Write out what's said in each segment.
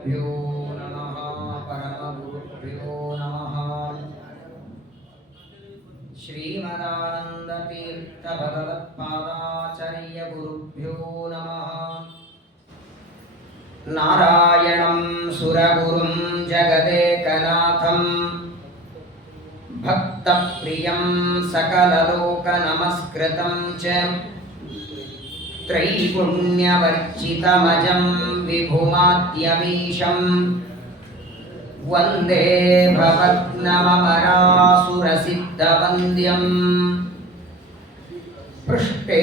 गुरुभ्यो नमः परमगुरुभ्यो नमः श्रीमदानंदतीर्थ भगवत्पादाचार्य गुरुभ्यो नमः नारायणं सुरगुरुं जगदेकनाथं भक्तप्रियं सकललोकनमस्कृतं च त्रैगुण्यवर्जितमजं विभुमाद्यमीशं वन्दे भवग्नममरासुरसिद्धवन्द्यं पृष्ठे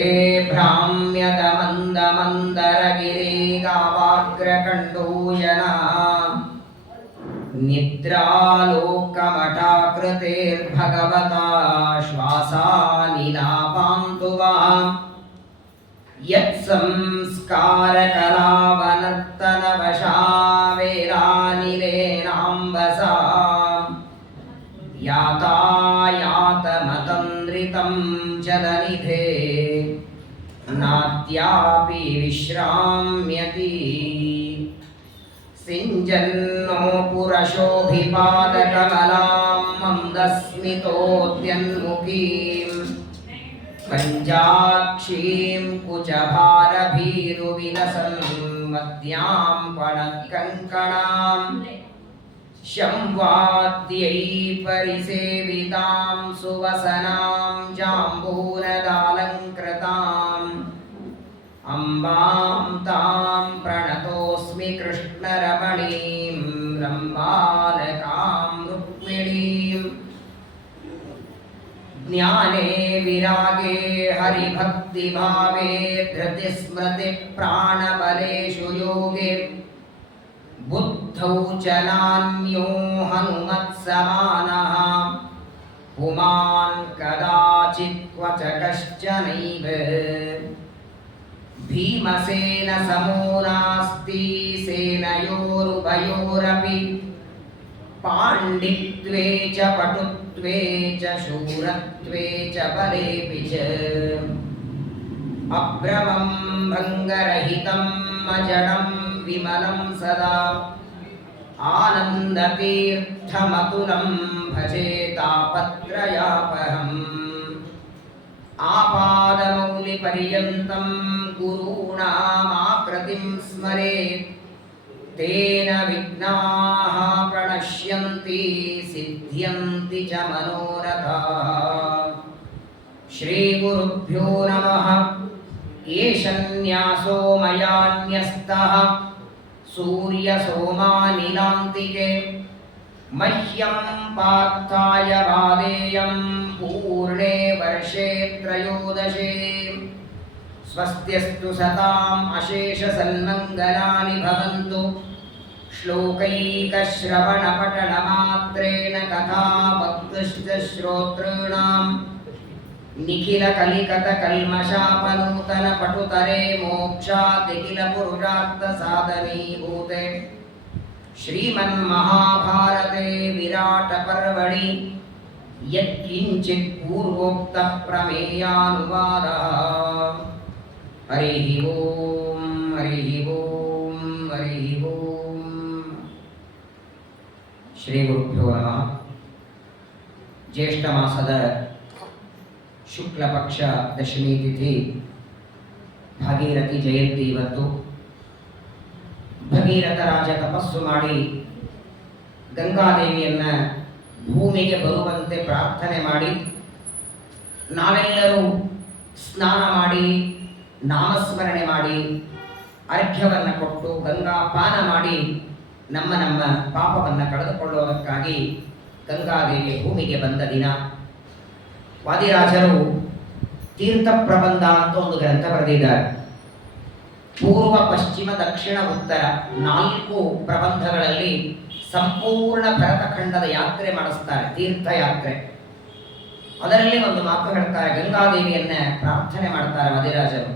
भ्राम्यदमन्दमन्दरगिरिगावाग्रकण्डूयना निद्रालोकमठाकृतेर्भगवता श्वासानिलापान्तु वा यत्संस्कारकलावनर्तनवशावेलानिलेनाम्बसा यातायातमतन्द्रितं जलनिधे नाद्यापि विश्राम्यति सिञ्जन्नो पुरशोभिपादकमलां मन्दस्मितोद्यन्मुखीं पञ्चाक्षीं कुचभारभीरुविलसन् मद्यां पणकङ्कणां शंवाद्यै परिसेवितां सुवसनां जाम्बूनदालङ्कृताम् अम्बां तां प्रणतोऽस्मि कृष्णरमणीं रम्बालकां रुक्मिणीम् ज्ञाने विरागे हरिभक्तिभावे धृतिस्मृतिप्राणबलेषु योगे बुद्धौ च नान्यो हनुमत्समानः पुमान् कदाचित् क्वच कश्चनैव भीमसेनसमो नास्ति सेनयोरुभयोरपि पाण्डित्वे च पटुत्वे च शूरत्वे च बलेऽपि च अभ्रमं भङ्गरहितम् अजडं विमलं सदा आनन्दतीर्थमतुलं भजे तापत्रयापहम् आपादमौलिपर्यन्तं गुरूणामाकृतिं स्मरेत् तेन विघ्नाः प्रणश्यन्ति सिद्ध्यन्ति च मनोरथाः श्रीगुरुभ्यो नमः एष न्यासो मया न्यस्तः सूर्यसोमानिलान्तिके मह्यं पार्थाय वादेयं पूर्णे वर्षे त्रयोदशे स्वस्त्यस्तु सताम् अशेषसन्मङ्गलानि भवन्तु श्लोकैकश्रवणपठनमात्रेण कथाभक्तिश्च श्रोतॄणां निखिलकलिकतकल्मषापनूतनपटुतरे मोक्षादिखिलपुरुषार्थसाधनीभूते श्रीमन्महाभारते विराटपर्वणि यत्किञ्चित् पूर्वोक्तः प्रमेयानुवादः हरिः ओं हरिः ओं हरिः ओं श्रीगुरुभ्यो नमः ज्येष्ठमासद शुक्लपक्ष दशमी तिथि ಭಾಗೀರಥಿ ಜಯಂತಿ ಇವತ್ತು ಭಗೀರಥ ರಾಜ ತಪಸ್ಸು ಮಾಡಿ ಗಂಗಾದೇವಿಯನ್ನ ಭೂಮಿಗೆ ಬರುವಂತೆ ಪ್ರಾರ್ಥನೆ ಮಾಡಿ ನಾವೆಲ್ಲರೂ ಸ್ನಾನ ಮಾಡಿ ನಾಮಸ್ಮರಣೆ ಮಾಡಿ ಅರ್ಘ್ಯವನ್ನು ಕೊಟ್ಟು ಗಂಗಾ ಪಾನ ಮಾಡಿ ನಮ್ಮ ನಮ್ಮ ಪಾಪವನ್ನು ಕಳೆದುಕೊಳ್ಳುವುದಕ್ಕಾಗಿ ಗಂಗಾದೇವಿ ಭೂಮಿಗೆ ಬಂದ ದಿನ. ವಾದಿರಾಜರು ತೀರ್ಥ ಪ್ರಬಂಧ ಅಂತ ಒಂದು ಗ್ರಂಥ ಬರೆದಿದ್ದಾರೆ. ಪೂರ್ವ ಪಶ್ಚಿಮ ದಕ್ಷಿಣ ಉತ್ತರ 4 ಪ್ರಬಂಧಗಳಲ್ಲಿ ಸಂಪೂರ್ಣ ಭರತಖಂಡದ ಯಾತ್ರೆ ಮಾಡಿಸ್ತಾರೆ, ತೀರ್ಥಯಾತ್ರೆ. ಅದರಲ್ಲಿ ಒಂದು ಮಾತು ಹೇಳ್ತಾರೆ, ಗಂಗಾದೇವಿಯನ್ನ ಪ್ರಾರ್ಥನೆ ಮಾಡ್ತಾರೆ ವಾದಿರಾಜರು.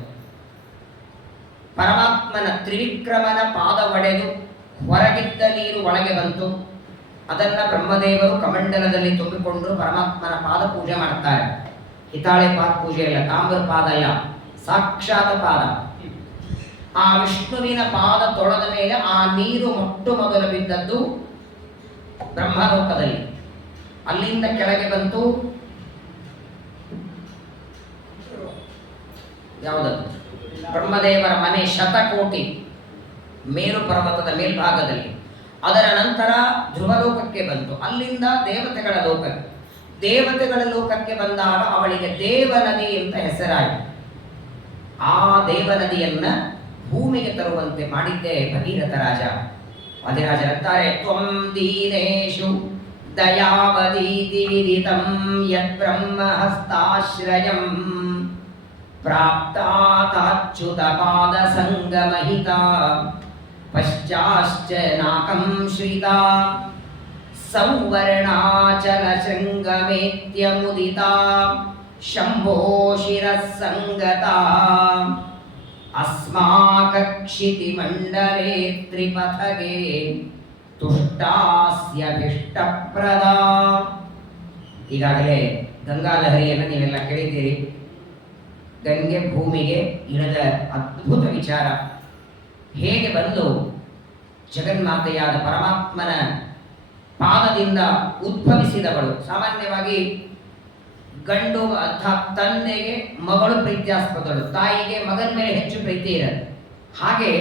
ಪರಮಾತ್ಮನ ತ್ರಿವಿಕ್ರಮನ ಪಾದ ಒಡೆದು ಹೊರಗಿದ್ದ ನೀರು ಒಳಗೆ ಬಂತು. ಅದನ್ನ ಬ್ರಹ್ಮದೇವರು ಕಮಂಡಲದಲ್ಲಿ ತುಂಬಿಕೊಂಡು ಪರಮಾತ್ಮನ ಪಾದ ಪೂಜೆ ಮಾಡ್ತಾರೆ. ಹಿತಾಳೆ ಪಾದ ಪೂಜೆ ಇಲ್ಲ, ತಾಮ್ರ ಪಾದ ಅಲ್ಲ, ಸಾಕ್ಷಾತ್ ಪಾದ. ಆ ವಿಷ್ಣುವಿನ ಪಾದ ತೊಳೆದ ಮೇಲೆ ಆ ನೀರು ಮೊದಲು ಬಿದ್ದದ್ದು ಬ್ರಹ್ಮಲೋಕದಲ್ಲಿ. ಅಲ್ಲಿಂದ ಕೆಳಗೆ ಬಂತು ಯಾವುದದು? ಬ್ರಹ್ಮದೇವರ ಮನೆ ಶತಕೋಟಿ ಮೇರು ಪರ್ವತದ ಮೇಲ್ಭಾಗದಲ್ಲಿ. ಅದರ ನಂತರ ಧ್ರುವಲೋಕಕ್ಕೆ ಬಂತು. ಅಲ್ಲಿಂದ ದೇವತೆಗಳ ಲೋಕಕ್ಕೆ. ದೇವತೆಗಳ ಲೋಕಕ್ಕೆ ಬಂದಾಗ ಅವಳಿಗೆ ದೇವನದಿ ಅಂತ ಹೆಸರಾಯಿತು. ಆ ದೇವನದಿಯನ್ನ ಭೂಮಿಗೆ ತರುವಂತೆ ಮಾಡಿದ್ದೇ ಭಗೀರಥ ರಾಜ. ವಾದಿರಾಜರಂತಾರೆ, ತ್ವಂ ದೀನೇಶು ದಯಾವದೀತಿ ವಿದಿತಂ ಯತ್ ಬ್ರಹ್ಮ ಹಸ್ತಾಶ್ರಯಂ ಪ್ರಾಪ್ತಾಚ್ಯುತ ಪಾದ ಸಂಗಮಹಿತ ಪಶ್ಚಾಶ್ಚ ನಾಕಂ ಶ್ರಿತಾ ಸೌವರ್ಣಾಚಲ ಶೃಂಗಮೇತ್ಯ ಮುದಿತಾ ಶಂಭೋ ಶಿರಃ ಸಂಗತಾ ಅಸ್ಮಾಕಕ್ಷಿತಿ ಮಂಡಲೇ ತ್ರಿಪಥಗೆ ತುಷ್ಟಾಸ್ಯಭಿಷ್ಟಪ್ರದಾ. ಈಗಾಗಲೇ ಗಂಗಾಲಹರಿಯನ್ನು ನೀವೆಲ್ಲ ಕೇಳಿದ್ದೀರಿ. ಗಂಗೆ ಭೂಮಿಗೆ ಇಳಿದ ಅದ್ಭುತ ವಿಚಾರ. ಹೇಗೆ ಬಂದು ಜಗನ್ಮಾತೆಯಾದ ಪರಮಾತ್ಮನ ಪಾದದಿಂದ ಉದ್ಭವಿಸಿದವಳು. ಸಾಮಾನ್ಯವಾಗಿ ಗಂಡು ಅರ್ಥಾತ್ ತಂದೆಗೆ ಮಗಳು ಪ್ರೀತ್ಯಾಸ್ಪದಳು, ತಾಯಿಗೆ ಮಗನ ಮೇಲೆ ಹೆಚ್ಚು ಪ್ರೀತಿ ಇರದು. ಹಾಗೆ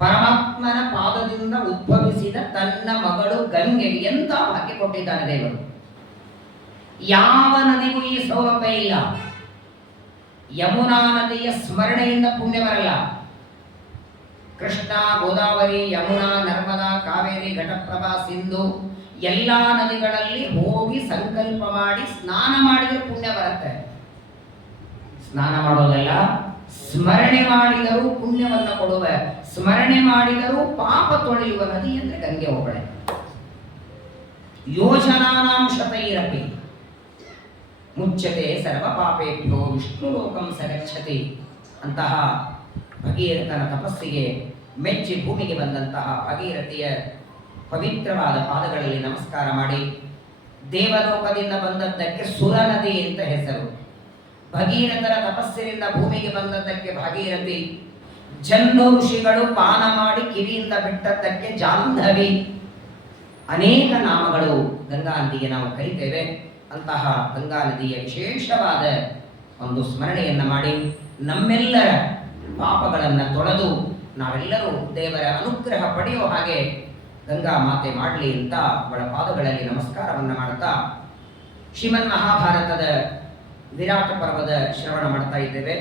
ಪರಮಾತ್ಮನ ಪಾದದಿಂದ ಉದ್ಭವಿಸಿದ ತನ್ನ ಮಗಳು ಗಂಗೆಗೆ ಎಂತ ಭಾಗ್ಯ ಕೊಟ್ಟಿದ್ದಾನೆ ದೇವರು. ಯಾವ ನದಿಗೂ ಈ ಸೌಲಭ್ಯ ಇಲ್ಲ. ಯಮುನಾ ನದಿಯ ಸ್ಮರಣೆಯಿಂದ ಪುಣ್ಯ ಬರಲ್ಲ. ಕೃಷ್ಣ, ಗೋದಾವರಿ, ಯಮುನಾ, ನರ್ಮದಾ, ಕಾವೇರಿ, ಘಟಪ್ರಭಾ, ಸಿಂಧು ಎಲ್ಲ ನದಿಗಳಲ್ಲಿ ಹೋಗಿ ಸಂಕಲ್ಪ ಮಾಡಿ ಸ್ನಾನ ಮಾಡಿದರೆ ಪುಣ್ಯ ಬರುತ್ತೆ. ಸ್ನಾನ ಮಾಡೋದಲ್ಲ, ಸ್ಮರಣೆ ಮಾಡಿದರೂ ಪುಣ್ಯವನ್ನು ಕೊಡುವ, ಸ್ಮರಣೆ ಮಾಡಿದರೂ ಪಾಪ ತೊಳೆಯುವ ನದಿ ಅಂದ್ರೆ ಗಂಗೆ ಒಬ್ಬಳೆ. ಯೋಜನಾನಾಂ ಶತೈರಪಿ ಮುಚ್ಚತೆ ಸರ್ವ ಪಾಪೇಭ್ಯೋ ವಿಷ್ಣು ಲೋಕಂ ಸಗಚ್ಚತಿ. ಅಂತಹ ಭಗೀರಥನ ತಪಸ್ಸಿಗೆ ಮೆಚ್ಚಿ ಭೂಮಿಗೆ ಬಂದಂತಹ ಭಗೀರಥಿಯ ಪವಿತ್ರವಾದ ಪಾದಗಳಲ್ಲಿ ನಮಸ್ಕಾರ ಮಾಡಿ, ದೇವಲೋಕದಿಂದ ಬಂದದ್ದಕ್ಕೆ ಸುರ ನದಿ ಅಂತ ಹೆಸರು. ಭಗೀರಥನ ತಪಸ್ಸಿನಿಂದ ಭೂಮಿಗೆ ಬಂದದ್ದಕ್ಕೆ ಭಾಗೀರಥಿ. ಜನ್ಮ ಋಷಿಗಳು ಪಾನ ಮಾಡಿ ಕಿವಿಯಿಂದ ಬಿಟ್ಟದ್ದಕ್ಕೆ ಜಾಹ್ನವಿ. ಅನೇಕ ನಾಮಗಳು ಗಂಗಾ ನದಿಗೆ ನಾವು ಕರೀತೇವೆ. ಅಂತಹ ಗಂಗಾ ನದಿಯ ವಿಶೇಷವಾದ ಒಂದು ಸ್ಮರಣೆಯನ್ನು ಮಾಡಿ ನಮ್ಮೆಲ್ಲರ ಪಾಪಗಳನ್ನು ತೊಳೆದು ನಾವೆಲ್ಲರೂ ದೇವರ ಅನುಗ್ರಹ ಪಡೆಯುವ ಹಾಗೆ ಗಂಗಾ ಮಾತೆ ಮಾಡಲಿ ಅಂತ ಅವಳ ಪಾದಗಳಲ್ಲಿ ನಮಸ್ಕಾರವನ್ನು ಮಾಡುತ್ತಾ ಶ್ರೀಮನ್ ಮಹಾಭಾರತದ ವಿರಾಟ ಪರ್ವದ ಶ್ರವಣ ಮಾಡ್ತಾ ಇದ್ದೇವೆ.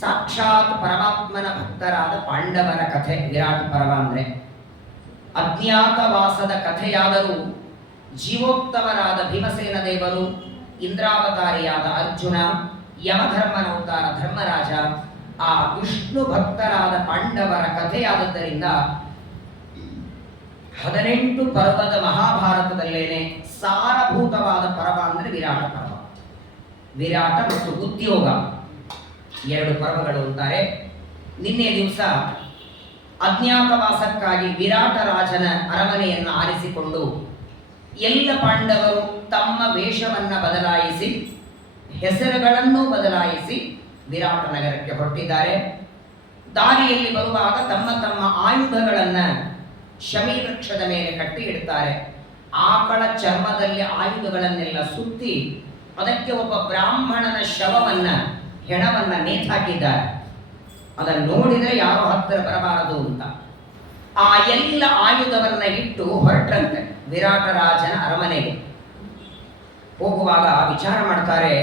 ಸಾಕ್ಷಾತ್ ಪರಮಾತ್ಮನ ಭಕ್ತರಾದ ಪಾಂಡವರ ಕಥೆ ವಿರಾಟ ಪರ್ವ ಅಂದ್ರೆ. ಅಜ್ಞಾತವಾಸದ ಕಥೆಯಾದರೂ ಜೀವೋತ್ತಮರಾದ ಭೀಮಸೇನ ದೇವರು, ಇಂದ್ರಾವತಾರಿಯಾದ ಅರ್ಜುನ, ಯಮಧರ್ಮನವತಾರ ಧರ್ಮರಾಜ, ಆ ವಿಷ್ಣು ಭಕ್ತರಾದ ಪಾಂಡವರ ಕಥೆಯಾದದ್ದರಿಂದ 18 ಪರ್ವದ ಮಹಾಭಾರತದಲ್ಲೇನೆ ಸಾರಭೂತವಾದ ಪರ್ವ ಅಂದರೆ ವಿರಾಟ ಪರ್ವ. ವಿರಾಟ ಮತ್ತು ಉದ್ಯೋಗ 2 ಪರ್ವಗಳು ಅಂತಾರೆ. ನಿನ್ನೆ ದಿವಸ ಅಜ್ಞಾತವಾಸಕ್ಕಾಗಿ ವಿರಾಟ ರಾಜನ ಅರಮನೆಯನ್ನು ಆರಿಸಿಕೊಂಡು ಎಲ್ಲ ಪಾಂಡವರು ತಮ್ಮ ವೇಷವನ್ನ ಬದಲಾಯಿಸಿ ಹೆಸರುಗಳನ್ನು ಬದಲಾಯಿಸಿ ವಿರಾಟ ನಗರಕ್ಕೆ ಹೊರಟಿದ್ದಾರೆ. ದಾರಿಯಲ್ಲಿ ಬರುವಾಗ ತಮ್ಮ ತಮ್ಮ ಆಯುಧಗಳನ್ನು ಶಮಿ ವೃಕ್ಷದ ಮೇಲೆ ಕಟ್ಟಿ ಇಡ್ತಾರೆ. ಆಕಳ ಚರ್ಮದಲ್ಲಿ ಆಯುಧಗಳನ್ನೆಲ್ಲ ಸುತ್ತಿ ಅದಕ್ಕೆ ಒಬ್ಬ ಬ್ರಾಹ್ಮಣನ ಶವವನ್ನ ಹೆಣವನ್ನ ನೇತಾಕಿದ್ದಾರೆ. ಅದನ್ನು ನೋಡಿದರೆ ಯಾರು ಹತ್ತಿರ ಬರಬಾರದು ಅಂತ ಆ ಎಲ್ಲ ಆಯುಧವನ್ನ ಇಟ್ಟು ಹೊರಟ್ರಂತೆ ವಿರಾಟ ರಾಜನ ಅರಮನೆಗೆ. ಹೋಗುವಾಗ ವಿಚಾರ ಮಾಡ್ತಾರೆ.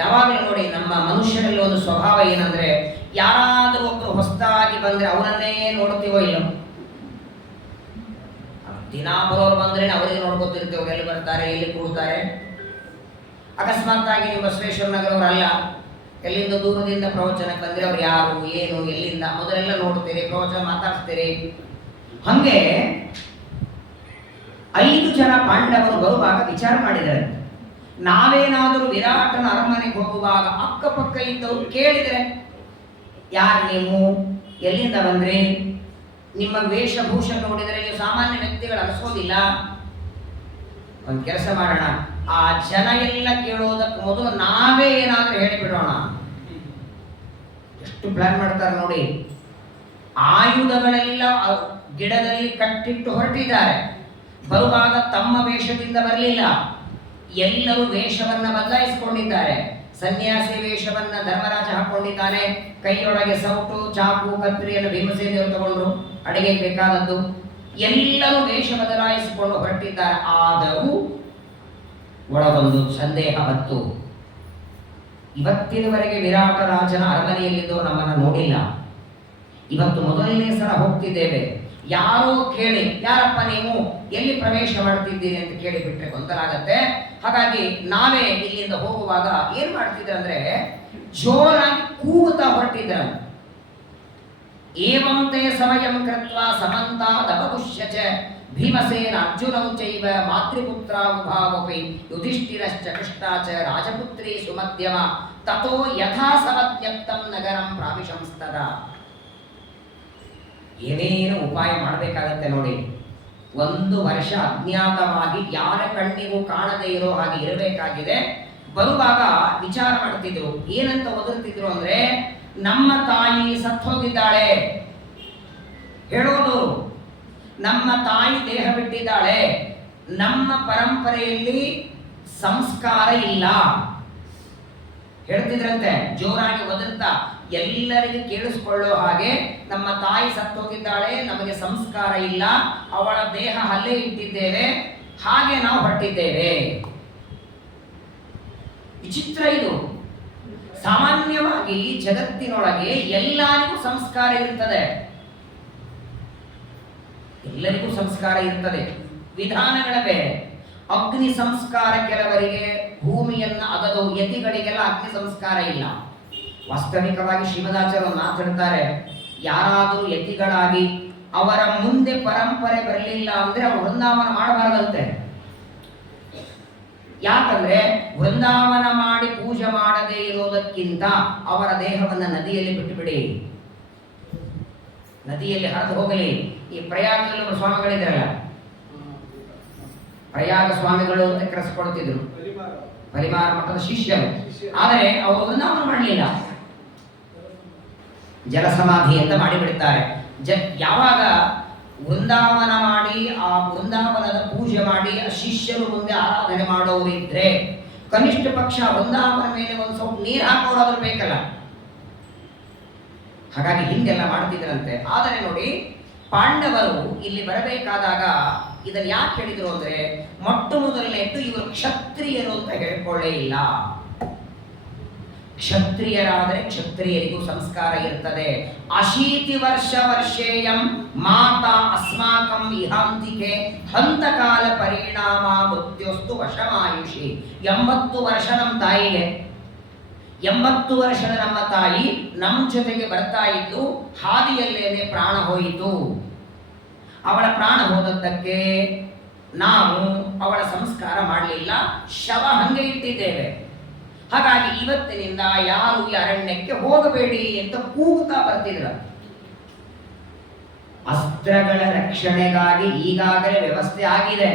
ಯಾವಾಗಲೂ ನೋಡಿ, ನಮ್ಮ ಮನುಷ್ಯರಲ್ಲಿ ಒಂದು ಸ್ವಭಾವ ಏನಂದ್ರೆ, ಯಾರಾದರೂ ಒಬ್ಬರು ಹೊಸದಾಗಿ ಬಂದ್ರೆ ಅವರನ್ನೇ ನೋಡ್ತೀವೋ ಇಲ್ಲೋ. ದಿನಾ ಬರೋರು ಬಂದ್ರೆ ಅವರಿಗೆ ನೋಡ್ಕೊತಿರ್ತೀವಿ, ಅವ್ರು ಎಲ್ಲಿ ಬರ್ತಾರೆ, ಎಲ್ಲಿ ಕೂಡ್ತಾರೆ. ಅಕಸ್ಮಾತ್ ಆಗಿ ನೀವು ಬಸವೇಶ್ವರ ನಗರವರಲ್ಲ, ಎಲ್ಲಿಂದ ದೂರದಿಂದ ಪ್ರವಚನಕ್ಕೆ ಬಂದ್ರೆ ಅವ್ರು ಯಾರು, ಏನು, ಎಲ್ಲಿಂದ ಮೊದಲೆಲ್ಲ ನೋಡ್ತೀರಿ, ಪ್ರವಚನ ಮಾತಾಡ್ತೀರಿ. ಹಂಗೆ 5 ಜನ ಪಾಂಡವರು ಬರುವಾಗ ವಿಚಾರ ಮಾಡಿದ್ದಾರೆ, ನಾವೇನಾದರೂ ವಿರಾಟನ ಅರಮನೆಗೆ ಹೋಗುವಾಗ ಅಕ್ಕಪಕ್ಕ ಇದ್ದವರು ಕೇಳಿದರೆ, ಯಾರು ನೀವು, ಎಲ್ಲಿಂದ ಬಂದ್ರಿ, ನಿಮ್ಮ ವೇಷಭೂಷ ನೋಡಿದರೆ ನೀವು ಸಾಮಾನ್ಯ ವ್ಯಕ್ತಿಗಳು ಅನಿಸೋದಿಲ್ಲ. ಒಂದು ಕೆಲಸ ಮಾಡೋಣ, ಆ ಜನ ಎಲ್ಲ ಕೇಳೋದಕ್ಕೆ ಮೊದಲು ನಾವೇ ಏನಾದರೂ ಹೇಳಿಬಿಡೋಣ. ಎಷ್ಟು ಪ್ಲಾನ್ ಮಾಡ್ತಾರೆ ನೋಡಿ. ಆಯುಧಗಳೆಲ್ಲ ಗಿಡದಲ್ಲಿ ಕಟ್ಟಿಟ್ಟು ಹೊರಟಿದ್ದಾರೆ. ಬರುವಾಗ ತಮ್ಮ ವೇಷದಿಂದ ಬರಲಿಲ್ಲ, ಎಲ್ಲರೂ ವೇಷವನ್ನ ಬದಲಾಯಿಸಿಕೊಂಡಿದ್ದಾರೆ. ಸನ್ಯಾಸಿ ವೇಷವನ್ನ ಧರ್ಮರಾಜ ಹಾಕೊಂಡಿದ್ದಾನೆ, ಕೈಯೊಳಗೆ ಸೌಟು ಚಾಕು ಕತ್ರಿಯನ್ನು ಭೀಮಸೇನರು ತಗೊಂಡ್ರು, ಅಡಿಗೆಗೆ ಬೇಕಾದದ್ದು. ಎಲ್ಲರೂ ವೇಷ ಬದಲಾಯಿಸಿಕೊಂಡು ಹೊರಟಿದ್ದಾರೆ. ಆದರೂ ಒಳಗೊಂದು ಸಂದೇಹ ಬಂತು. ಇವತ್ತಿನವರೆಗೆ ವಿರಾಟ ರಾಜನ ಅರಮನೆಯಲ್ಲಿದ್ದು ನಮ್ಮನ್ನು ನೋಡಿಲ್ಲ, ಇವತ್ತು ಮೊದಲನೇ ಸಲ ಹೋಗ್ತಿದ್ದೇವೆ. ಯಾರೋ ಕೇಳಿ, ಯಾರಪ್ಪ ನೀವು, ಎಲ್ಲಿ ಪ್ರವೇಶ ಮಾಡ್ತಿದ್ದೀರಿ ಅಂತ ಕೇಳಿಬಿಟ್ರೆ ಗೊಂದಲ ಆಗತ್ತೆ. ಹಾಗಾಗಿ ನಾವೇ ಇಲ್ಲಿಂದ ಹೋಗುವಾಗ ಏನ್ ಮಾಡ್ತಿದ್ರು ಅಂದ್ರೆ ಜೋರಾಗಿ ಕೂಗುತ್ತಾ ಹೊರಟಿದ್ರ. ಏವಂತೆ ಸಮಯಂ ಕೃತ್ವಾ ಸಮಂತಾದಪುಷ್ಯಚ ಭೀಮಸೇನ ಅರ್ಜುನೌ ಚೈವ ಮಾತೃಪುತ್ರಾವುಭಾವಪಿ ಯುಧಿಷ್ಠಿರಶ್ಚ ಕೃಷ್ಣಾಚ ರಾಜಪುತ್ರಿ ಸುಮಧ್ಯಮ ತಥೋ ಯಥಾ ಸಮತ್ಯಪ್ತಂ ನಗರಂ ಪ್ರಾವಿಶಂಸ್ತದ. ಏನೇನು ಉಪಾಯ ಮಾಡಬೇಕಾಗತ್ತೆ ನೋಡಿ. 1 ವರ್ಷ ಅಜ್ಞಾತವಾಗಿ ಯಾರ ಕಣ್ಣಿಗೂ ಕಾಣದೇ ಇರೋ ಹಾಗೆ ಇರಬೇಕಾಗಿದೆ. ಬರುವಾಗ ವಿಚಾರ ಮಾಡ್ತಿದ್ರು, ಏನಂತ ಒದರ್ತಿದ್ರು ಅಂದ್ರೆ ನಮ್ಮ ತಾಯಿ ಸತ್ತೋಗಿದ್ದಾಳೆ ಹೇಳೋದು, ನಮ್ಮ ತಾಯಿ ದೇಹ ಬಿಟ್ಟಿದ್ದಾಳೆ, ನಮ್ಮ ಪರಂಪರೆಯಲ್ಲಿ ಸಂಸ್ಕಾರ ಇಲ್ಲ ಹೇಳ್ತಿದ್ರಂತೆ. ಜೋರಾಗಿ ಒದರ್ತಾ ಎಲ್ಲರಿಗೂ ಕೇಳಿಸ್ಕೊಳ್ಳೋ ಹಾಗೆ, ನಮ್ಮ ತಾಯಿ ಸತ್ತೋಗಿದ್ದಾಳೆ, ನಮಗೆ ಸಂಸ್ಕಾರ ಇಲ್ಲ, ಅವಳ ದೇಹ ಅಲ್ಲೇ ಇಟ್ಟಿದ್ದೇವೆ, ಹಾಗೆ ನಾವು ಹೊರಟಿದ್ದೇವೆ. ವಿಚಿತ್ರ ಇದು. ಸಾಮಾನ್ಯವಾಗಿ ಜಗತ್ತಿನೊಳಗೆ ಎಲ್ಲರಿಗೂ ಸಂಸ್ಕಾರ ಇರ್ತದೆ, ಎಲ್ಲರಿಗೂ ಸಂಸ್ಕಾರ ಇರ್ತದೆ, ವಿಧಾನಗಳ ಬೇರೆ. ಅಗ್ನಿ ಸಂಸ್ಕಾರ ಕೆಲವರಿಗೆ, ಭೂಮಿಯನ್ನ ಅಗದು ಯತಿಗಳಿಗೆಲ್ಲ ಅಗ್ನಿ ಸಂಸ್ಕಾರ ಇಲ್ಲ. ವಾಸ್ತವಿಕವಾಗಿ ಶ್ರೀಮದಾಚಾರ್ಯರು ಮಾತಾಡ್ತಾರೆ, ಯಾರಾದರೂ ಯತಿಗಳಾಗಿ ಅವರ ಮುಂದೆ ಪರಂಪರೆ ಬರಲಿಲ್ಲ ಅಂದ್ರೆ ಅವರು ವೃಂದಾವನ ಮಾಡಬಾರದಂತೆ. ಯಾಕಂದ್ರೆ ವೃಂದಾವನ ಮಾಡಿ ಪೂಜೆ ಮಾಡದೇ ಇರೋದಕ್ಕಿಂತ ಅವರ ದೇಹವನ್ನ ನದಿಯಲ್ಲಿ ಬಿಟ್ಟುಬಿಡಿ, ನದಿಯಲ್ಲಿ ಹರಿದು ಹೋಗಲಿ. ಈ ಪ್ರಯಾಗದಲ್ಲಿ ಒಬ್ಬರು ಸ್ವಾಮಿಗಳಿದ್ರಲ್ಲ, ಪ್ರಯಾಗ ಸ್ವಾಮಿಗಳು ಅಂತ ಕರೆಸಿಕೊಳ್ತಿದ್ರು, ಪರಿಮಾರ ಮಠದ ಶಿಷ್ಯರು. ಆದರೆ ಅವರು ವೃಂದಾವನ ಮಾಡಲಿಲ್ಲ, ಜಲಸಮಾಧಿ ಅಂತ ಮಾಡಿಬಿಡ್ತಾರೆ. ಯಾವಾಗ ವೃಂದಾವನ ಮಾಡಿ ಆ ವೃಂದಾವನದ ಪೂಜೆ ಮಾಡಿ ಆ ಶಿಷ್ಯರು ಮುಂದೆ ಆರಾಧನೆ ಮಾಡೋರಿದ್ರೆ ಕನಿಷ್ಠ ಪಕ್ಷ ವೃಂದಾವನ ಮೇಲೆ ಒಂದು ಸ್ವಲ್ಪ ನೀರು ಹಾಕೋದಾದ್ರೂ ಬೇಕಲ್ಲ. ಹಾಗಾಗಿ ಹಿಂದೆಲ್ಲ ಮಾಡ್ತಿದ್ರಂತೆ. ಆದರೆ ನೋಡಿ, ಪಾಂಡವರು ಇಲ್ಲಿ ಬರಬೇಕಾದಾಗ ಇದನ್ನು ಯಾಕೆ ಹೇಳಿದ್ರು ಅಂದ್ರೆ, ಮೊಟ್ಟ ಮೊದಲನೇದ್ದು ಇವರು ಕ್ಷತ್ರಿಯರು ಅಂತ ಹೇಳ್ಕೊಳ್ಳೇ ಇಲ್ಲ. ಕ್ಷತ್ರಿಯರಾದರೆ ಕ್ಷತ್ರಿಯರಿಗೂ ಸಂಸ್ಕಾರ ಇರ್ತದೆ. 80 ವರ್ಷೇಯಂ ಮಾತಾ ಅಸ್ಮಾಕಂ ಇಹಾಂತಿಕೆ ಹಂತಕಾಲ ಪರಿಣಾಮ ಮೃತ್ಯೋಸ್ತು ವಶಮಾಯುಷಿ. 80 ವರ್ಷ ನಮ್ಮ ತಾಯಿಗೆ, 80 ವರ್ಷದ ನಮ್ಮ ತಾಯಿ ನಮ್ಮ ಜೊತೆಗೆ ಬರ್ತಾ ಇದ್ದು ಹಾದಿಯಲ್ಲೇನೆ ಪ್ರಾಣ ಹೋಯಿತು. ಅವಳ ಪ್ರಾಣ ಹೋದದ್ದಕ್ಕೆ ನಾವು ಅವಳ ಸಂಸ್ಕಾರ ಮಾಡಲಿಲ್ಲ, ಶವ ಹಂಗೆ ಇಟ್ಟಿದ್ದೇವೆ. ಹಾಗಾಗಿ ಇವತ್ತಿನಿಂದ ಯಾರು ಈ ಅರಣ್ಯಕ್ಕೆ ಹೋಗಬೇಡಿ ಅಂತ ಕೂಗುತ್ತಾ ಬರ್ತಿದ್ರು. ಅಸ್ತ್ರಗಳ ರಕ್ಷಣೆಗಾಗಿ ಈಗಾಗಲೇ ವ್ಯವಸ್ಥೆ ಆಗಿದೆ.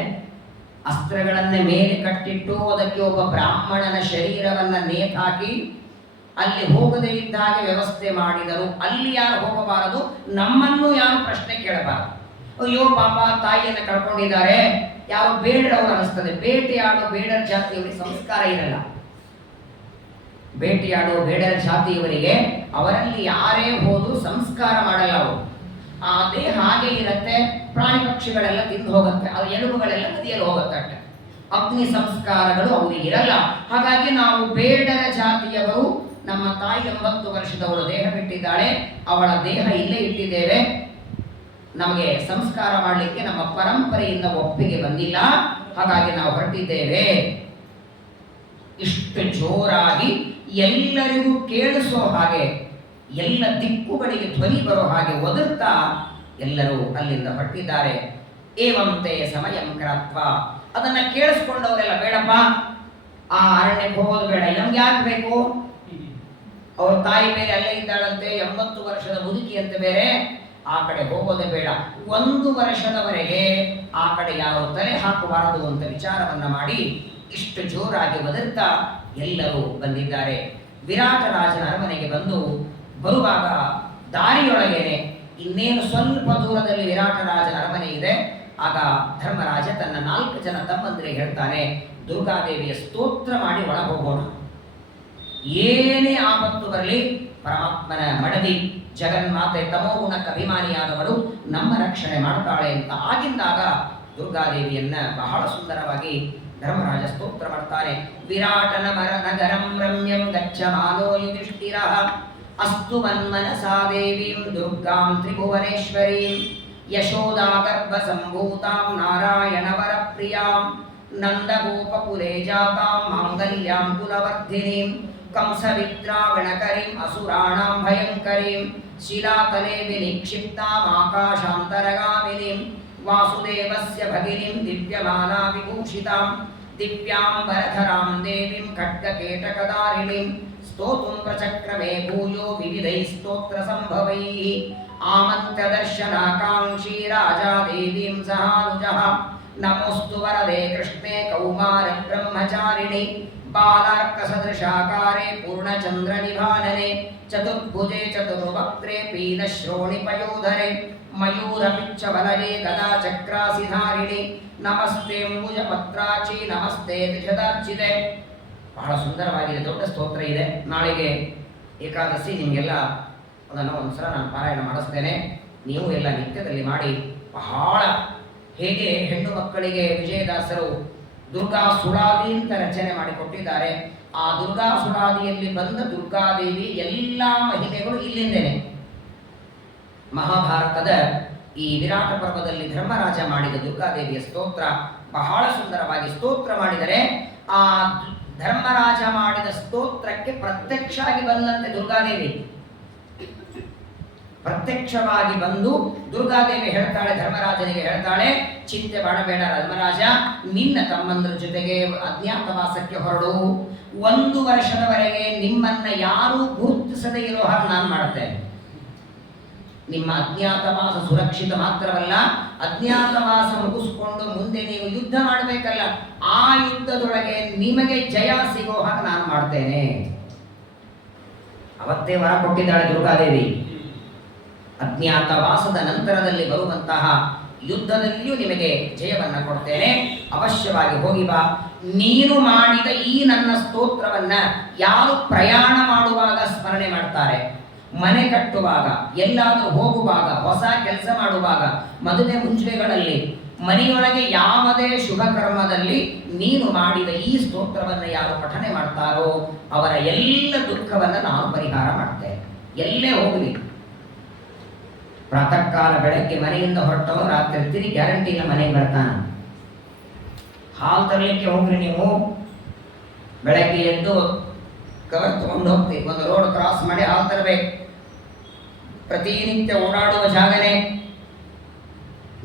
ಅಸ್ತ್ರಗಳನ್ನ ಮೇಲೆ ಕಟ್ಟಿಟ್ಟು ಅದಕ್ಕೆ ಒಬ್ಬ ಬ್ರಾಹ್ಮಣನ ಶರೀರವನ್ನ ನೇತಾಕಿ ಅಲ್ಲಿ ಹೋಗದೇ ಇದ್ದ ಹಾಗೆ ವ್ಯವಸ್ಥೆ ಮಾಡಿದರು. ಅಲ್ಲಿ ಯಾರು ಹೋಗಬಾರದು, ನಮ್ಮನ್ನು ಯಾರು ಪ್ರಶ್ನೆ ಕೇಳಬಾರದು. ಅಯ್ಯೋ ಪಾಪ ತಾಯಿಯನ್ನು ಕಳ್ಕೊಂಡಿದ್ದಾರೆ, ಯಾವ ಬೇಡರವರು ಅನಿಸ್ತದೆ. ಬೇಟೆಯಾಡೋ ಬೇಡರ ಜಾತಿಯವರಿಗೆ ಸಂಸ್ಕಾರ ಇರಲ್ಲ. ಬೇಟೆಯಾಡುವ ಬೇಡರ ಜಾತಿಯವರಿಗೆ ಅವರಲ್ಲಿ ಯಾರೇ ಹೋದ್ರು ಸಂಸ್ಕಾರ ಮಾಡಲ್ಲ. ಅವರು ಆ ದೇಹ ಹಾಗೆ ಇರುತ್ತೆ, ಪ್ರಾಣಿ ಪಕ್ಷಿಗಳೆಲ್ಲ ತಿಂದು ಹೋಗುತ್ತೆ, ಅದು ಎಲುಬುಗಳೆಲ್ಲ ನದಿಯಲ್ಲಿ ಹೋಗುತ್ತೆ. ಅಗ್ನಿ ಸಂಸ್ಕಾರಗಳು ಅವರಿಗೆ ಇರಲ್ಲ. ಹಾಗಾಗಿ ನಾವು ಬೇಡರ ಜಾತಿಯವರು, ನಮ್ಮ ತಾಯಿ 80 ವರ್ಷದವಳು ದೇಹ ಬಿಟ್ಟಿದ್ದಾಳೆ, ಅವಳ ದೇಹ ಇಲ್ಲೇ ಇಟ್ಟಿದ್ದೇವೆ, ನಮಗೆ ಸಂಸ್ಕಾರ ಮಾಡಲಿಕ್ಕೆ ನಮ್ಮ ಪರಂಪರೆಯಿಂದ ಒಪ್ಪಿಗೆ ಬಂದಿಲ್ಲ, ಹಾಗಾಗಿ ನಾವು ಹೊರಟಿದ್ದೇವೆ. ಇಷ್ಟು ಜೋರಾಗಿ ಎಲ್ಲರಿಗೂ ಕೇಳಿಸೋ ಹಾಗೆ, ಎಲ್ಲ ದಿಕ್ಕುಗಳಿಗೆ ಧ್ವನಿ ಬರೋ ಹಾಗೆ ಒದರ್ತಾ ಎಲ್ಲರೂ ಅಲ್ಲಿಂದ ಹೊರಟಿದ್ದಾರೆ. ಏವಂತೆ ಸಮಯಂ ಕೃತ್ವ. ಅದನ್ನ ಕೇಳಿಸ್ಕೊಂಡವರೆಲ್ಲ, ಬೇಡಪ್ಪ ಆ ಅರಣ್ಯಕ್ಕೆ ಹೋಗೋದು ಬೇಡ, ನಮ್ಗೆ ಯಾಕೆ ಬೇಕು, ಅವ್ರ ತಾಯಿ ಬೇರೆ ಅಲ್ಲೇ ಇದ್ದಾಳಂತೆ, 80 ವರ್ಷದ ಮುದುಕಿ ಅಂತ ಬೇರೆ, ಆ ಕಡೆ ಹೋಗೋದೇ ಬೇಡ, 1 ವರ್ಷದವರೆಗೆ ಆ ಕಡೆ ಯಾವ ತಲೆ ಹಾಕಬಾರದು ಅಂತ ವಿಚಾರವನ್ನ ಮಾಡಿ ಇಷ್ಟು ಜೋರಾಗಿ ಒದರ್ತಾ ಎಲ್ಲರೂ ಬಂದಿದ್ದಾರೆ. ವಿರಾಟ ರಾಜನ ಅರಮನೆಗೆ ಬಂದು ಬರುವಾಗ ದಾರಿಯೊಳಗೇನೆ ಇನ್ನೇನು ಸ್ವಲ್ಪ ದೂರದಲ್ಲಿ ವಿರಾಟರಾಜನ ಅರಮನೆ ಇದೆ. ಆಗ ಧರ್ಮರಾಜ ತನ್ನ 4 ಜನ ತಮ್ಮಂದಿರಿಗೆ ಹೇಳ್ತಾನೆ, ದುರ್ಗಾದೇವಿಯ ಸ್ತೋತ್ರ ಮಾಡಿ ಒಳಗೆ ಹೋಗೋಣ. ಏನೇ ಆಪತ್ತು ಬರಲಿ ಪರಮಾತ್ಮನ ಮಡದಿ ಜಗನ್ಮಾತೆ ತಮೋಗುಣಕ್ಕೆ ಅಭಿಮಾನಿಯಾದವಳು ನಮ್ಮ ರಕ್ಷಣೆ ಮಾಡ್ತಾಳೆ ಅಂತ ಆಗಿಂದಾಗ ದುರ್ಗಾದೇವಿಯನ್ನ ಬಹಳ ಸುಂದರವಾಗಿ ಧರ್ಮರಾಜ ಸ್ತೋತ್ರ ಮಾಡ್ತಾನೆ. ವಿರಾಟನ ನಗರಂ ರಮ್ಯಂ ಗಚ್ಚಮಾನೋ ಯುಧಿಷ್ಠಿರಃ ಅಸ್ತು ಮನ್ಮನಸಾ ದೇವೀಂ ದುರ್ಗಾಂ ತ್ರಿಭುವನೇಶ್ವರೀಂ ಯಶೋದಾ ಗರ್ಭ ಸಂಭೂತಾಂ ನಾರಾಯಣ ವರಪ್ರಿಯಾಂ ನಂದಗೋಪಕುಲೇ ಜಾತಾಂ ಮಾಂಗಲ್ಯಾಂ ಕುಲವರ್ಧಿನೀಂ ಕಂಸವಿದ್ರಾವಣಕರೀಂ ಅಸುರಾಣಾಂ ಭಯಂಕರೀಂ ಶಿಲಾತಲೆ ವಿನಿಕ್ಷಿಪ್ತಾಂ ಆಕಾಶಾಂತರಗಾಮಿನೀಂ ವಾಸುದೇವಸ್ಯ ಭಗಿನೀಂ ದಿವ್ಯಮಾಲಾ ವಿಭೂಷಿತಾಂ ದಿವ್ಯಾಂಬರಧರಾಂ ದೇವೀಂ ಖಡ್ಗಕೇಟಕಧಾರಿಣೀಂ ಸ್ತೋತುಂ ಪ್ರಚಕ್ರಮೇ ಭೂಯೋ ವಿವಿಧೈ ಸ್ತೋತ್ರ ಸಂಭವೈಃ ಆಮಂತ್ರದರ್ಶನಾಕಾಂಕ್ಷಿ ರಾಜಾ ದೇವೀಂ ಸಹಾನುಜಃ ನಮೋಸ್ತು ವರದೆ ಕೃಷ್ಣೇ ಕೌಮಾರ ಬ್ರಹ್ಮಚಾರಿಣಿ ಬಾಲಾರ್ಕ ಸದೃಶಾಕಾರೆ ಪೂರ್ಣಚಂದ್ರ ನಿಭಾನನೆ ಚತುರ್ಭುಜೆ ಚತುರ್ವಕ್ತ್ರೆ ಪೀನಶ್ರೋಣಿ ಪಯೋಧರೆ ಮಯೂರ ಪಿಚ್ಚವಲನೆ ಗದಾ ಚಕ್ರಾಸಿಧಾರಿಣಿ ನಮಸ್ತೆ ಅಂಬುಜ ಪತ್ರಾಚಿ ನಮಸ್ತೆ ತ್ರಿಶದಾರ್ಚಿತೆ. ಬಹಳ ಸುಂದರವಾಗಿದೆ, ದೊಡ್ಡ ಸ್ತೋತ್ರ ಇದೆ. ನಾಳೆಗೆ ಏಕಾದಶಿ, ನಿಮಗೆಲ್ಲ ಅದನ್ನು ಒಂದ್ಸಲ ನಾನು ಪಾರಾಯಣ ಮಾಡಿಸ್ತೇನೆ. ನೀವು ಎಲ್ಲ ನಿತ್ಯದಲ್ಲಿ ಮಾಡಿ. ಬಹಳ ಹೇಗೆ ಹೆಣ್ಣು ಮಕ್ಕಳಿಗೆ ವಿಜಯದಾಸರು ದುರ್ಗಾ ಸುಳಾದಿ ಅಂತ ರಚನೆ ಮಾಡಿಕೊಟ್ಟಿದ್ದಾರೆ. ಆ ದುರ್ಗಾ ಸುಳಾದಿಯಲ್ಲಿ ಬಂದ ದುರ್ಗಾದೇವಿ ಎಲ್ಲ ಮಹಿಮೆಗಳು ಇಲ್ಲಿಂದೇನೆ. ಮಹಾಭಾರತದ ಈ ವಿರಾಟ ಪರ್ವದಲ್ಲಿ ಧರ್ಮರಾಜ ಮಾಡಿದ ದುರ್ಗಾದೇವಿಯ ಸ್ತೋತ್ರ ಬಹಳ ಸುಂದರವಾಗಿ ಸ್ತೋತ್ರ ಮಾಡಿದರೆ, ಆ ಧರ್ಮರಾಜ ಮಾಡಿದ ಸ್ತೋತ್ರಕ್ಕೆ ಪ್ರತ್ಯಕ್ಷ ಆಗಿ ಬಂದಂತೆ ದುರ್ಗಾದೇವಿ ಪ್ರತ್ಯಕ್ಷವಾಗಿ ಬಂದು ದುರ್ಗಾದೇವಿ ಹೇಳ್ತಾಳೆ, ಧರ್ಮರಾಜನಿಗೆ ಹೇಳ್ತಾಳೆ, ಚಿಂತೆ ಮಾಡಬೇಡ ಧರ್ಮರಾಜ, ನಿನ್ನ ತಮ್ಮಂದ್ರ ಜೊತೆಗೆ ಅಜ್ಞಾತವಾಸಕ್ಕೆ ಹೊರಡು. 1 ವರ್ಷದವರೆಗೆ ನಿಮ್ಮನ್ನ ಯಾರೂ ಗುರುತಿಸದೇ ಇರೋ ಹಾಗೆ ನಾನು ಮಾಡುತ್ತೇನೆ. ನಿಮ್ಮ ಅಜ್ಞಾತವಾಸ ಸುರಕ್ಷಿತ ಮಾತ್ರವಲ್ಲ, ಅಜ್ಞಾತವಾಸ ಮುಗಿಸ್ಕೊಂಡು ಮುಂದೆ ನೀವು ಯುದ್ಧ ಮಾಡಬೇಕಲ್ಲ, ಆ ಯುದ್ಧದೊಳಗೆ ನಿಮಗೆ ಜಯ ಸಿಗೋ ಹಾಗೆ ನಾನು ಮಾಡ್ತೇನೆ. ಅವತ್ತೇ ವರ ಕೊಟ್ಟಿದ್ದಾಳೆ ದುರ್ಗಾದೇವಿ. ಅಜ್ಞಾತವಾಸದ ನಂತರದಲ್ಲಿ ಬರುವಂತಹ ಯುದ್ಧದಲ್ಲಿಯೂ ನಿಮಗೆ ಜಯವನ್ನ ಕೊಡ್ತೇನೆ, ಅವಶ್ಯವಾಗಿ ಹೋಗಿ ಬಾ. ನೀನು ಮಾಡಿದ ಈ ನನ್ನ ಸ್ತೋತ್ರವನ್ನ ಯಾರು ಪ್ರಯಾಣ ಮಾಡುವಾಗ ಸ್ಮರಣೆ ಮಾಡ್ತಾರೆ, ಮನೆ ಕಟ್ಟುವಾಗ, ಎಲ್ಲಾದರೂ ಹೋಗುವಾಗ, ಹೊಸ ಕೆಲಸ ಮಾಡುವಾಗ, ಮದುವೆ ಮುಂಚೆಗಳಲ್ಲಿ, ಮನೆಯೊಳಗೆ ಯಾವುದೇ ಶುಭ ಕರ್ಮದಲ್ಲಿ ನೀನು ಮಾಡಿದ ಈ ಸ್ತೋತ್ರವನ್ನು ಯಾರು ಪಠನೆ ಮಾಡ್ತಾರೋ ಅವರ ಎಲ್ಲ ದುಃಖವನ್ನು ನಾನು ಪರಿಹಾರ ಮಾಡ್ತೇನೆ. ಎಲ್ಲೇ ಹೋಗಲಿ, ಪ್ರಾತಃ ಕಾಲ ಬೆಳಗ್ಗೆ ಮನೆಯಿಂದ ಹೊರಟವನು ರಾತ್ರಿ ತಿರುಗಿ ಗ್ಯಾರಂಟಿನ ಮನೆಗೆ ಬರ್ತಾನೆ. ಹಾಲು ತರಲಿಕ್ಕೆ ಹೋಗ್ರಿ, ನೀವು ಬೆಳಗ್ಗೆ ಎದ್ದು ಕವರ್ ತಗೊಂಡು ಹೋಗ್ತೀವಿ, ಒಂದು ರೋಡ್ ಕ್ರಾಸ್ ಮಾಡಿ ಹಾಲು ತರಬೇಕು. ಪ್ರತಿನಿತ್ಯ ಓಡಾಡುವ ಜಾಗನೇ.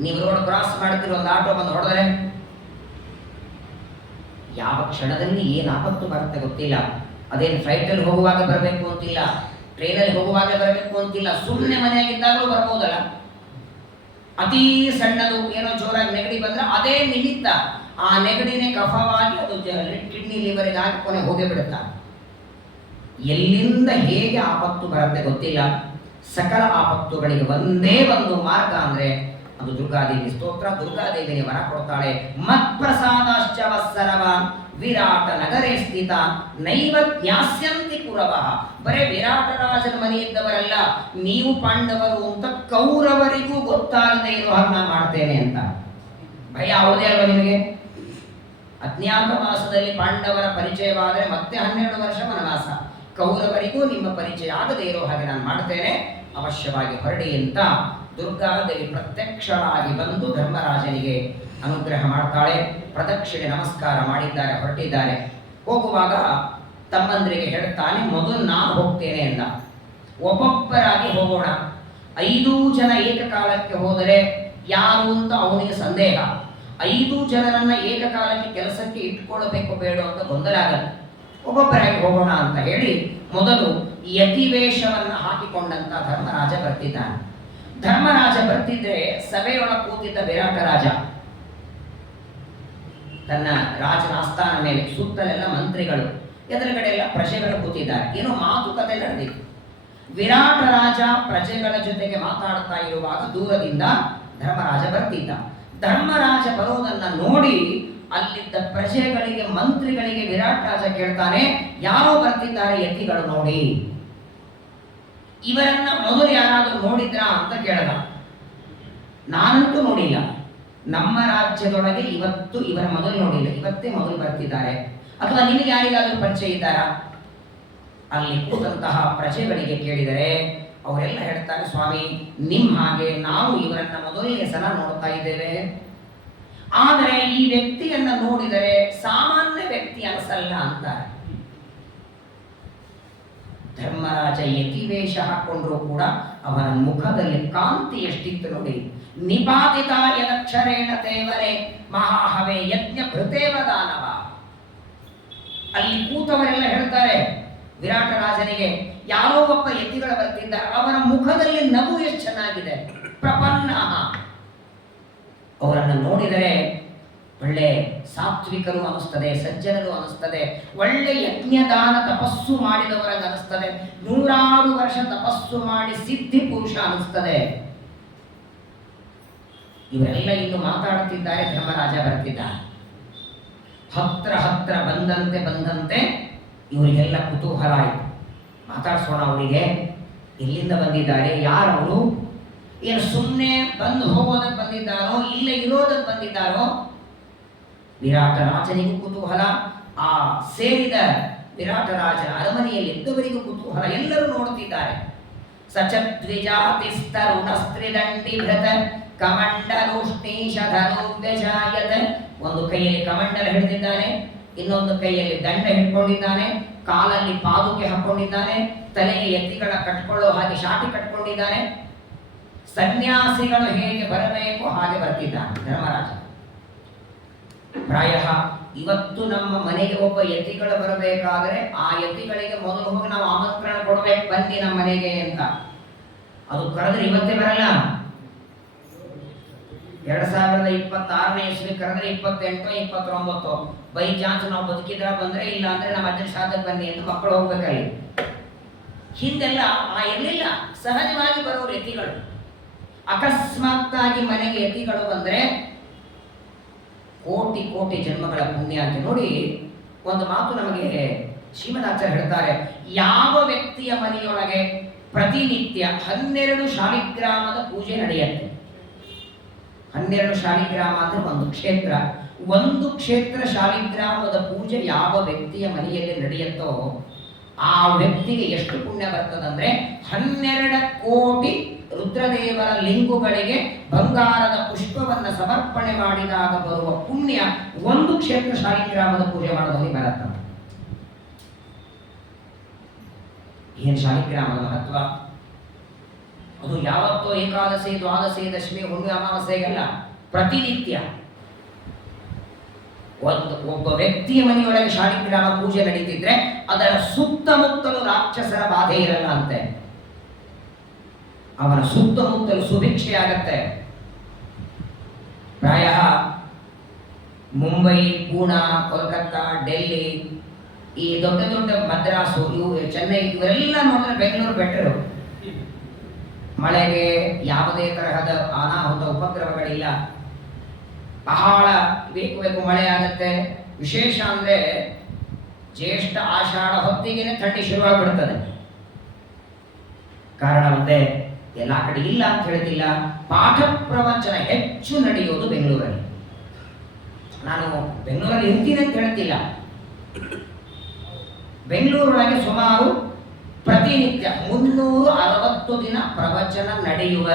ನೀವು ರೋಡ್ ಕ್ರಾಸ್ ಮಾಡ್ತೀರಿ, ಒಂದು ಆಟೋ ಬಂದು ಹೊಡೆದರೆ ಯಾವ ಕ್ಷಣದಲ್ಲಿ ಏನು ಆಪತ್ತು ಬರುತ್ತೆ ಗೊತ್ತಿಲ್ಲ. ಅದೇನು ಫ್ಲೈಟಲ್ಲಿ ಹೋಗುವಾಗ ಬರಬೇಕು ಅಂತಿಲ್ಲ, ಟ್ರೈನಲ್ಲಿ ಹೋಗುವಾಗ ಬರಬೇಕು ಅಂತಿಲ್ಲ, ಸುಮ್ಮನೆ ಮನೆಯಾಗಿದ್ದಾಗಲೂ ಬರ್ಬೋದಲ್ಲ. ಅತೀ ಸಣ್ಣದು ಏನೋ ಜೋರಾಗಿ ನೆಗಡಿ ಬಂದ್ರೆ ಅದೇ ನಿಮಿತ್ತ ಆ ನೆಗಡಿನೇ ಕಫವಾಗಿ ಅದು ಕಿಡ್ನಿ ಲಿವರಿಗೆ ಹಾಕಿಕೊಂಡೆ ಹೋಗೇ ಬಿಡುತ್ತಾ. ಎಲ್ಲಿಂದ ಹೇಗೆ ಆಪತ್ತು ಬರುತ್ತೆ ಗೊತ್ತಿಲ್ಲ. ಸಕಲ ಆಪತ್ತುಗಳಿಗೆ ಒಂದೇ ಒಂದು ಮಾರ್ಗ ಅಂದ್ರೆ ಅದು ದುರ್ಗಾದೇವಿ ಸ್ತೋತ್ರ. ದುರ್ಗಾದೇವಿನೇ ವರ ಕೊಡ್ತಾಳೆ. ಮತ್ಪ್ರಸಾದಾಶ್ಚ ವತ್ಸರವಾನ್ ವಿರಾಟ ನಗರೇ ಸ್ಥಿತ ನೈವ ಜ್ಞಾಸ್ಯಂತಿ ಕುರವಃ. ಬರೇ ವಿರಾಟರಾಜನ ಮನೆಯಿದ್ದವರಲ್ಲ, ನೀವು ಪಾಂಡವರು ಅಂತ ಕೌರವರಿಗೂ ಗೊತ್ತಾಗದೇ ಇರೋ ಹಾಗೆ ನಾನು ಮಾಡ್ತೇನೆ ಅಂತ. ಭಯ ಅವ್ರದೇ ಅಲ್ವಾ ನಿಮಗೆ? ಅಜ್ಞಾತವಾಸದಲ್ಲಿ ಪಾಂಡವರ ಪರಿಚಯವಾದರೆ ಮತ್ತೆ 12 ವರ್ಷ ವನವಾಸ. ಕೌರವರಿಗೂ ನಿಮ್ಮ ಪರಿಚಯ ಆಗದೇ ಇರೋ ಹಾಗೆ ನಾನು ಮಾಡ್ತೇನೆ, ಅವಶ್ಯವಾಗಿ ಹೊರಡಿ ಅಂತ ದುರ್ಗಾದೇವಿ ಪ್ರತ್ಯಕ್ಷವಾಗಿ ಬಂದು ಧರ್ಮರಾಜನಿಗೆ ಅನುಗ್ರಹ ಮಾಡ್ತಾಳೆ. ಪ್ರದಕ್ಷಿಣೆ ನಮಸ್ಕಾರ ಮಾಡಿದ್ದಾರೆ, ಹೊರಟಿದ್ದಾರೆ. ಹೋಗುವಾಗ ತಮ್ಮಂದರಿಗೆ ಹೇಳ್ತಾನೆ, ಮೊದಲು ನಾನು ಹೋಗ್ತೇನೆ ಅಂತ. ಒಬ್ಬೊಬ್ಬರಾಗಿ ಹೋಗೋಣ. 5 ಜನ ಏಕಕಾಲಕ್ಕೆ ಹೋದರೆ ಯಾರು ಅಂತ ಅವನಿಗೆ ಸಂದೇಹ. 5 ಜನರನ್ನ ಏಕಕಾಲಕ್ಕೆ ಕೆಲಸಕ್ಕೆ ಇಟ್ಕೊಳ್ಬೇಕು ಬೇಡ ಅಂತ ಗೊಂದಲ ಆಗಲ್ಲ. ಒಬ್ಬೊಬ್ಬರಾಗಿ ಹೋಗೋಣ ಅಂತ ಹೇಳಿ ಮೊದಲು ಯತಿವೇಷವನ್ನು ಹಾಕಿಕೊಂಡಂತ ಧರ್ಮರಾಜ ಬರ್ತಿದ್ದಾನೆ. ಧರ್ಮರಾಜ ಬರ್ತಿದ್ರೆ ಸಭೆಯೊಳಗೆ ಕೂತಿದ್ದ ವಿರಾಟ ರಾಜ ತನ್ನ ರಾಜನ ಆಸ್ಥಾನ ಮೇಲೆ, ಸುತ್ತಲೆಲ್ಲ ಮಂತ್ರಿಗಳು, ಎದುರುಗಡೆ ಎಲ್ಲ ಪ್ರಜೆಗಳು ಕೂತಿದ್ದಾರೆ. ಏನೋ ಮಾತುಕತೆ ನಡೆದಿತ್ತು. ವಿರಾಟ ರಾಜ ಪ್ರಜೆಗಳ ಜೊತೆಗೆ ಮಾತಾಡ್ತಾ ಇರುವಾಗ ದೂರದಿಂದ ಧರ್ಮರಾಜ ಬರ್ತಿದ್ದ. ಧರ್ಮರಾಜ ಬರೋದನ್ನ ನೋಡಿ ಅಲ್ಲಿದ್ದ ಪ್ರಜೆಗಳಿಗೆ, ಮಂತ್ರಿಗಳಿಗೆ ವಿರಾಟ್ ರಾಜ ಕೇಳ್ತಾನೆ, ಯಾರೋ ಬರ್ತಿದ್ದಾರೆ ಯತಿಗಳು ನೋಡಿ, ಇವರನ್ನ ಮೊದಲು ಯಾರಾದರೂ ನೋಡಿದ್ರಾ ಅಂತ ಕೇಳ್ದ. ನಾನಂತೂ ನೋಡಿಲ್ಲ, ನಮ್ಮ ರಾಜ್ಯದೊಳಗೆ ಇವತ್ತು ಇವರ ಮೊದಲು ನೋಡಿಲ್ಲ, ಇವತ್ತೇ ಮೊದಲು ಬರ್ತಿದ್ದಾರೆ. ಅಥವಾ ನಿಮಗೆ ಯಾರಿಗಾದರೂ ಪರಿಚಯ ಇದ್ದಾರಾ? ಅಲ್ಲಿ ಕೂತಂತಹ ಪ್ರಜೆಗಳಿಗೆ ಕೇಳಿದರೆ ಅವರೆಲ್ಲ ಹೇಳ್ತಾರೆ, ಸ್ವಾಮಿ ನಿಮ್ಮ ಹಾಗೆ ನಾವು ಇವರನ್ನ ಮೊದಲನೇ ಸಲ ನೋಡ್ತಾ ಇದ್ದೇವೆ, ಆದರೆ ಈ ವ್ಯಕ್ತಿಯನ್ನ ನೋಡಿದರೆ ಸಾಮಾನ್ಯ ವ್ಯಕ್ತಿ ಅನಿಸಲ್ಲ ಅಂತಾರೆ. ಧರ್ಮರಾಜ ಯತಿವೇಷ ಹಾಕೊಂಡ್ರು ಕೂಡ ಅವನ ಮುಖದಲ್ಲಿ ಕಾಂತಿ ಎಷ್ಟಿತ್ತು ನೋಡಿ. ನಿಪಾತಿತ ಯದಕ್ಷರೇಣ ದೇವರೇ ಮಹಾಹವೇ ಯಜ್ಞ ಭೃತೇವ ದಾನವ. ಅಲ್ಲಿ ಕೂತವರೆಲ್ಲ ಹೇಳ್ತಾರೆ ವಿರಾಟ ರಾಜನಿಗೆ, ಯಾರೋ ಒಬ್ಬ ಯತಿಗಳು ಬರ್ತಿದ್ದಾರೆ, ಅವನ ಮುಖದಲ್ಲಿ ನಗು ಎಷ್ಟು ಚೆನ್ನಾಗಿದೆ, ಪ್ರಪನ್ನ. ಅವರನ್ನು ನೋಡಿದರೆ ಒಳ್ಳೆ ಸಾತ್ವಿಕರು ಅನಿಸ್ತದೆ, ಸಜ್ಜನರು ಅನಿಸ್ತದೆ, ಒಳ್ಳೆ ಯಜ್ಞದಾನ ತಪಸ್ಸು ಮಾಡಿದವರಾಗ ಅನಿಸ್ತದೆ, 100 ವರ್ಷ ತಪಸ್ಸು ಮಾಡಿ ಸಿದ್ಧಿ ಪುರುಷ ಅನಿಸ್ತದೆ. ಇವರೆಲ್ಲ ಇನ್ನು ಮಾತಾಡುತ್ತಿದ್ದಾರೆ, ಧರ್ಮರಾಜ ಬರ್ತಿದ್ದ. ಹತ್ರ ಬಂದಂತೆ ಇವರಿಗೆಲ್ಲ ಕುತೂಹಲ ಆಯಿತು. ಮಾತಾಡ್ಸೋಣ ಅವರಿಗೆ, ಎಲ್ಲಿಂದ ಬಂದಿದ್ದಾರೆ, ಯಾರವರು, ಏನು ಸುಮ್ಮನೆ ಬಂದು ಹೋಗೋದಕ್ಕೆ ಬಂದಿದ್ದಾರೋ ಇಲ್ಲ ಇರೋದಕ್ಕೆ ಬಂದಿದ್ದಾರೋ. ವಿರಾಟ ರಾಜನಿಗೂ ಕುತೂಹಲ, ಆ ಸೇರಿದ ವಿರಾಟ ರಾಜ ಅರಮನೆಯಲ್ಲಿ ಇದ್ದವರಿಗೂ ಕುತೂಹಲ, ಎಲ್ಲರೂ ನೋಡುತ್ತಿದ್ದಾರೆ. ಸಚದ್ವಿಜಾತಿಸ್ತರುಣಸ್ತ್ರಿದಂಡಿ ಭೃತ ಕಮಂಡಲೂಷ್ಣೀಶಧನುವ್ಯಜಾಯತ. ಒಂದು ಕೈಯಲ್ಲಿ ಕಮಂಡಲ ಹಿಡಿದಿದ್ದಾನೆ, ಇನ್ನೊಂದು ಕೈಯಲ್ಲಿ ದಂಡ ಹಿಡ್ಕೊಂಡಿದ್ದಾನೆ, ಕಾಲಲ್ಲಿ ಪಾದುಕೆ ಹಾಕೊಂಡಿದ್ದಾನೆ, ತಲೆಗೆ ಎತ್ತಿಗಳ ಕಟ್ಕೊಳ್ಳೋ ಹಾಗೆ ಶಾಟಿ ಕಟ್ಕೊಂಡಿದ್ದಾನೆ. ಸನ್ಯಾಸಿಗಳು ಹೇಗೆ ಬರಬೇಕು ಹಾಗೆ ಬರ್ತಿದ್ದಾನೆ ಧರ್ಮರಾಜ. ಪ್ರಾಯ ಇವತ್ತು ನಮ್ಮ ಮನೆಗೆ ಒಬ್ಬ ಯತಿಗಳು ಬರಬೇಕಾದ್ರೆ ಆ ಯತಿಗಳಿಗೆ ಮೊದಲು ಹೋಗಿ ನಾವು ಆಮಂತ್ರಣ ಕೊಡ್ಬೇಕು, ಬನ್ನಿ ನಮ್ಮ ಮನೆಗೆ ಅಂತ. ಅದು ಕರೆದ್ರೆ ಇವತ್ತೇ ಬರಲ್ಲ. 2026ನೇ ಇಸ್ವಿ ಕರೆದ್ರೆ 28, 29 ಬೈ ಚಾನ್ಸ್ ನಾವು ಬದುಕಿದ್ರ ಬಂದ್ರೆ, ಇಲ್ಲ ಅಂದ್ರೆ ನಮ್ಮ ಅಜ್ಜನ ಶಾದಕ್ಕೆ ಬನ್ನಿ ಅಂತ ಮಕ್ಕಳು ಹೋಗ್ಬೇಕಲ್ಲಿ. ಹಿಂದೆಲ್ಲ ಇರಲಿಲ್ಲ, ಸಹಜವಾಗಿ ಬರೋರು ಯತಿಗಳು. ಅಕಸ್ಮಾತ್ತಾಗಿ ಮನೆಗೆ ಯತಿಗಳು ಬಂದ್ರೆ ಕೋಟಿ ಕೋಟಿ ಜನ್ಮಗಳ ಪುಣ್ಯ ಅಂತ. ನೋಡಿ, ಒಂದು ಮಾತು ನಮಗೆ ಶ್ರೀಮದಾಚಾರ್ಯ ಹೇಳ್ತಾರೆ, ಯಾವ ವ್ಯಕ್ತಿಯ ಮನೆಯೊಳಗೆ ಪ್ರತಿನಿತ್ಯ 12 ಶಾಲಿಗ್ರಾಮದ ಪೂಜೆ ನಡೆಯುತ್ತೆ. 12 ಶಾಲಿಗ್ರಾಮ ಅಂದ್ರೆ ಒಂದು ಕ್ಷೇತ್ರ. ಒಂದು ಕ್ಷೇತ್ರ ಶಾಲಿಗ್ರಾಮದ ಪೂಜೆ ಯಾವ ವ್ಯಕ್ತಿಯ ಮನೆಯಲ್ಲಿ ನಡೆಯುತ್ತೋ ಆ ವ್ಯಕ್ತಿಗೆ ಎಷ್ಟು ಪುಣ್ಯ ಬರ್ತದಂದ್ರೆ 12 ಕೋಟಿ ರುದ್ರದೇವರ ಲಿಂಗುಗಳಿಗೆ ಬಂಗಾರದ ಪುಷ್ಪವನ್ನ ಸಮರ್ಪಣೆ ಮಾಡಿದಾಗ ಬರುವ ಪುಣ್ಯ ಒಂದು ಕ್ಷೇತ್ರ ಶಾಲಿಗ್ರಾಮದ ಪೂಜೆ ಮಾಡೋದ್ರಲ್ಲಿ ಬರತ್ತ. ಏನ್ ಶಾಲಿಗ್ರಾಮದ ಮಹತ್ವ! ಅದು ಯಾವತ್ತೋ ಏಕಾದಶಿ, ದ್ವಾದಶಿ, ದಶಮಿ, ಹುಣ್ಣಿಮೆ, ಅಮಾವಾಸ್ಯೆಗೆಲ್ಲ ಪ್ರತಿನಿತ್ಯ ಒಬ್ಬ ವ್ಯಕ್ತಿಯ ಮನೆಯೊಳಗೆ ಶಾಲಿಗ್ರಾಮ ಪೂಜೆ ನಡೀತಿದ್ರೆ ಅದರ ಸುತ್ತಮುತ್ತಲು ರಾಕ್ಷಸರ ಬಾಧೆ ಇರಲ್ಲ ಅಂತೆ. ಅವನ ಸುತ್ತಮುತ್ತಲು ಸುಭಿಕ್ಷೆ ಆಗತ್ತೆ. ಪ್ರಾಯ ಮುಂಬೈ, ಪೂನಾ, ಕೋಲ್ಕತ್ತಾ, ಡೆಲ್ಲಿ, ಈ ದೊಡ್ಡ ದೊಡ್ಡ ಮದ್ರಾಸು, ಚೆನ್ನೈ, ಇವೆಲ್ಲ ನೋಡಿದ್ರೆ ಬೆಂಗಳೂರು ಬೆಟರು. ಮಳೆಗೆ ಯಾವುದೇ ತರಹದ ಅನಾಹುತ ಉಪದ್ರವಗಳಿಲ್ಲ. ಬಹಳ ಬೇಕು ಮಳೆ ಆಗುತ್ತೆ. ವಿಶೇಷ ಅಂದ್ರೆ ಜ್ಯೇಷ್ಠ ಆಷಾಢ ಹೊತ್ತಿಗೆನೆ ಥಂಡಿ ಶುರುವಾಗ್ಬಿಡ್ತದೆ. ಕಾರಣ ಒಂದೇ, ಎಲ್ಲ ಕಡೆ ಇಲ್ಲ ಅಂತ ಹೇಳ್ತಿಲ್ಲ, ಪಾಠ ಪ್ರವಚನ ಹೆಚ್ಚು ನಡೆಯೋದು ಬೆಂಗಳೂರಲ್ಲಿ. ನಾನು ಬೆಂಗಳೂರಲ್ಲಿ ಇರ್ತೀನಿ ಅಂತ ಹೇಳ್ತಿಲ್ಲ. ಬೆಂಗಳೂರೊಳಗೆ ಸುಮಾರು ಪ್ರತಿನಿತ್ಯ 360 ದಿನ ಪ್ರವಚನ ನಡೆಯುವ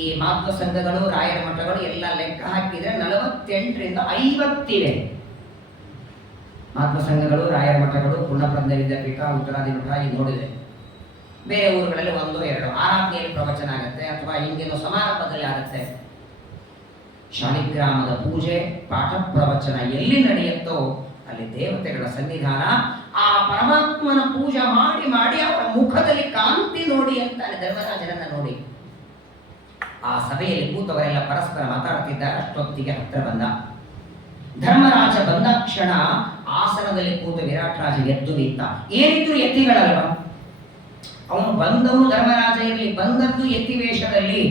ಈ ಮಾಧ್ವ ಸಂಘಗಳು, ರಾಯರ ಮಠಗಳು ಎಲ್ಲ ಲೆಕ್ಕ ಹಾಕಿದ್ರೆ 48ರಿಂದ 50 ಇವೆ. ಮಾಧ್ವ ಸಂಘಗಳು, ರಾಯರ ಮಠಗಳು, ಪೂರ್ಣಪ್ರಜ್ಞ ವಿದ್ಯಾಪೀಠ, ಉತ್ತರಾದಿ ಮಠ ಈಗ ನೋಡಿದೆ. ಬೇರೆ ಊರುಗಳಲ್ಲಿ 1-2 ಆರಾಧನೆಯಲ್ಲಿ ಪ್ರವಚನ ಆಗುತ್ತೆ, ಅಥವಾ ಹಿಂಗೇನೋ ಸಮಾರಂಭದಲ್ಲಿ ಆಗುತ್ತೆ. ಶಾಲಿಗ್ರಾಮದ ಪೂಜೆ, ಪಾಠ ಪ್ರವಚನ ಎಲ್ಲಿ ನಡೆಯುತ್ತೋ ಅಲ್ಲಿ ದೇವತೆಗಳ ಸನ್ನಿಧಾನ. ಆ ಪರಮಾತ್ಮನ ಪೂಜೆ ಮಾಡಿ ಮಾಡಿ ಅವರ ಮುಖದಲ್ಲಿ ಕಾಂತಿ ನೋಡಿ ಅಂತಾನೆ ಧರ್ಮರಾಜನನ್ನ ನೋಡಿ. ಆ ಸಭೆಯಲ್ಲಿ ಕೂತವರೆಲ್ಲ ಪರಸ್ಪರ ಮಾತಾಡ್ತಿದ್ದಾರೆ. ಅಷ್ಟೊತ್ತಿಗೆ ಹತ್ರ ಬಂದ ಧರ್ಮರಾಜ. ಬಂದ ಕ್ಷಣ ಆಸನದಲ್ಲಿ ಕೂತ ವಿರಾಟ್ ರಾಜ ಎದ್ದು ನಿಂತ. ಏನಿದ್ರು ಯತಿಗಳಲ್ವ, ಅವನು ಬಂದವನು ಧರ್ಮರಾಜ ಇರಲಿ, ಬಂದದ್ದು ಯತಿ ವೇಷದಲ್ಲಿ.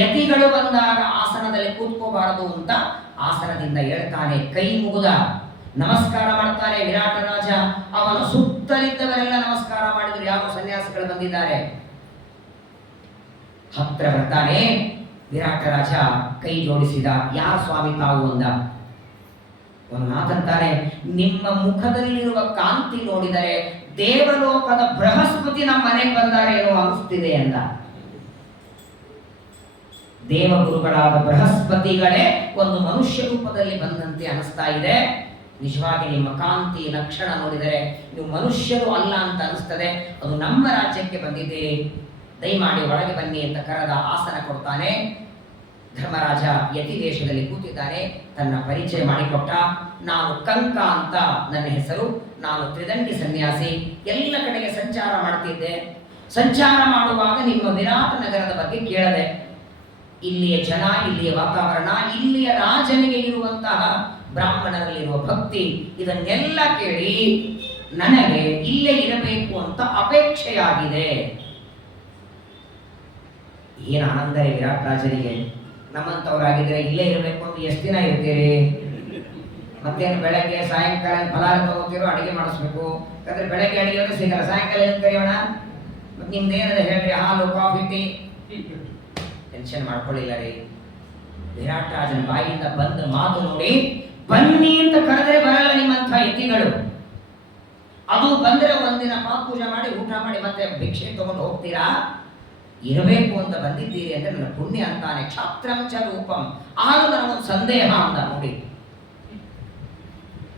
ಯತಿಗಳು ಬಂದಾಗ ಆಸನದಲ್ಲಿ ಕೂತ್ಕೋಬಾರದು ಅಂತ ಆಸನದಿಂದ ಹೇಳ್ತಾನೆ. ಕೈ ಮುಗಿದ ನಮಸ್ಕಾರ ಮಾಡ್ತಾನೆ ವಿರಾಟ ರಾಜ. ಅವನು ಸುತ್ತಲಿದ್ದವರೆಲ್ಲ ನಮಸ್ಕಾರ ಮಾಡಿದ್ರು. ಯಾರು ಸನ್ಯಾಸಿಗಳು ಬಂದಿದ್ದಾರೆ. ಹತ್ರ ಬರ್ತಾನೆ ವಿರಾಟ ರಾಜ, ಕೈ ಜೋಡಿಸಿದ. ಯಾರು ಸ್ವಾಮಿ ತಾವು ಅಂದ. ಒಂದು ಮಾತಂತಾನೆ, ನಿಮ್ಮ ಮುಖದಲ್ಲಿರುವ ಕಾಂತಿ ನೋಡಿದರೆ ದೇವಲೋಕದ ಬೃಹಸ್ಪತಿ ನಮ್ಮ ಮನೆಗೆ ಬಂದಾರೇನೋ ಅನಿಸ್ತಿದೆ ಅಂದ. ದೇವಗುರುಗಳಾದ ಬೃಹಸ್ಪತಿಗಳೇ ಒಂದು ಮನುಷ್ಯ ರೂಪದಲ್ಲಿ ಬಂದಂತೆ ಅನಿಸ್ತಾ ಇದೆ. ನಿಜವಾಗಿ ನಿಮ್ಮ ಕಾಂತಿ ಲಕ್ಷಣ ನೋಡಿದರೆ ನೀವು ಮನುಷ್ಯರು ಅಲ್ಲ ಅಂತ ಅನಿಸ್ತದೆ. ಅದು ನಮ್ಮ ರಾಜ್ಯಕ್ಕೆ ಬಂದಿದ್ದೀರಿ, ದಯಮಾಡಿ ಒಳಗೆ ಬನ್ನಿ ಅಂತ ಕರೆದ. ಆಸನ ಕೊಡ್ತಾನೆ. ಧರ್ಮರಾಜ ಯತಿ ವೇಷದಲ್ಲಿ ಕೂತಿದ್ದಾನೆ. ತನ್ನ ಪರಿಚಯ ಮಾಡಿಕೊಟ್ಟ. ನಾನು ಕಂಕ ಅಂತ ನನ್ನ ಹೆಸರು. ನಾನು ತ್ರಿದಂಡಿ ಸನ್ಯಾಸಿ. ಎಲ್ಲ ಕಡೆಗೆ ಸಂಚಾರ ಮಾಡ್ತಿದ್ದೆ. ಸಂಚಾರ ಮಾಡುವಾಗ ನಿಮ್ಮ ವಿರಾಟ ನಗರದ ಬಗ್ಗೆ ಕೇಳದೆ. ಇಲ್ಲಿಯ ಜನ, ಇಲ್ಲಿಯ ವಾತಾವರಣ, ಇಲ್ಲಿಯ ರಾಜನಿಗೆ ಇರುವಂತಹ ಬ್ರಾಹ್ಮಣರಲ್ಲಿರುವ ಭಕ್ತಿ, ಇದನ್ನೆಲ್ಲ ಕೇಳಿ ನನಗೆ ಇಲ್ಲೇ ಇರಬೇಕು ಅಂತ ಅಪೇಕ್ಷೆಯಾಗಿದೆ. ಏನು ಆನಂದ ವಿರಾಟ್ ರಾಜನಿಗೆ. ನಮ್ಮಂಥವ್ರಾಗಿದ್ರೆ ಇಲ್ಲೇ ಇರಬೇಕು ಅಂತ ಎಷ್ಟು ದಿನ ಇರ್ತೀರಿ? ಮತ್ತೇನು ಬೆಳಗ್ಗೆ ಸಾಯಂಕಾಲ ಫಲಾರ ತಗೋತೀರೋ, ಅಡಿಗೆ ಮಾಡಿಸ್ಬೇಕು. ಯಾಕಂದ್ರೆ ಬೆಳಗ್ಗೆ ಅಡಿಗೆ ಸಿಗಲ್ಲ, ಸಾಯಂಕಾಲ ಏನು ಕರೆಯೋಣ? ಮತ್ತೆ ನಿಮ್ದೇನದ ಹೇಳ್ರಿ, ಹಾಲು ಕಾಫಿ ಟೀ. ಟೆನ್ಷನ್ ಮಾಡ್ಕೊಳ್ಳಿಲ್ಲ ರೀ. ವಿರಾಟ್ ರಾಜನ ಬಾಯಿಯಿಂದ ಬಂದ ಮಾತು ನೋಡಿ, ಬನ್ನಿ ಅಂತ ಕರೆದ್ರೆ ಬರಲ್ಲ ನಿಮ್ಮಂಥ ಯತಿಗಳು. ಅದು ಬಂದ್ರೆ ಒಂದಿನ ಪಾಪೂಜೆ ಮಾಡಿ ಊಟ ಮಾಡಿ ಮತ್ತೆ ಭಿಕ್ಷೆ ತಗೊಂಡು ಹೋಗ್ತೀರಾ? ಇರಬೇಕು ಅಂತ ಬಂದಿದ್ದೀರಿ ಅಂದ್ರೆ ನನ್ನ ಪುಣ್ಯ ಅಂತಾನೆ. ಕ್ಷಾತ್ರಂ ಚ ರೂಪಂ. ಆಗ ನನಗೊಂದು ಸಂದೇಹ ಅಂದ. ನೋಡಿ,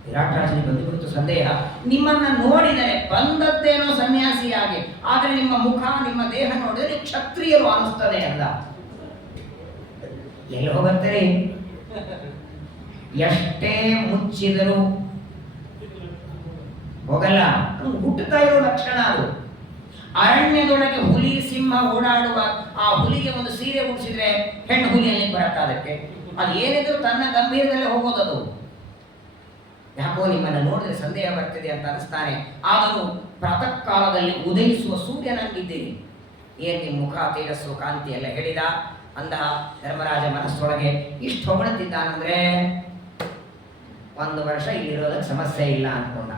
ವಿರಾಟ್ ರಾಜನಿಗೆ ಬಂದುಬಿಡ್ತು ಸಂದೇಹ. ನಿಮ್ಮನ್ನ ನೋಡಿದರೆ ಬಂದದ್ದೇನೋ ಸನ್ಯಾಸಿಯಾಗಿ, ಆದ್ರೆ ನಿಮ್ಮ ಮುಖ, ನಿಮ್ಮ ದೇಹ ನೋಡಿದರೆ ಕ್ಷತ್ರಿಯರು ಅನಿಸ್ತದೆ ಅಂದ. ಎಲ್ಲಿ ಹೋಗುತ್ತಾರೆ? ಎಷ್ಟೇ ಮುಚ್ಚಿದರೂ ಹೋಗಲ್ಲ. ಹುಟ್ಟುತ್ತಾ ಇರೋ ಲಕ್ಷಣ ಅದು. ಅರಣ್ಯದೊಳಗೆ ಹುಲಿ ಸಿಂಹ ಓಡಾಡುವ, ಆ ಹುಲಿಗೆ ಒಂದು ಸೀರೆ ಉಡಿಸಿದ್ರೆ ಹೆಣ್ಣು ಹುಲಿಯಲ್ಲಿ ಬರತ್ತ. ಅದಕ್ಕೆ ಅದು ಏನಿದ್ರು ತನ್ನ ಗಂಭೀರದಲ್ಲೇ ಹೋಗೋದದು. ಯಾಕೋ ನಿಮ್ಮನ್ನು ನೋಡಿದ್ರೆ ಸಂದೇಹ ಬರ್ತಿದೆ ಅಂತ ಅನಿಸ್ತಾನೆ. ಆದರೂ ಪ್ರಾತಃ ಕಾಲದಲ್ಲಿ ಉದಯಿಸುವ ಸೂರ್ಯನಂಗಿದ್ದೀರಿ. ಏನ್ ನಿಮ್ಮ ಮುಖ, ತೇಜಸ್ಸು, ಕಾಂತಿ ಎಲ್ಲ ಹೇಳಿದ. ಅಂದ ಧರ್ಮರಾಜ ಮನಸ್ಸೊಳಗೆ ಇಷ್ಟು ಹೊಗಳುತ್ತಿದ್ದಾನಂದ್ರೆ ಒಂದು ವರ್ಷ ಇಲ್ಲಿರೋದಕ್ಕೆ ಸಮಸ್ಯೆ ಇಲ್ಲ ಅನ್ಕೊಂಡ.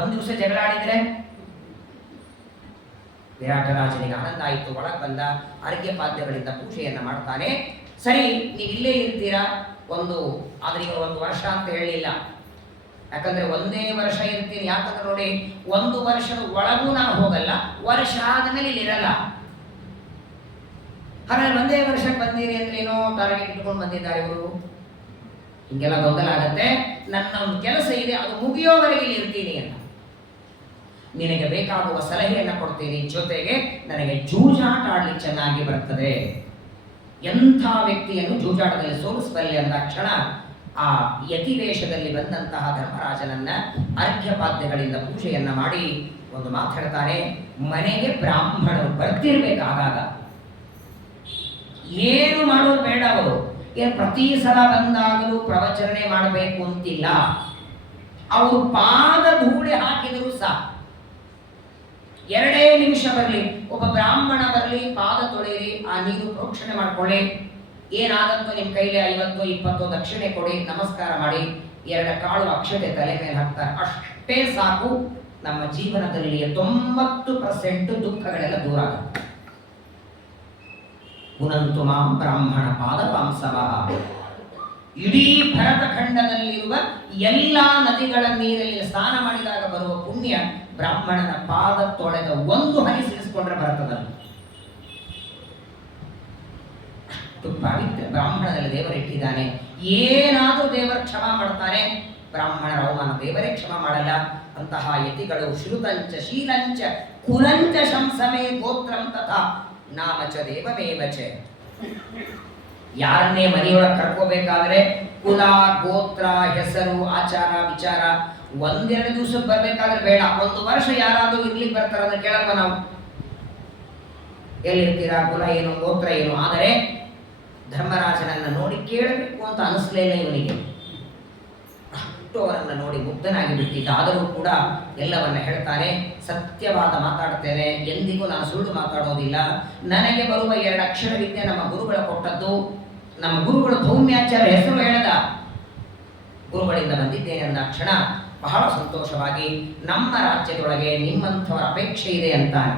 ಒಂದು ದಿವಸ ಜಗಳ ಆಡಿದ್ರೆ ವಿರಾಟ ರಾಜನಿಗೆ ಆನಂದ ಆಯಿತು. ಒಳಗೆ ಬಂದ. ಅರ್ಘ್ಯ ಪಾದ್ಯಗಳಿಂದ ಪೂಜೆಯನ್ನ ಮಾಡ್ತಾನೆ. ಸರಿ, ನೀವು ಇಲ್ಲೇ ಇರ್ತೀರಾ ಆದ್ರೆ ಈಗ ಒಂದು ವರ್ಷ ಅಂತ ಹೇಳಿಲ್ಲ. ಯಾಕಂದ್ರೆ ಒಂದೇ ವರ್ಷ ಇರ್ತೀನಿ. ಯಾಕಂದ್ರೆ ನೋಡಿ, ಒಂದು ವರ್ಷದ ಒಳಗೂ ನಾನು ಹೋಗಲ್ಲ, ವರ್ಷ ಆದ್ಮೇಲೆ ಇಲ್ಲಿ ಇರಲ್ಲ. ಹಾಗಾದ್ರೆ ಒಂದೇ ವರ್ಷಕ್ಕೆ ಬಂದಿರಿ ಅಂದ್ರೆ ಏನೋ ಟಾರ್ಗೆಟ್ ಇಟ್ಕೊಂಡು ಬಂದಿದ್ದಾರೆ ಇವರು. ಹಿಂಗೆಲ್ಲ ಗೊಂದಲ ಆಗತ್ತೆ. ನನ್ನ ಒಂದು ಕೆಲಸ ಇದೆ, ಅದು ಮುಗಿಯೋವರೆಗೆ ಇಲ್ಲಿ ಇರ್ತೀನಿ ಅಂತ. ನಿನಗೆ ಬೇಕಾಗುವ ಸಲಹೆಯನ್ನು ಕೊಡ್ತೀನಿ, ಜೊತೆಗೆ ನನಗೆ ಜೂಜಾಟ ಆಡ್ಲಿಕ್ಕೆ ಚೆನ್ನಾಗಿ ಬರ್ತದೆ. ಎಂಥ ವ್ಯಕ್ತಿಯನ್ನು ಜೂಜಾಟದಲ್ಲಿ ಸೋಲಿಸಬಲ್ಲೆ ಅಂದ ಕ್ಷಣ ಆ ಯತಿವೇಷದಲ್ಲಿ ಬಂದಂತಹ ಧರ್ಮರಾಜನನ್ನ ಅರ್ಘ್ಯಪಾದ್ಯಗಳಿಂದ ಪೂಜೆಯನ್ನ ಮಾಡಿ ಒಂದು ಮಾತಾಡ್ತಾನೆ. ಮನೆಗೆ ಬ್ರಾಹ್ಮಣರು ಬರ್ತಿರ್ಬೇಕಾದಾಗ ಏನು ಮಾಡೋದು ಬೇಡ. ಅವರು ಏನು ಪ್ರತಿ ಸಲ ಬಂದಾಗಲೂ ಪ್ರವಚನೆ ಮಾಡಬೇಕು ಅಂತಿಲ್ಲ. ಅವರು ಪಾದ ಧೂಳೆ ಹಾಕಿದರೂ ಸಾಕು. 2 ನಿಮಿಷ ಬರಲಿ, ಒಬ್ಬ ಬ್ರಾಹ್ಮಣ ಬರಲಿ, ಪಾದ ತೊಳೆಯಿರಿ, ಆ ನೀರು ಪ್ರೋಕ್ಷಣೆ ಮಾಡ್ಕೊಳ್ಳಿ. ಏನಾದತ್ತೋ ನಿಮ್ಮ ಕೈಲಿ 50, 20 ದಕ್ಷಿಣೆ ಕೊಡಿ, ನಮಸ್ಕಾರ ಮಾಡಿ, 2 ಕಾಳು ಅಕ್ಷತೆ ತಲೆ ಮೇಲೆ ಹಾಕ್ತಾರೆ. ಅಷ್ಟೇ ಸಾಕು. ನಮ್ಮ ಜೀವನದಲ್ಲಿ 90% ದುಃಖಗಳೆಲ್ಲ ದೂರ ಆಗುತ್ತೆ. ಪುನಂತು ಮಾಂ ಬ್ರಾಹ್ಮಣ ಪಾದಪಾಂಸವ. ಇಡೀ ಭರತಖಂಡದಲ್ಲಿರುವ ಎಲ್ಲಾ ನದಿಗಳ ನೀರಲ್ಲಿ ಸ್ನಾನ ಮಾಡಿದಾಗ ಬರುವ ಪುಣ್ಯ ಬ್ರಾಹ್ಮಣನ ಪಾದ ತೊಳೆದ ಒಂದು ಹನಿ ಸಿಡಿಸ್ಕೊಂಡ್ರೆ ಬರ್ತದಲ್ಲ. ಅಷ್ಟು ಪವಿತ್ರ ಬ್ರಾಹ್ಮಣದಲ್ಲಿ ದೇವರಿಟ್ಟಿದ್ದಾನೆ. ಏನಾದರೂ ದೇವರ ಕ್ಷಮ ಮಾಡ್ತಾನೆ. ಬ್ರಾಹ್ಮಣರ ಅವಮಾನ ದೇವರೇ ಕ್ಷಮ ಮಾಡಲ್ಲ. ಅಂತಹ ಯತಿಗಳು ಶ್ರುತಂಚ ಶೀಲಂಚ ಕುಲಂಚ ಶಂಸಮೇ ಗೋತ್ರಂ ತಥಾ ನಾಮಚ ದೇವಮೇವಚ. ಯಾರನ್ನೇ ಮನೆಯೊಳಗೆ ಕರ್ಕೋಬೇಕಾದ್ರೆ ಕುಲ, ಗೋತ್ರ, ಹೆಸರು, ಆಚಾರ, ವಿಚಾರ 1-2 ದಿವಸಕ್ಕೆ ಬರ್ಬೇಕಾದ್ರೆ ಬೇಡ. 1 ವರ್ಷ ಯಾರಾದರೂ ಇರ್ಲಿಕ್ಕೆ ಬರ್ತಾರಂದ್ರೆ ಕೇಳಲ್ವ ನಾವು? ಎಲ್ಲಿರ್ತೀರಾ, ಕುಲ ಏನು, ಗೋತ್ರ ಏನು? ಆದರೆ ಧರ್ಮರಾಜನನ್ನ ನೋಡಿ ಕೇಳಬೇಕು ಅಂತ ಅನಿಸ್ಲೇ ಇಲ್ಲ ಇವನಿಗೆ. ಅಷ್ಟು ಅವರನ್ನು ನೋಡಿ ಮುಗ್ಧನಾಗಿ ಬಿಟ್ಟಿದ್ದ. ಆದರೂ ಕೂಡ ಎಲ್ಲವನ್ನ ಹೇಳ್ತಾನೆ, ಸತ್ಯವಾದ ಮಾತಾಡ್ತೇನೆ, ಎಂದಿಗೂ ನಾನು ಸುಳ್ಳು ಮಾತಾಡೋದಿಲ್ಲ. ನನಗೆ ಬರುವ 2 ಅಕ್ಷರ ವಿದ್ಯೆ ನಮ್ಮ ಗುರುಗಳ ಕೊಟ್ಟದ್ದು. ನಮ್ಮ ಗುರುಗಳು ಧೌಮ್ಯಾಚಾರ್ಯ ಹೆಸರು ಹೇಳದ, ಗುರುಗಳಿಂದ ಬಂದಿದ್ದೇನೆ ಅಂದ ಕ್ಷಣ ಬಹಳ ಸಂತೋಷವಾಗಿ ನಮ್ಮ ರಾಜ್ಯದೊಳಗೆ ನಿಮ್ಮಂಥವರ ಅಪೇಕ್ಷೆ ಇದೆ ಅಂತಾನೆ.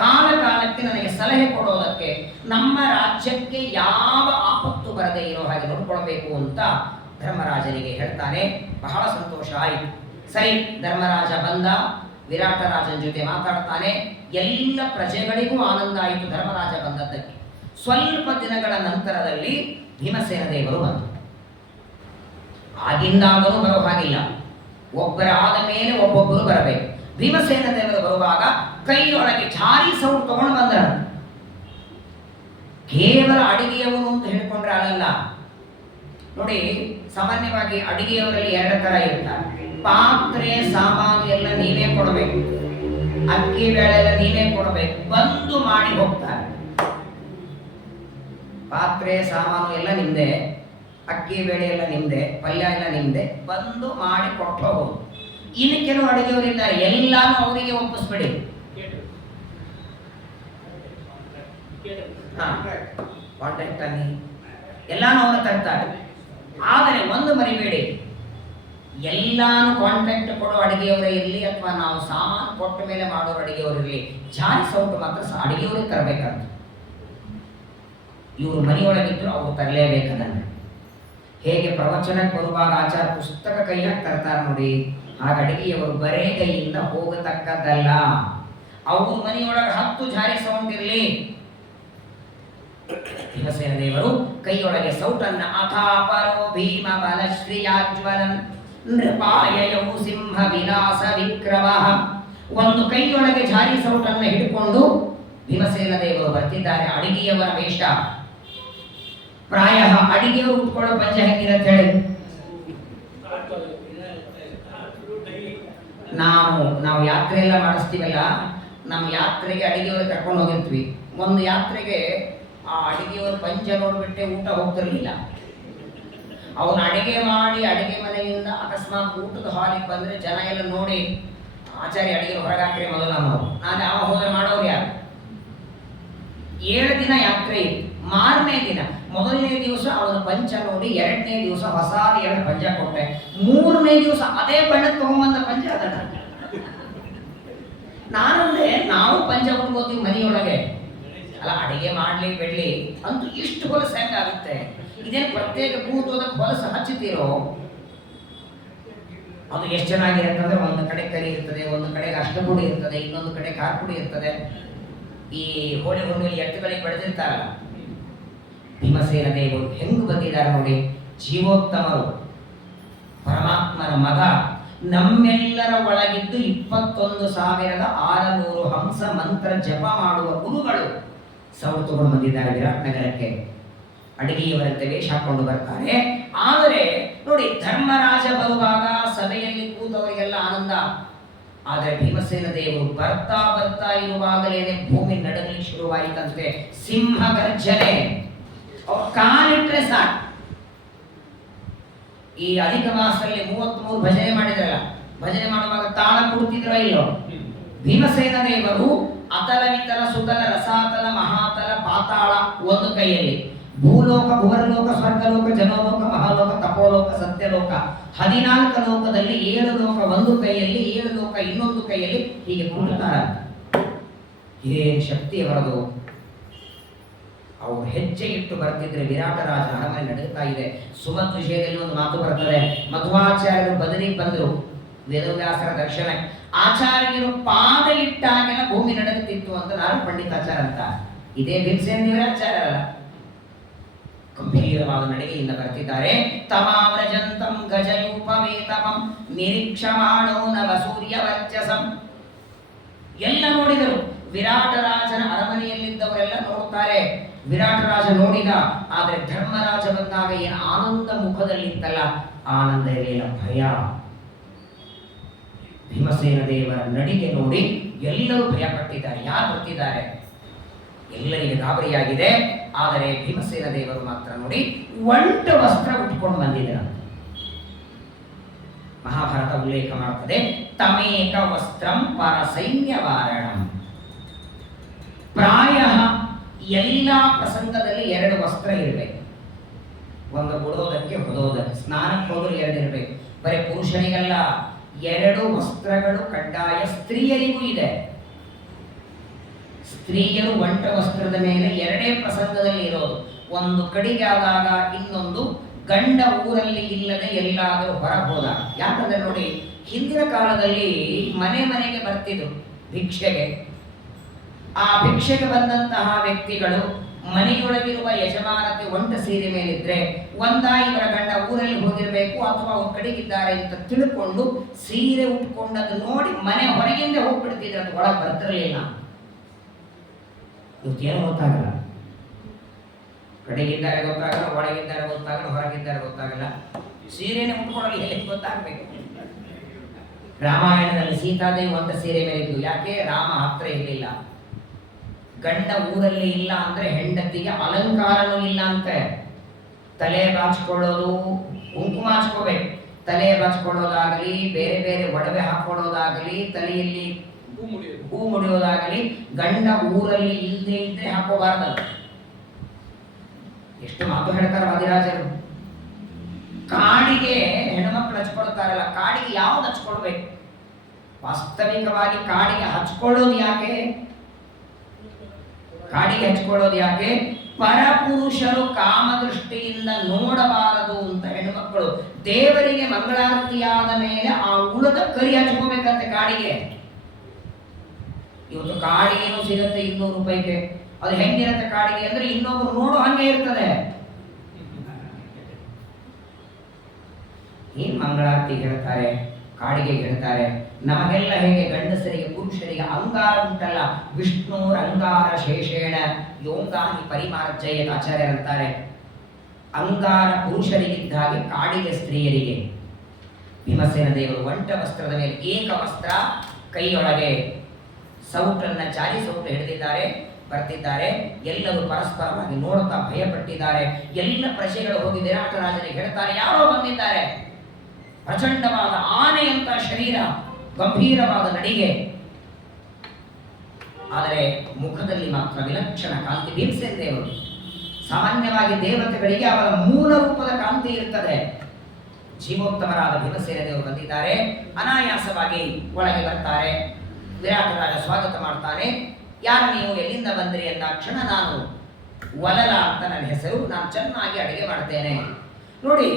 ಕಾಲ ಕಾಲಕ್ಕೆ ನನಗೆ ಸಲಹೆ ಕೊಡೋದಕ್ಕೆ, ನಮ್ಮ ರಾಜ್ಯಕ್ಕೆ ಯಾವ ಆಪತ್ತು ಬರದೇ ಇರೋ ಹಾಗೆ ನೋಡ್ಕೊಳ್ಬೇಕು ಅಂತ ಧರ್ಮರಾಜನಿಗೆ ಹೇಳ್ತಾನೆ. ಬಹಳ ಸಂತೋಷ ಆಯಿತು. ಸರಿ, ಧರ್ಮರಾಜ ಬಂದ, ವಿರಾಟ ರಾಜನ ಜೊತೆ ಮಾತಾಡ್ತಾನೆ. ಎಲ್ಲ ಪ್ರಜೆಗಳಿಗೂ ಆನಂದ ಆಯಿತು ಧರ್ಮರಾಜ ಬಂದದ್ದಕ್ಕೆ. ಸ್ವಲ್ಪ ದಿನಗಳ ನಂತರದಲ್ಲಿ ಭೀಮಸೇನ ದೇವರು ಬಂದರು. ಆಗಿಂದಾಗಲೂ ಬರೋ ಹಾಗಿಲ್ಲ, ಒಬ್ಬರ ಆದ ಮೇಲೆ ಒಬ್ಬೊಬ್ಬರು ಬರಬೇಕು. ಭೀಮಸೇನ ದೇವರು ಬರುವಾಗ ಕೈಯೊಳಗೆ ಝಾರಿ ಸೌಂಡ್ ತಗೊಂಡು ಬಂದ್ರ. ಕೇವಲ ಅಡಿಗೆಯವರು ಅಂತ ಹೇಳ್ಕೊಂಡ್ರೆ ಅಲ್ಲ ನೋಡಿ. ಸಾಮಾನ್ಯವಾಗಿ ಅಡಿಗೆಯವರಲ್ಲಿ 2 ತರ ಇರ್ತಾರೆ. ಪಾತ್ರೆ ಸಾಮಾನು ಎಲ್ಲ ನೀವೇ ಕೊಡಬೇಕು, ಅಕ್ಕಿ ಬೇಳೆ ಎಲ್ಲ ನೀವೇ ಕೊಡಬೇಕು, ಬಂದು ಮಾಡಿ ಹೋಗ್ತಾರೆ. ಪಾತ್ರೆ ಸಾಮಾನು ಎಲ್ಲ ನಿಮ್ದೆ, ಅಕ್ಕಿ ಬೇಳೆ ಎಲ್ಲ ನಿಮ್ದೆ, ಪಲ್ಯ ಎಲ್ಲ ನಿಮ್ದೆ, ಬಂದು ಮಾಡಿ ಕೊಟ್ಟು ಹೋಗೋದು. ಇನ್ನು ಕೆಲವು ಅಡುಗೆಯವರಿದ್ದಾರೆ, ಎಲ್ಲಾನು ಅವರಿಗೆ ಒಪ್ಪಿಸ್ಬೇಡಿ. ಕಾಂಟ್ರಾಕ್ಟ್ ಅಲ್ಲಿ ಎಲ್ಲಾನು ಅವರು ತರ್ತಾರೆ. ಆದರೆ ಒಂದು ಮರಿಬೇಡಿ, ಎಲ್ಲಾನು ಕಾಂಟ್ರಾಕ್ಟ್ ಕೊಡೋ ಅಡುಗೆಯವರೇ ಇರಲಿ ಅಥವಾ ನಾವು ಸಾಮಾನು ಕೊಟ್ಟ ಮೇಲೆ ಮಾಡೋರು ಅಡುಗೆಯವರು ಇರಲಿ, ಜಾರಿ ಸೌಟು ಮಾತ್ರ ಅಡುಗೆಯವರಿಗೆ ತರಬೇಕಂತ. ಇವರು ಮನೆಯೊಳಗಿದ್ರು ಅವರು ತರಲೇಬೇಕದನ್ನು. ಹೇಗೆ ಪ್ರವಚನಕ್ಕೆ ಬರುವಾಗ ಆಚಾರ ಪುಸ್ತಕ ಕೈಯಾಗಿ ತರ್ತಾರೆ ನೋಡಿ, ಆಗ ಅಡುಗೆಯವರು ಬರೇ ಕೈಯಿಂದ ಹೋಗತಕ್ಕದ್ದಲ್ಲ. ಅವರು ಮನೆಯೊಳಗೆ 10 ಜಾರಿ ಸೌಂಡ್ ಇರಲಿ. ಭೀಮಸೇನ ದೇವರು ಕೈಯೊಳಗೆ ಸೌಟನ್ನ ಅಥಾಪರೋ ಭೀಮ ಬಲಶ್ರೀಯಾಜ್ವಲಂ ನೃಪಾಯಯೌ ಸಿಂಹ ವಿಲಾಸ ವಿಕ್ರಮ. ಒಂದು ಕೈಯೊಳಗೆ ಜಾರಿ ಸೌಟನ್ನ ಹಿಡ್ಕೊಂಡು ಭೀಮಸೇನ ದೇವರು ಬರ್ತಿದ್ದಾರೆ. ಅಡಿಗೆಯವರ ವೇಷ. ಪ್ರಾಯ ಅಡಿಗೆಯವರು ಉಟ್ಕೊಳ್ಳೋ ಪಂಚ ಹೆಂಗಿರತ್ತೆ ಹೇಳಿ. ನಾವು ಯಾತ್ರೆ ಎಲ್ಲ ಮಾಡಿಸ್ತೀವಲ್ಲ, ನಮ್ಮ ಯಾತ್ರೆಗೆ ಅಡಿಗೆಯವರು ಕರ್ಕೊಂಡು ಹೋಗಿರ್ತೀವಿ. ಒಂದು ಯಾತ್ರೆಗೆ ಆ ಅಡಿಗೆಯವರು ಪಂಚ ನೋಡ್ಬಿಟ್ಟೆ ಊಟ ಹೋಗ್ತಿರ್ಲಿಲ್ಲ. ಅವನು ಅಡಿಗೆ ಮಾಡಿ ಅಡಿಗೆ ಮನೆಯಿಂದ ಅಕಸ್ಮಾತ್ ಊಟದ ಹಾಲಿಗೆ ಬಂದ್ರೆ ಜನ ಎಲ್ಲ ನೋಡಿ, ಆಚಾರ್ಯ ಅಡಿಗೆ ಹೊರಗಾಕ್ರೆ ಮೊದಲ ನಾವು, ನಾನು ಯಾವ ಹೋದ್ರೆ ಮಾಡೋರು ಯಾರು. 7 ದಿನ ಯಾತ್ರೆ ಇತ್ತು. ಮಾರನೇ ದಿನ, ಮೊದಲನೇ ದಿವಸ ಅವನ ಪಂಚ ನೋಡಿ, 2ನೇ ದಿವಸ ಹೊಸ 2 ಪಂಚ ಕೊಟ್ಟೆ, 3ನೇ ದಿವಸ ಅದೇ ಬಣ್ಣದ ತಗೊಂಬಂದ ಪಂಚ ಅದ. ನಾನಂದ್ರೆ ನಾವು ಪಂಚ ಉಟ್ಕೋತೀವಿ ಮನೆಯೊಳಗೆ ಅಲ್ಲ, ಅಡಿಗೆ ಮಾಡ್ಲಿ ಬಿಡ್ಲಿ ಅಂತೂ ಇಷ್ಟು ಹೊಲಸು ಹೆಂಗಾಗುತ್ತೆ. ಇದೇನು ಪ್ರತ್ಯೇಕ ಕೂತೋದಕ್ಕೆ ಹೊಲಸು ಹಚ್ಚುತ್ತೀರೋ. ಅದು ಎಷ್ಟು ಚೆನ್ನಾಗಿರುತ್ತೆ ಅಂದ್ರೆ, ಒಂದು ಕಡೆ ಕರಿ ಇರ್ತದೆ, ಒಂದು ಕಡೆಗೆ ಅಷ್ಟಪುಡಿ ಇರ್ತದೆ, ಇನ್ನೊಂದು ಕಡೆ ಖಾರ ಪುಡಿ ಇರ್ತದೆ. ಈ ಹೋಳಿ ಹುಣ್ಣಿಮೆಯಲ್ಲಿ ಎತ್ತುಗಳಿಗೆ ಬೆಳೆದಿರ್ತಾರಲ್ಲ, ಭೀಮಸೇನ ದೇವರು ಹೆಂಗ್ ಬಂದಿದ್ದಾರೆ ನೋಡಿ. ಜೀವೋತ್ತಮರು, ಪರಮಾತ್ಮನ ಮಗ, ನಮ್ಮೆಲ್ಲರ ಒಳಗಿದ್ದು 21,600 ಹಂಸ ಮಂತ್ರ ಜಪ ಮಾಡುವ ಗುರುಗಳು ಸೌರು ತಗೊಂಡು ಬಂದಿದ್ದಾರೆ ವಿರಾಟ್ ನಗರಕ್ಕೆ. ಅಡಿಗೆಯವರಂತೆ ವೇಷ ಹಾಕೊಂಡು ಬರ್ತಾರೆ. ಆದರೆ ನೋಡಿ, ಧರ್ಮರಾಜ ಬರುವಾಗ ಸಭೆಯಲ್ಲಿ ಕೂತವರಿಗೆಲ್ಲ ಆನಂದ. ಆದರೆ ಭೀಮಸೇನ ದೇವರು ಬರ್ತಾ ಬರ್ತಾ ಇರುವಾಗಲೇನೆ ಭೂಮಿ ನಡಗಲಿಕ್ಕೆ ಶುರುವಾಯಿತಂತೆ. ಸಿಂಹ ಗರ್ಜನೆ. ಅವ್ರು ಕಾಲಿಟ್ರೆ ಸಾಕು. ಈ ಅಧಿಕ ಮಾಸದಲ್ಲಿ 33 ಭಜನೆ ಮಾಡಿದ್ರಲ್ಲ, ಭಜನೆ ಮಾಡುವಾಗ ತಾಳ ಕೊಡ್ತಿದ್ರ ಇಲ್ಲೋ. ಭೀಮಸೇನ ದೇವರು ಅತಲ ವಿತಲ ಸುತಲ ರಸಾತಲ ಮಹಾತಲ ಪಾತಾಳ ಒಂದು ಕೈಯಲ್ಲಿ, ಭೂಲೋಕ ಭುವರಲೋಕ ಸ್ವರ್ಗಲೋಕ ಜನೋಲೋಕ ಮಹಾಲೋಕ ತಪೋಲೋಕ ಸತ್ಯಲೋಕ 14 ಲೋಕದಲ್ಲಿ 7 ಲೋಕ ಒಂದು ಕೈಯಲ್ಲಿ, 7 ಲೋಕ ಇನ್ನೊಂದು ಕೈಯಲ್ಲಿ ಹೀಗೆ ಕುಂಡುತ್ತಾರೆ. ಏನ್ ಶಕ್ತಿ ಅವರದು. ಅವರು ಹೆಜ್ಜೆ ಇಟ್ಟು ಬರ್ತಿದ್ರೆ ವಿರಾಟ ರಾಜ ಅರಮನೆ ನಡೀತಾ ಇದೆ. ಸುಮತ್ ವಿಷಯದಲ್ಲಿ ಒಂದು ಮಾತು ಬರ್ತದೆ. ಮಧ್ವಾಚಾರ್ಯರು ಬದಲಿಗೆ ಬಂದರು ವೇದವ್ಯಾಸರ ದರ್ಶನ. ಆಚಾರ್ಯರು ಪಾದ ಇಟ್ಟಾಗೆಲ್ಲ ಭೂಮಿ ನಡಗುತ್ತಿತ್ತು ಅಂತ ನಾನು ಪಂಡಿತಾಚಾರ ಅಂತ. ಇದೇ ಭೀಮಸೇನ ದೇವರಾಚಾರ ಅಲ್ಲ. ಗಂಭೀರವಾದ ನಡಿಗೆಯಿಂದ ಬರ್ತಿದ್ದಾರೆ. ತಮಾವ್ರಜಂತಂ ಗಜಯೂಪವೇತಮಂ ನಿರೀಕ್ಷಮಾಣೋ ನವ ಸೂರ್ಯ ವರ್ಚಸಂ. ಎಲ್ಲ ನೋಡಿದರು. ವಿರಾಟ ರಾಜನ ಅರಮನೆಯಲ್ಲಿದ್ದವರೆಲ್ಲ ನೋಡ್ತಾರೆ. ವಿರಾಟ ರಾಜ ನೋಡಿದ. ಆದರೆ ಧರ್ಮರಾಜ ಬಂದಾಗ ಏನು ಆನಂದ ಮುಖದಲ್ಲಿತ್ತಲ್ಲ, ಆನಂದ ಇರಲಿಲ್ಲ, ಭಯ. ಭೀಮಸೇನ ದೇವರ ನಡಿಗೆ ನೋಡಿ ಎಲ್ಲರೂ ಭಯ ಪಟ್ಟಿದ್ದಾರೆ. ಯಾರು ಬರ್ತಿದ್ದಾರೆ? ಎಲ್ಲರಿಗೆ ಗಾಬರಿಯಾಗಿದೆ. ಆದರೆ ಭೀಮಸೇನ ದೇವರು ಮಾತ್ರ ನೋಡಿ ಒಂಟ ವಸ್ತ್ರ ಉಟ್ಕೊಂಡು ಬಂದಿದ್ದಾರೆ. ಮಹಾಭಾರತ ಉಲ್ಲೇಖ ಮಾಡ್ತದೆ. ತಮೇಕ ವಸ್ತ್ರಂ ಪರ ಸೈನ್ಯವಾರಣಂ. ಪ್ರಾಯ ಎಲ್ಲ ಪ್ರಸಂಗದಲ್ಲಿ 2 ವಸ್ತ್ರ ಇರಬೇಕು. ಒಂದು ಉಡೋದಕ್ಕೆ ಹೊದೋದಕ್ಕೆ. ಸ್ನಾನಕ್ಕೆ ಹೋದ್ರೆ 2 ಇರಬೇಕು. ಬರೀ ಪುರುಷನಿಗೆಲ್ಲ 2 ವಸ್ತ್ರಗಳು ಕಡ್ಡಾಯ. ಸ್ತ್ರೀಯರಿಗೂ ಇದೆ. ಸ್ತ್ರೀಯರು ಒಂಟ ವಸ್ತ್ರದ ಮೇಲೆ 2 ಪ್ರಸಂಗದಲ್ಲಿ ಇರೋದು. ಒಂದು ಕಡೆಗೆ ಆದಾಗ, ಇನ್ನೊಂದು ಗಂಡ ಊರಲ್ಲಿ ಇಲ್ಲದೆ ಎಲ್ಲಾದರೂ ಹೊರ ಹೋದ. ಯಾಕಂದ್ರೆ ನೋಡಿ, ಹಿಂದಿನ ಕಾಲದಲ್ಲಿ ಮನೆ ಮನೆಗೆ ಬರ್ತಿದ್ರು ಭಿಕ್ಷೆಗೆ. ಆ ಭಿಕ್ಷೆಗೆ ಬಂದಂತಹ ವ್ಯಕ್ತಿಗಳು ಮನೆಯೊಳಗಿರುವ ಯಜಮಾನತೆ ಒಂಟ ಸೀರೆ ಮೇಲಿದ್ರೆ ಇವರ ಗಂಡ ಊರಲ್ಲಿ ಹೋಗಿರಬೇಕು ಅಥವಾ ಅವ್ರ ಕಡೆಗಿದ್ದಾರೆ ಅಂತ ತಿಳ್ಕೊಂಡು ಸೀರೆ ಉಟ್ಕೊಂಡದ್ದು ನೋಡಿ ಮನೆ ಹೊರಗಿಂದ ಹೋಗ್ಬಿಡ್ತಿದ್ರೆ ಅದು ಒಳಗೆ ಬರ್ತಿರ್ಲಿಲ್ಲ. ಇವತ್ತೇನು ಗೊತ್ತಾಗಲ್ಲ. ಕಡೆಗಿದ್ದಾರೆ ಗೊತ್ತಾಗಲ್ಲ, ಒಳಗಿದ್ದಾರೆ ಗೊತ್ತಾಗಲ್ಲ, ಹೊರಗಿದ್ದಾರೆ ಗೊತ್ತಾಗಲ್ಲ. ಸೀರೆನೇ ಉಟ್ಕೊಳ್ಳಲಿ ಹೇಗೆ ಗೊತ್ತಾಗಬೇಕು? ರಾಮಾಯಣದಲ್ಲಿ ಸೀತಾದೇವಿ ಒಂಟ ಸೀರೆ ಮೇಲಿದ್ದು. ಯಾಕೆ? ರಾಮ ಹತ್ರ ಇರಲಿಲ್ಲ. ಗಂಡ ಊರಲ್ಲಿ ಇಲ್ಲ ಅಂದ್ರೆ ಹೆಂಡತಿಗೆ ಅಲಂಕಾರನೂ ಇಲ್ಲ ಅಂತೆ. ತಲೆ ಬಾಚ್ಕೊಳ್ಳೋದು, ಕುಂಕುಮ ಹಚ್ಕೋಬೇಕು. ತಲೆ ಬಾಚ್ಕೊಳ್ಳೋದಾಗಲಿ, ಬೇರೆ ಬೇರೆ ಒಡವೆ ಹಾಕೊಳ್ಳೋದಾಗಲಿ, ತಲೆಯಲ್ಲಿ ಹೂ ಮುಡಿಯೋದಾಗಲಿ ಗಂಡ ಊರಲ್ಲಿ ಇಲ್ಲದೆ ಇದ್ರೆ ಹಾಕೋಬಾರ್ದಲ್ಲ. ಎಷ್ಟು ಮಾತು ಹೇಳ್ತಾರೆ ವಾದಿರಾಜರು. ಕಾಡಿಗೆ ಹೆಣ್ಮಕ್ಳು ಹಚ್ಕೊಳ್ತಾರಲ್ಲ, ಕಾಡಿಗೆ ಯಾವ್ದು ಹಚ್ಕೊಳ್ಬೇಕು? ವಾಸ್ತವಿಕವಾಗಿ ಕಾಡಿಗೆ ಹಚ್ಕೊಳ್ಳೋದು ಯಾಕೆ? ಕಾಡಿಗೆ ಹಚ್ಕೊಳ್ಳೋದು ಯಾಕೆ? ಪರಪುರುಷರು ಕಾಮದೃಷ್ಟಿಯಿಂದ ನೋಡಬಾರದು ಅಂತ ಹೆಣ್ಮಕ್ಕಳು ದೇವರಿಗೆ ಮಂಗಳಾರತಿಯಾದ ಮೇಲೆ ಆ ಉಳದ ಕರಿ ಹಚ್ಕೋಬೇಕಂತೆ ಕಾಡಿಗೆ. ಇವತ್ತು ಕಾಡಿಗೆನೂ ಸಿಗುತ್ತೆ 200 ರೂಪಾಯಿಗೆ. ಅದು ಹೆಂಗಿರುತ್ತೆ ಕಾಡಿಗೆ ಅಂದ್ರೆ ಇನ್ನೊಬ್ರು ನೋಡೋ ಹಂಗೆ ಇರ್ತದೆ. ಏನ್ ಮಂಗಳಾರತಿ ಹೇಳ್ತಾರೆ, ಕಾಡಿಗೆ ಹೇಳ್ತಾರೆ. ನಮಗೆಲ್ಲ ಹೇಗೆ ಗಂಡಸರಿಗೆ ಪುರುಷರಿಗೆ ಅಂಗಾರ ಉಂಟಲ್ಲ, ವಿಷ್ಣುರ ಅಂಗಾರ ಶೇಷೇಣ ಯೋಗಾನಿ ಪರಿಮಾರ್ಜಯ ಆಚಾರ್ಯರಂತಾರೆ. ಅಂಗಾರ ಪುರುಷರಿಗಿದ್ದ ಹಾಗೆ ಕಾಡಿಗೆ ಸ್ತ್ರೀಯರಿಗೆ. ಭೀಮಸೇನ ದೇವರು ಒಂಟ ವಸ್ತ್ರದ ಮೇಲೆ ಏಕ ವಸ್ತ್ರ, ಕೈಯೊಳಗೆ ಸೌಟನ್ನ ಚಾರಿ ಸೌಟು ಹಿಡಿದಿದ್ದಾರೆ, ಬರ್ತಿದ್ದಾರೆ. ಎಲ್ಲರೂ ಪರಸ್ಪರವಾಗಿ ನೋಡುತ್ತಾ ಭಯಪಟ್ಟಿದ್ದಾರೆ. ಎಲ್ಲ ಪ್ರಜೆಗಳು ಹೋಗಿ ವಿರಾಟರಾಜನಿಗೆ ಹೇಳ್ತಾರೆ, ಯಾರೋ ಬಂದಿದ್ದಾರೆ. ಪ್ರಚಂಡವಾದ ಆನೆಯಂತ ಶರೀರ, ಗಂಭೀರವಾದ ನಡಿಗೆ, ಆದರೆ ಮುಖದಲ್ಲಿ ಮಾತ್ರ ವಿಲಕ್ಷಣ ಕಾಂತಿ. ಭೀಮಸೇನ ದೇವರು ಸಾಮಾನ್ಯವಾಗಿ ದೇವತೆಗಳಿಗೆ ಅವರ ಮೂಲ ರೂಪದ ಕಾಂತಿ ಇರುತ್ತದೆ. ಜೀವೋತ್ತಮರಾದ ಭೀಮಸೇನ ದೇವರು ಬಂದಿದ್ದಾರೆ. ಅನಾಯಾಸವಾಗಿ ಒಳಗೆ ಬರ್ತಾರೆ. ವಿರಾಟರಾಜ ಸ್ವಾಗತ ಮಾಡ್ತಾನೆ. ಯಾರು ನೀವು, ಎಲ್ಲಿಂದ ಬಂದ್ರಿ ಎಂದಾಕ್ಷಣ ನಾನು ವಲಲ ಅಂತ ನನ್ನ ಹೆಸರು, ನಾನು ಚೆನ್ನಾಗಿ ಅಡಿಗೆ ಮಾಡ್ತೇನೆ. ನೋಡಿ,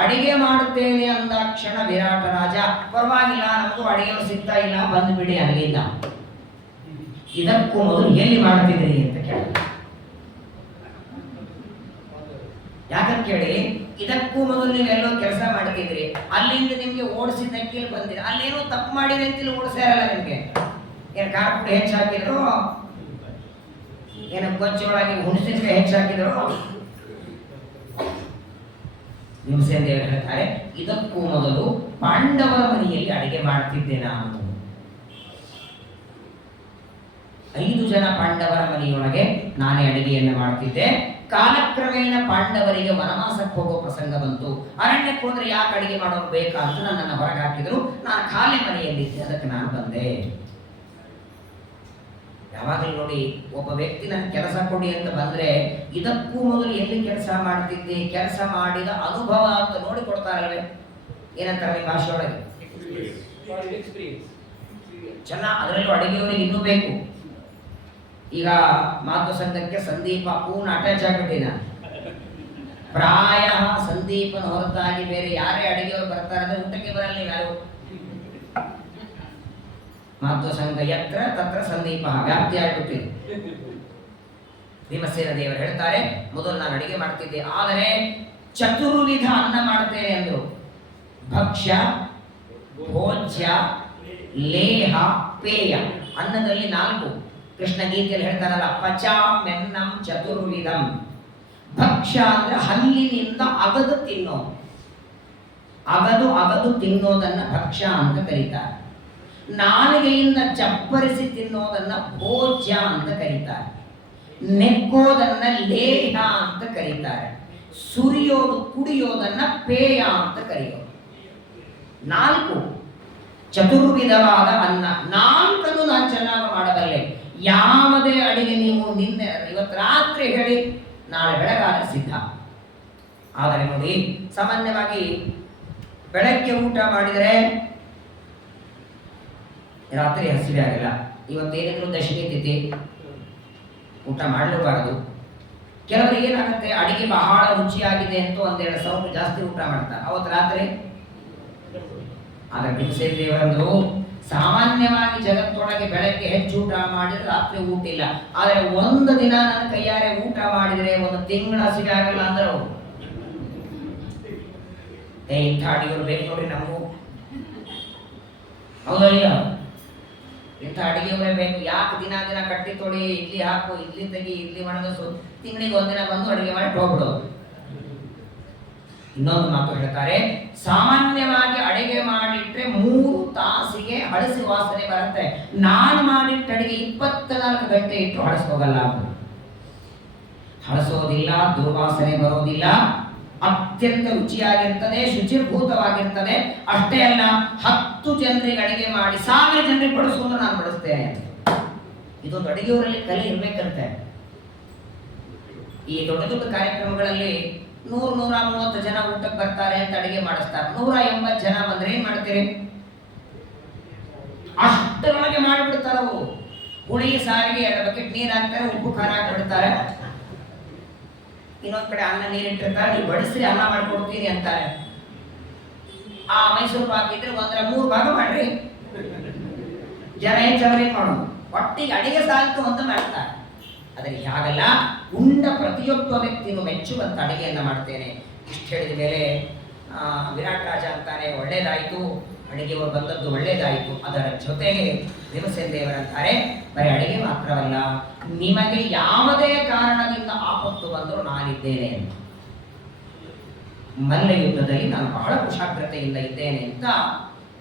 ಅಡಿಗೆ ಮಾಡುತ್ತೇನೆ ಅಂದಾಕ್ಷಣ ವಿರಾಟರಾಜ ಪರವಾಗಿಲ್ಲ, ನಮಗೂ ಅಡಿಗೆ ಸಿಗ್ತಾ ಇಲ್ಲ, ಬಂದ್ಬಿಡಿ ಅಲ್ಲಿಂದ. ಇದಕ್ಕೂ ಮೊದಲು ಎಲ್ಲಿ ಮಾಡ್ತಿದ್ರಿ ಅಂತ ಕೇಳಿ. ಯಾಕಂತ ಕೇಳಿ, ಇದಕ್ಕೂ ಮೊದಲು ನೀವೆಲ್ಲೋ ಕೆಲಸ ಮಾಡ್ತಿದ್ರಿ, ಅಲ್ಲಿಂದ ನಿಮ್ಗೆ ಓಡಿಸಿದ್ದಕ್ಕೆ ಇಲ್ಲಿ ಬಂದಿರಿ. ಅಲ್ಲೇನೋ ತಪ್ಪು ಮಾಡಿದೆ ಅಂತ ಓಡಿಸ್ಯಾರಲ್ಲ ನಿಮ್ಗೆ. ಏನು ಖಾರ ಪುಡಿ ಹೆಚ್ಚು ಹಾಕಿದ್ರು, ಏನು ಕೊಚ್ಚೊಳಗೆ ಹುಣಸಿನ್ಕಾಯಿ ಹೆಚ್ಚು ಹಾಕಿದ್ರು. ಭೀಮಸೇನ ದೇವರು ಹೇಳ್ತಾರೆ, ಇದಕ್ಕೂ ಮೊದಲು ಪಾಂಡವರ ಮನೆಯಲ್ಲಿ ಅಡಿಗೆ ಮಾಡ್ತಿದ್ದೆ ನಾನು. 5 ಜನ ಪಾಂಡವರ ಮನೆಯೊಳಗೆ ನಾನೇ ಅಡಿಗೆಯನ್ನು ಮಾಡ್ತಿದ್ದೆ. ಕಾಲಕ್ರಮೇಣ ಪಾಂಡವರಿಗೆ ವನವಾಸಕ್ಕೆ ಹೋಗೋ ಪ್ರಸಂಗ ಬಂತು. ಅರಣ್ಯಕ್ಕೆ ಹೋದ್ರೆ ಯಾಕೆ ಅಡಿಗೆ ಮಾಡೋರು ಬೇಕಾ ಅಂತ ನನ್ನನ್ನು ಹೊರಗೆ ಹಾಕಿದ್ರು. ನಾನು ಖಾಲಿ ಮನೆಯಲ್ಲಿದ್ದೆ, ಅದಕ್ಕೆ ನಾನು ಬಂದೆ. ಯಾವಾಗಲೂ ನೋಡಿ, ಒಬ್ಬ ವ್ಯಕ್ತಿ ನನ್ನ ಕೆಲಸ ಕೊಡಿ ಅಂತ ಬಂದ್ರೆ ಇದಕ್ಕೂ ಮೊದಲು ಎಲ್ಲಿ ಕೆಲಸ ಮಾಡ್ತಿದ್ದೆ, ಕೆಲಸ ಮಾಡಿದ ಅನುಭವ ಅಂತ ನೋಡಿ ಕೊಡ್ತಾರಲ್ವೇ. ಏನಂತಾರೆ ನಿಮ್ಮ ಭಾಷೆಯೊಳಗೆ? ಚೆನ್ನಾಗಿ. ಅದರಲ್ಲೂ ಅಡಿಗೆಯವರಿಗೆ ಇನ್ನೂ ಬೇಕು. ಈಗ ಮಾತು ಸಂಘಕ್ಕೆ ಸಂದೀಪ ಪೂರ್ಣ ಅಟ್ಯಾಚ್ ಆಗ್ಬಿಟ್ಟಿನ. ಪ್ರಾಯ ಸಂದೀಪನ ಹೊರತಾಗಿ ಬೇರೆ ಯಾರೇ ಅಡಿಗೆಯವರು ಬರ್ತಾರೆ ಅಂದ್ರೆ ಊಟಕ್ಕೆ ಬರಲ್ಲ ನೀವು ಯಾರು. ಮಾತು ಸಂಘ ಯತ್ರ ತತ್ರ ಸಂದೀಪ ವ್ಯಾಪ್ತಿ ಆಗ್ಬಿಟ್ಟಿದೆ. ಭೀಮಸೇನ ದೇವರು ಹೇಳ್ತಾರೆ, ಮೊದಲು ನಾನು ಅಡಿಗೆ ಮಾಡ್ತಿದ್ದೆ, ಆದರೆ ಚತುರ್ವಿಧ ಅನ್ನ ಮಾಡ್ತೇನೆ ಅಂದ್ರು. ಭಕ್ಷ್ಯ, ಭೋಜ್ಯ, ಲೇಹ, ಪೇಯ. ಅನ್ನದಲ್ಲಿ 4. ಕೃಷ್ಣ ಗೀತೆಯಲ್ಲಿ ಹೇಳ್ತಾರಲ್ಲ, ಪಚಾಮ್ಯನ್ನಂ ಚತುರ್ವಿಧಂ. ಭಕ್ಷ್ಯ ಅಂದ್ರೆ ಹಲ್ಲಿನಿಂದ ಅಗದು ತಿನ್ನೋದು. ಅಗದು ತಿನ್ನೋದನ್ನ ಭಕ್ಷ್ಯ ಅಂತ ಕರೀತಾರೆ. ನಾಲಿಗೆಯಿಂದ ಚಪ್ಪರಿಸಿ ತಿನ್ನೋದನ್ನ ಭೋಜ್ಯ ಅಂತ ಕರೀತಾರೆ. ನೆಕ್ಕೋದನ್ನ ಲೇಹ ಅಂತ ಕರೀತಾರೆ. ಸುರಿಯೋದು, ಕುಡಿಯೋದನ್ನ ಪೇಯ ಅಂತ ಕರೆಯೋದು. 4 ಚತುರ್ವಿಧವಾದ ಅನ್ನ, 4 ನಾನು ಚೆನ್ನಾಗಿ ಮಾಡಬಲ್ಲೆ. ಯಾವುದೇ ಅಡಿಗೆ ನೀವು ನಿನ್ನೆ ಇವತ್ತು ರಾತ್ರಿ ಹೇಳಿ ನಾಳೆ ಬೆಳಗಾದ್ರೆ ಸಿದ್ಧ. ಆದರೆ ನೋಡಿ, ಸಾಮಾನ್ಯವಾಗಿ ಬೆಳಗ್ಗೆ ಊಟ ಮಾಡಿದರೆ ರಾತ್ರಿ ಹಸಿವೆ ಆಗಿಲ್ಲ. ಇವತ್ತೇನಿದ್ರು ದಶಮಿ ತಿಥಿ, ಊಟ ಮಾಡಲೂಬಾರದು. ಕೆಲವರಿಗೆ ಏನಾಗುತ್ತೆ, ಅಡಿಗೆ ಬಹಳ ರುಚಿಯಾಗಿದೆ ಅಂತ 1-2 ಸೌಂಡ್ ಜಾಸ್ತಿ ಊಟ ಮಾಡ್ತಾರೆ, ಅವತ್ತು ರಾತ್ರಿ. ಆದರೆ ಭೀಮಸೇನ ದೇವರಂದ್ರು, ಸಾಮಾನ್ಯವಾಗಿ ಜಗತ್ತೊಳಗೆ ಬೆಳಗ್ಗೆ ಹೆಚ್ಚು ಊಟ ಮಾಡಿದ್ರೆ ರಾತ್ರಿ ಊಟ ಇಲ್ಲ. ಆದರೆ ಒಂದು ದಿನ ನನ್ನ ಕೈಯಾರೆ ಊಟ ಮಾಡಿದರೆ 1 ತಿಂಗಳ ಹಸಿವೆ ಆಗಲ್ಲ ಅಂದ್ರೆ ಅವರು ಇಂಥ ಅಡಿಗೆಗಳು ಬೇಕು ನೋಡ್ರಿ ನಮಗೂ. ಹೌದಲ್ಲ, ಇಂಥ ಅಡಿಗೆಗಳೇ ಬೇಕು. ಯಾಕೆ ದಿನ ಕಟ್ಟಿ ತೊಡಿ, ಇಡ್ಲಿ ಹಾಕು, ಇಡ್ಲಿ ತೆಗಿ, ಇಡ್ಲಿ ಮಾಡೋದು, ತಿಂಗಳಿಗೆ 1 ದಿನ ಬಂದು ಅಡಿಗೆ ಮಾಡಿ ಹೋಗ್ಬಿಡೋದು. ಇನ್ನೊಂದು ಮಾತು ಹೇಳ್ತಾರೆ, ಸಾಮಾನ್ಯವಾಗಿ ಅಡಿಗೆ ಮಾಡಿಟ್ರೆ 3 ತಾಸಿಗೆ ಹಳಸಿ ವಾಸನೆ ಬರುತ್ತೆ. ನಾನು ಮಾಡಿಟ್ಟ ಅಡಿಗೆ 24 ಗಂಟೆ ಇಟ್ಟು ಹಳಸಿ ಹೋಗಲ್ಲ, ಹಳಸೋದಿಲ್ಲ, ದುರ್ವಾಸನೆ ಬರೋದಿಲ್ಲ, ಅತ್ಯಂತ ರುಚಿಯಾಗಿರ್ತದೆ, ಶುಚಿರ್ಭೂತವಾಗಿರ್ತದೆ. ಅಷ್ಟೇ ಅಲ್ಲ, 10 ಜನರಿಗೆ ಅಡಿಗೆ ಮಾಡಿ 1000 ಜನರಿಗೆ ಬಡಿಸೋದು ನಾನು ಬಡಿಸ್ತೇನೆ. ಇದೊಂದು ಅಡಿಗೆಯವರಲ್ಲಿ ಕಲೆ ಇರ್ಬೇಕಂತೆ. ಈ ದೊಡ್ಡ ದೊಡ್ಡ ಕಾರ್ಯಕ್ರಮಗಳಲ್ಲಿ 100-130 ಜನ ಊಟಕ್ಕೆ ಬರ್ತಾರೆ ಅಂತ ಅಡಿಗೆ ಮಾಡಿಸ್ತಾರೆ. 180 ಜನ ಬಂದ್ರೆ ಏನ್ ಮಾಡ್ತೀರಿ? ಅಷ್ಟರೊಳಗೆ ಮಾಡಿಬಿಡ್ತಾರೆ ಅವರು. ಹುಳಿ ಸಾರಿಗೆ 2 ಬಕೆಟ್ ನೀರು ಹಾಕ್ತಾರೆ, ಉಪ್ಪು ಖಾರ ಹಾಕಿಬಿಡ್ತಾರೆ. ಇನ್ನೊಂದ್ ಕಡೆ ಅನ್ನ ನೀರಿಟ್ಟಿರ್ತಾರೆ, ನೀವು ಬಡಿಸ್ರಿ ಅನ್ನ ಮಾಡ್ಕೊಡ್ತೀನಿ ಅಂತಾರೆ. ಆ ಮೈಸೂರು ಪಾಕ್ ಇದ್ರೆ 1/3 ಭಾಗ ಮಾಡ್ರಿ, ಜನ ಹೆಚ್ಚವರೇ ಮಾಡೋದು. ಒಟ್ಟಿಗೆ ಅಡಿಗೆ ಸಾಲ್ತು ಅಂತ ಮಾಡ್ತಾರೆ. ಆದರೆ ಹಾಗಲ್ಲ, ಉಂಡ ಪ್ರತಿಯೊಬ್ಬ ವ್ಯಕ್ತಿನೂ ಮೆಚ್ಚುವಂತ ಅಡಿಗೆಯನ್ನ ಮಾಡ್ತೇನೆ. ಇಷ್ಟು ಹೇಳಿದ ಮೇಲೆ ವಿರಾಟ್ ರಾಜ ಅಂತಾನೆ, ಒಳ್ಳೇದಾಯಿತು, ಅಡಿಗೆಯವರು ಬಂದದ್ದು ಒಳ್ಳೇದಾಯಿತು. ಅದರ ಜೊತೆಗೆ ಭೀಮಸೇನ ದೇವರಂತಾರೆ, ಬರೀ ಅಡಿಗೆ ಮಾತ್ರವಲ್ಲ, ನಿಮಗೆ ಯಾವುದೇ ಕಾರಣದಿಂದ ಆಪತ್ತು ಬಂದರೂ ನಾನಿದ್ದೇನೆ. ಮಲ್ಲ ಯುದ್ಧದಲ್ಲಿ ನಾನು ಬಹಳ ಕುಶಾಗ್ರತೆಯಿಂದ ಇದ್ದೇನೆ ಅಂತ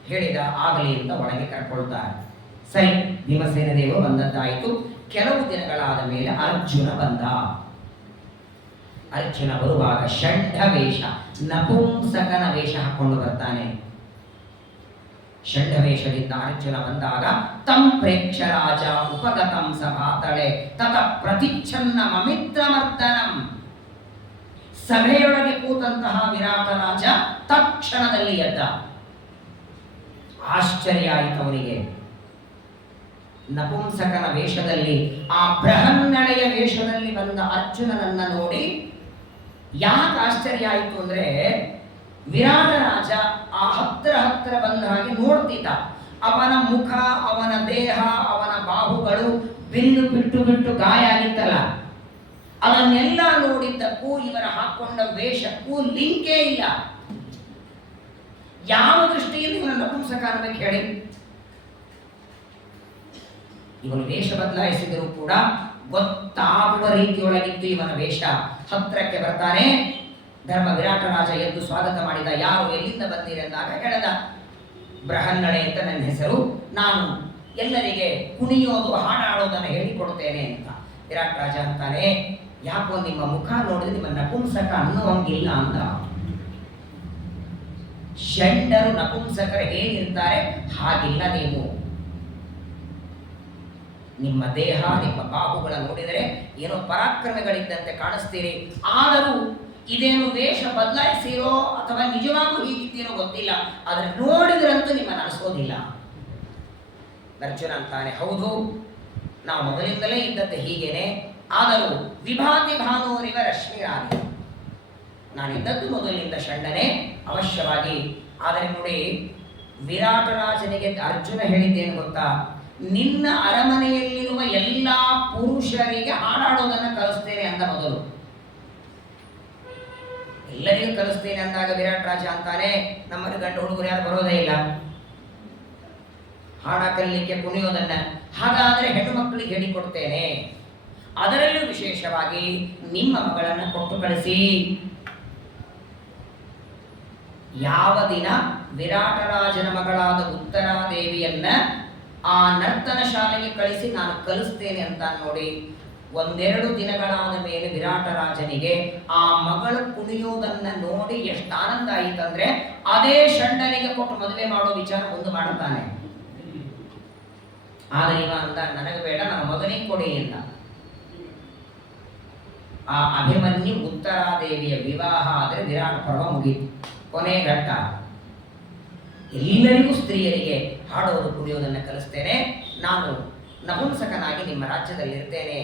ಹೇಳಿದ. ಆಗಲಿ ಅಂತ ಒಳಗೆ ಕರ್ಕೊಳ್ತಾರೆ. ಸರಿ, ಭೀಮಸೇನ ದೇವರು ಬಂದದ್ದಾಯಿತು. ಕೆಲವು ದಿನಗಳಾದ ಮೇಲೆ ಅರ್ಜುನ ಬಂದ. ಅರ್ಜುನ ಬರುವಾಗ ಷಂಡ ವೇಷ, ನಪುಂಸಕನ ವೇಷ ಹಾಕೊಂಡು ಬರ್ತಾನೆ. ಷಂಡ ವೇಷದಿಂದ ಅರ್ಜುನ ಬಂದಾಗ, ತಂ ಪ್ರೇಕ್ಷ ರಾಜ ಉಪಗತಂ ಸಭಾತಳೆ ತತ ಪ್ರತಿಚ್ಛನ್ನ ಮಮಿತ್ರಮರ್ದನಂ. ಸಭೆಯೊಳಗೆ ಕೂತಂತಹ ವಿರಾಟ ರಾಜ ತಕ್ಷಣದಲ್ಲಿ ಎದ್ದ. ಆಶ್ಚರ್ಯ ಆಯಿತು ಅವನಿಗೆ. ನಪುಂಸಕನ ವೇಷದಲ್ಲಿ, ಆ ಬೃಹನ್ನಳೆಯ ವೇಷದಲ್ಲಿ ಬಂದ ಅರ್ಜುನನನ್ನ ನೋಡಿ ಯಾಕೆ ಆಶ್ಚರ್ಯ ಆಯಿತು ಅಂದ್ರೆ, ವಿರಾಟ ರಾಜ ಆ ಹತ್ರ ಬಂದ ಹಾಗೆ ನೋಡ್ತಿದ್ದ. ಅವನ ಮುಖ, ಅವನ ದೇಹ, ಅವನ ಬಾಹುಗಳು ಬಿಲ್ಲು ಬಿಟ್ಟು ಗಾಯ ಆಗಿತ್ತಲ್ಲ, ಅದನ್ನೆಲ್ಲ ನೋಡಿದ್ದಕ್ಕೂ ಇವರ ಹಾಕೊಂಡ ವೇಷಕ್ಕೂ ಲಿಂಕೇ ಇಲ್ಲ. ಯಾವ ದೃಷ್ಟಿಯಿಂದ ಇವನ ನಪುಂಸಕ ಅನ್ನಬೇಕು ಹೇಳಿ? ಇವನು ವೇಷ ಬದಲಾಯಿಸಿದರೂ ಕೂಡ ಗೊತ್ತಾಗುವ ರೀತಿಯೊಳಗಿದ್ದು ಇವನ ವೇಷ. ಹತ್ರಕ್ಕೆ ಬರ್ತಾನೆ. ಧರ್ಮ ವಿರಾಟ ರಾಜ ಎದ್ದು ಸ್ವಾಗತ ಮಾಡಿದ. ಯಾರು, ಎಲ್ಲಿಂದ ಬಂದಿರಿ ಅಂದಾಗ ಹೇಳಿದ, ಬೃಹನ್ನಳೆ ಅಂತ ನನ್ನ ಹೆಸರು, ನಾನು ಎಲ್ಲರಿಗೆ ಕುಣಿಯೋದು ಹಾಡಾಡೋದನ್ನು ಹೇಳಿಕೊಡ್ತೇನೆ ಅಂತ. ವಿರಾಟ ರಾಜ ಅಂತಾನೆ, ಯಾಕೋ ನಿಮ್ಮ ಮುಖ ನೋಡಿದ್ರೆ ನಿಮ್ಮ ನಪುಂಸಕ ಅನ್ನುವಂಗಿಲ್ಲ ಅಂತ. ಷಂಡರು ನಪುಂಸಕರು ಹೇಗಿರ್ತಾರೆ ಹಾಗಿಲ್ಲ ನೀವು. ನಿಮ್ಮ ದೇಹ, ನಿಮ್ಮ ಬಾಹುಗಳ ನೋಡಿದರೆ ಏನೋ ಪರಾಕ್ರಮಗಳಿದ್ದಂತೆ ಕಾಣಿಸ್ತೀರಿ. ಆದರೂ ಇದೇನು ವೇಷ ಬದಲಾಯಿಸಿರೋ ಅಥವಾ ನಿಜವಾಗೂ ಹೀಗಿದ್ದೀರೋ ಗೊತ್ತಿಲ್ಲ, ಆದರೆ ನೋಡಿದ್ರಂತೂ ನಿಮ್ಮನ್ನು ಅನಿಸೋದಿಲ್ಲ. ಅರ್ಜುನ ಅಂತಾನೆ, ಹೌದು, ನಾವು ಮೊದಲಿಂದಲೇ ಇದ್ದದ್ದು ಹೀಗೇನೆ, ಆದರೂ ವಿಭಾತಿ ಭಾನುವರಿವ ರಶ್ಮಿರಾಗಿ ನಾನಿದ್ದದ್ದು ಮೊದಲಿನಿಂದ ಷಂಡನೆ ಅವಶ್ಯವಾಗಿ. ಆದರೆ ನೋಡಿ, ವಿರಾಟರಾಜನಿಗೆ ಅರ್ಜುನ ಹೇಳಿದ್ದೇನು ಗೊತ್ತಾ? ನಿನ್ನ ಅರಮನೆಯಲ್ಲಿರುವ ಎಲ್ಲ ಪುರುಷರಿಗೆ ಹಾಡಾಡೋದನ್ನು ಕಲಿಸ್ತೇನೆ ಅಂದ ಮೊದಲು. ಎಲ್ಲರಿಗೂ ಕಲಿಸ್ತೇನೆ ಅಂದಾಗ ವಿರಾಟ್ ರಾಜ ಅಂತಾನೆ, ನಮ್ಮಲ್ಲಿ ಗಂಡು ಹುಡುಗರು ಯಾರು ಬರೋದೇ ಇಲ್ಲ ಹಾಡ ಕಲಿಲಿಕ್ಕೆ, ಕುಣಿಯೋದನ್ನ. ಹಾಗಾದ್ರೆ ಹೆಣ್ಣು ಮಕ್ಕಳಿಗೆ ಹೇಳಿಕೊಡ್ತೇನೆ, ಅದರಲ್ಲೂ ವಿಶೇಷವಾಗಿ ನಿಮ್ಮ ಮಗಳನ್ನು ಕೊಟ್ಟು ಕಳಿಸಿ. ಯಾವ ದಿನ ವಿರಾಟರಾಜನ ಮಗಳಾದ ಉತ್ತರಾದೇವಿಯನ್ನ ಆ ನರ್ತನ ಶಾಲೆಗೆ ಕಳಿಸಿ ನಾನು ಕಲಿಸ್ತೇನೆ ಅಂತ ನೋಡಿ, ಒಂದೆರಡು ದಿನಗಳಾದ ಮೇಲೆ ವಿರಾಟ ರಾಜನಿಗೆ ಆ ಮಗಳು ಕುಣಿಯುವುದನ್ನ ನೋಡಿ ಎಷ್ಟು ಆನಂದ ಆಯಿತಂದ್ರೆ ಅದೇ ಷಂಡನಿಗೆ ಕೊಟ್ಟು ಮದುವೆ ಮಾಡೋ ವಿಚಾರ ಒಂದು ಮಾಡುತ್ತಾನೆ. ಆದ್ರೆ ಇವ ಅಂತ ನನಗೆ ಬೇಡ, ನನ್ನ ಮಗನಿಗೆ ಕೊಡಿ ಅಂತ. ಆ ಅಭಿಮನ್ಯು ಉತ್ತರಾದೇವಿಯ ವಿವಾಹ ಆದರೆ ವಿರಾಟ ಪರ್ವ ಮುಗೀತು. ಕೊನೆ ಘಟ್ಟ. ಎಲ್ಲರಿಗೂ ಸ್ತ್ರೀಯರಿಗೆ ಹಾಡೋದು ಕುಡಿಯೋದನ್ನು ಕಲಿಸ್ತೇನೆ, ನಾನು ನಪುಂಸಕನಾಗಿ ನಿಮ್ಮ ರಾಜ್ಯದಲ್ಲಿ ಇರ್ತೇನೆ.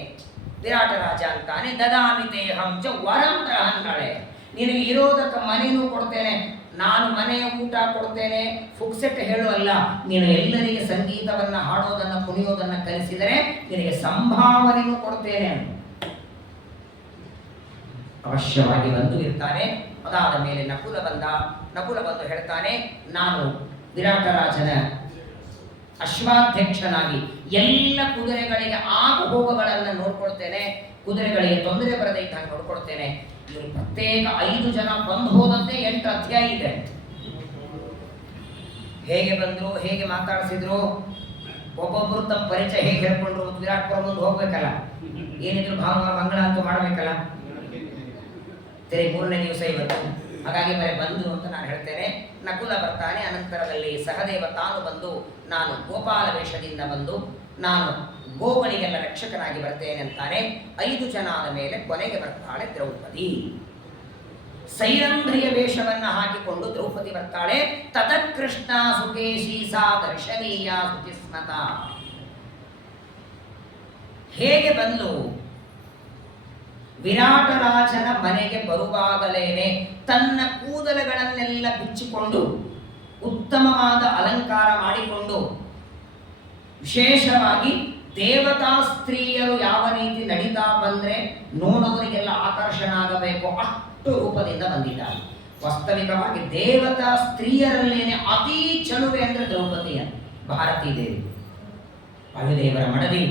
ವಿರಾಟ ರಾಜ ಅಂತಾನೆ, ದದಾಮಿ ದೇಹಂ ಚ ವರಂ ಬ್ರಹನ್ನಳೆ, ನಿನಗೆ ಇರೋದಕ್ಕೆ ಮನೆಯೂ ಕೊಡ್ತೇನೆ, ನಾನು ಮನೆಯ ಊಟ ಕೊಡ್ತೇನೆ, ಫುಕ್ಸೆಟ್ ಹೇಳುವಲ್ಲ, ನೀನು ಎಲ್ಲರಿಗೆ ಸಂಗೀತವನ್ನ ಹಾಡೋದನ್ನ ಕುಣಿಯೋದನ್ನ ಕಲಿಸಿದರೆ ನಿನಗೆ ಸಂಭಾವನೆಯೂ ಕೊಡ್ತೇನೆ. ಅವಶ್ಯವಾಗಿ ಬಂದು ಇರ್ತಾನೆ. ಅದಾದ ಮೇಲೆ ನಕುಲ ಬಂದು ಹೇಳ್ತಾನೆ, ನಾನು ವಿರಾಟ ರಾಜನ ಅಶ್ವಾಧ್ಯಕ್ಷನಾಗಿ ಎಲ್ಲ ಕುದುರೆಗಳಿಗೆ ಆಗು ಹೋಗುಗಳನ್ನು ನೋಡ್ಕೊಳ್ತೇನೆ, ಕುದುರೆಗಳಿಗೆ ತೊಂದರೆ ಬರದೇ ಇದ್ದಾಗ ನೋಡ್ಕೊಳ್ತೇನೆ. ಇವರು ಪ್ರತ್ಯೇಕ 5 ಜನ ಬಂದು ಹೋದಂತೆ 8 ಅಧ್ಯಾಯ ಇದೆ. ಹೇಗೆ ಬಂದ್ರು, ಹೇಗೆ ಮಾತಾಡಿಸಿದ್ರು, ಒಬ್ಬೊಬ್ಬರು ತಮ್ಮ ಪರಿಚಯ ಹೇಗೆ ಹೇಳ್ಕೊಂಡ್ರು, ವಿರಾಟ್ಪುರ ಮುಂದೆ ಹೋಗ್ಬೇಕಲ್ಲ, ಏನಿದ್ರು ಭಾನುವಾರ ಮಂಗಳ ಅಂತೂ ಮಾಡ್ಬೇಕಲ್ಲ, ತಿರುಗಿ 3ನೇ ದಿವಸ ಇವತ್ತು. ಹಾಗಾಗಿ ಬರೀ ಬಂದು ಅಂತ ನಾನು ಹೇಳ್ತೇನೆ. ನಕುಲ ಬರ್ತಾನೆ. ಅನಂತರದಲ್ಲಿ ಸಹದೇವ ತಾನು ಬಂದು, ನಾನು ಗೋಪಾಲ ವೇಷದಿಂದ ಬಂದು ನಾನು ಗೋಗಳಿಗೆಲ್ಲ ರಕ್ಷಕನಾಗಿ ಬರ್ತೇನೆ ಅಂತಾನೆ. 5 ಜನ ಆದ ಮೇಲೆ ಕೊನೆಗೆ ಬರ್ತಾಳೆ ದ್ರೌಪದಿ. ಸೈರಂಧ್ರಿಯ ವೇಷವನ್ನ ಹಾಕಿಕೊಂಡು ದ್ರೌಪದಿ ಬರ್ತಾಳೆ. ತತಕೃಷ್ಣ ಸುಕೇಶಿ ಸಾ ದರ್ಶನೀಯ ಸುತಿಸ್ಮತ. ಹೇಗೆ ಬಂದು ವಿರಾಟ ರಾಜನ ಮನೆಗೆ ಬರುವಾಗಲೇನೆ ತನ್ನ ಕೂದಲುಗಳನ್ನೆಲ್ಲ ಬಿಚ್ಚಿಕೊಂಡು ಉತ್ತಮವಾದ ಅಲಂಕಾರ ಮಾಡಿಕೊಂಡು, ವಿಶೇಷವಾಗಿ ದೇವತಾ ಸ್ತ್ರೀಯರು ಯಾವ ರೀತಿ ನಡೀತಾ ಬಂದ್ರೆ ನೋಡೋರಿಗೆಲ್ಲ ಆಕರ್ಷಣ ಆಗಬೇಕು ಅಷ್ಟು ರೂಪದಿಂದ ಬಂದಿದ್ದಾರೆ. ವಾಸ್ತವಿಕವಾಗಿ ದೇವತಾ ಸ್ತ್ರೀಯರಲ್ಲೇನೆ ಅತೀ ಚಲುವೆ ಅಂದ್ರೆ ದ್ರೌಪದಿಯ ಭಾರತೀ ದೇವಿ, ವಾಯುದೇವರ ಮಡದಿ.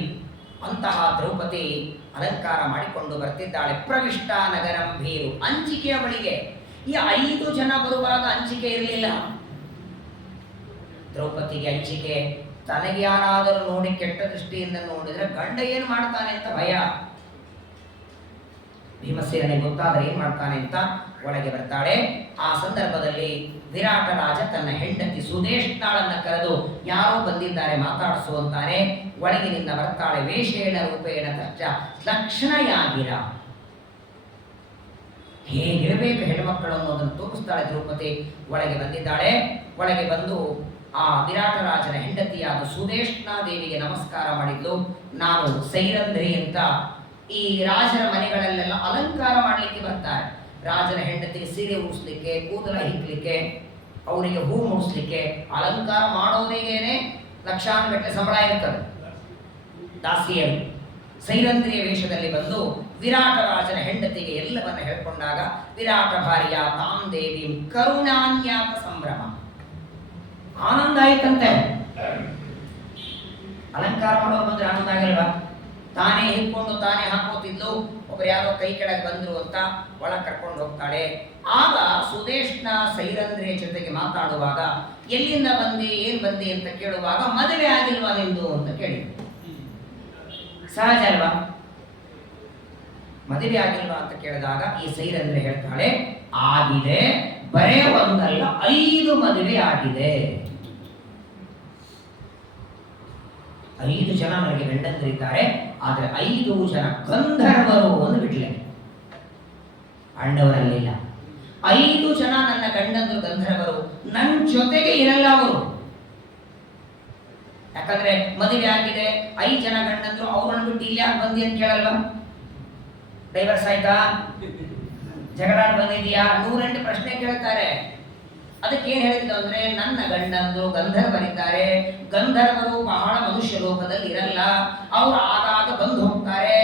ಅಂತಹ ದ್ರೌಪದಿ ಅಲಂಕಾರ ಮಾಡಿಕೊಂಡು ಬರ್ತಿದ್ದಾಳೆ. ಪ್ರವಿಷ್ಟ ನಗರಂ ಭೀರು, ಅಂಜಿಕೆಯ ಬಳಿಗೆ. ಈ 5 ಜನ ಬರುವಾಗ ಅಂಜಿಕೆ ಇರಲಿಲ್ಲ. ದ್ರೌಪದಿಗೆ ಅಂಜಿಕೆ, ತನಗೆ ಯಾರಾದರೂ ನೋಡಿ ಕೆಟ್ಟ ದೃಷ್ಟಿಯಿಂದ ನೋಡಿದ್ರೆ ಗಂಡ ಏನು ಮಾಡ್ತಾನೆ ಅಂತ ಭಯ. ಭೀಮಸೇನಿಗೆ ಗೊತ್ತಾದ್ರೆ ಏನ್ ಮಾಡ್ತಾನೆ ಅಂತ ಒಳಗೆ ಬರ್ತಾಳೆ. ಆ ಸಂದರ್ಭದಲ್ಲಿ ವಿರಾಟ ರಾಜ ತನ್ನ ಹೆಂಡತಿ ಸುದೇಶ್ನಾಳನ್ನ ಕರೆದು, ಯಾರೋ ಬಂದಿದ್ದಾರೆ ಮಾತಾಡಿಸು ಅಂತಾನೆ. ಒಳಗಿನಿಂದ ಬರ್ತಾಳೆ. ವೇಷೇಣ ರೂಪೇಣ ತಚ್ಚ ಲಕ್ಷಣಯಾಗಿರ, ಹೇಗಿರಬೇಕು ಹೆಣ್ಮಕ್ಕಳು ಅನ್ನೋದನ್ನು ತೋರಿಸ್ತಾಳೆ ದ್ರೌಪದಿ. ಒಳಗೆ ಬಂದಿದ್ದಾಳೆ. ಒಳಗೆ ಬಂದು ಆ ವಿರಾಟ ರಾಜನ ಹೆಂಡತಿಯಾದ ಸುದೇಶ್ನಾ ದೇವಿಗೆ ನಮಸ್ಕಾರ ಮಾಡಿದ್ಲು. ನಾನು ಸೈರಂಧ್ರಿ ಅಂತ ಈ ರಾಜರ ಮನೆಗಳಲ್ಲೆಲ್ಲ ಅಲಂಕಾರ ಮಾಡಲಿಕ್ಕೆ ಬರ್ತಾರೆ. ರಾಜನ ಹೆಂಡತಿಗೆ ಸೀರೆ ಉಡಿಸ್ಲಿಕ್ಕೆ, ಕೂದಲ ಹಿಗ್ಲಿಕ್ಕೆ, ಅವರಿಗೆ ಹೂ ಮುಡಿಸ್ಲಿಕ್ಕೆ, ಅಲಂಕಾರ ಮಾಡೋರಿಗೇನೆ ಲಕ್ಷಾನುಗಟ್ಟಲೆ ಸಂಬಳ ಇರ್ತದೆ. ದಾಸಿಯರು ಸೈರಂಧ್ರಿಯ ವೇಷದಲ್ಲಿ ಬಂದು ವಿರಾಟ ರಾಜನ ಹೆಂಡತಿಗೆ ಎಲ್ಲವನ್ನ ಹೇಳ್ಕೊಂಡಾಗ, ವಿರಾಟ ಭಾರ್ಯ ತಾಂ ದೇವಿ ಕರುಣಾನ್ಯಾತ ಸಂಭ್ರಮ, ಆನಂದ ಆಯ್ತಂತೆ. ಅಲಂಕಾರ ಮಾಡೋರು ಬಂದ್ರೆ ಆನಂದ ಆಗಿಲ್ವಾ? ತಾನೇ ಹಿಡ್ಕೊಂಡು ತಾನೇ ಹಾಕೋತಿದ್ಲು. ಒಬ್ರು ಯಾರೋ ಕೈ ಕೆಳಗೆ ಬಂದ್ರು ಅಂತ ಒಳಗೆ ಕರ್ಕೊಂಡು ಹೋಗ್ತಾಳೆ. ಆಗ ಸುದೇಶ್ನ ಸೈರಂಧ್ರಿಯ ಜೊತೆಗೆ ಮಾತಾಡುವಾಗ, ಎಲ್ಲಿಂದ ಬಂದಿ, ಏನ್ ಬಂದಿ ಅಂತ ಕೇಳುವಾಗ, ಮದುವೆ ಆಗಿಲ್ವಾ ನಿಂದು ಅಂತ ಕೇಳಿ. ಸಹಜ ಅಲ್ವಾ? ಮದುವೆ ಆಗಿಲ್ವಾ ಅಂತ ಕೇಳಿದಾಗ ಈ ಸೈರಂಧ್ರಿ ಹೇಳ್ತಾಳೆ, ಆಗಿದೆ, ಬರೇ ಒಂದಲ್ಲ 5 ಮದುವೆ ಆಗಿದೆ. 5 ಜನ ನನಗೆ ಗಂಡಂದರಿದ್ದಾರೆ, ಆದ್ರೆ 5 ಜನ ಗಂಧರ್ವರು ಒಂದು ಬಿಟ್ಲೆ, ಅಣ್ಣವರಲ್ಲಿಲ್ಲ. 5 ಜನ ನನ್ನ ಗಂಡಂದರು ಗಂಧರ್ವರು, ನನ್ನ ಜೊತೆಗೆ ಇರಲ್ಲ ಅವರು. ಯಾಕಂದ್ರೆ ಮದುವೆ ಆಗಿದೆ, 5 ಜನ ಗಂಡಂದ್ರು, ಅವ್ರನ್ನ ಬಿಟ್ಟು ಇಲ್ಲಿ ಯಾಕೆ ಬಂದಿ ಅಂತ ಕೇಳಲ್ವ? ಡೈವರ್ಸ್ ಆಯ್ತಾ, ಜಗಳಾಡ್ ಬಂದಿದ್ಯಾ, 108 ಪ್ರಶ್ನೆ ಕೇಳ್ತಾರೆ. ಅದಕ್ಕೆ ಏನ್ ಹೇಳಿದ್ರು ಅಂದ್ರೆ, ನನ್ನ ಗಂಡಂದ್ರು ಗಂಧರ್ವರಿದ್ದಾರೆ, ಗಂಧರ್ವರು ಬಹಳ ಮನುಷ್ಯ ಲೋಕದಲ್ಲಿ ಇರಲ್ಲ, ಅವರು ಆಗಾಗ ಬಂದು ಹೋಗ್ತಾರೆ,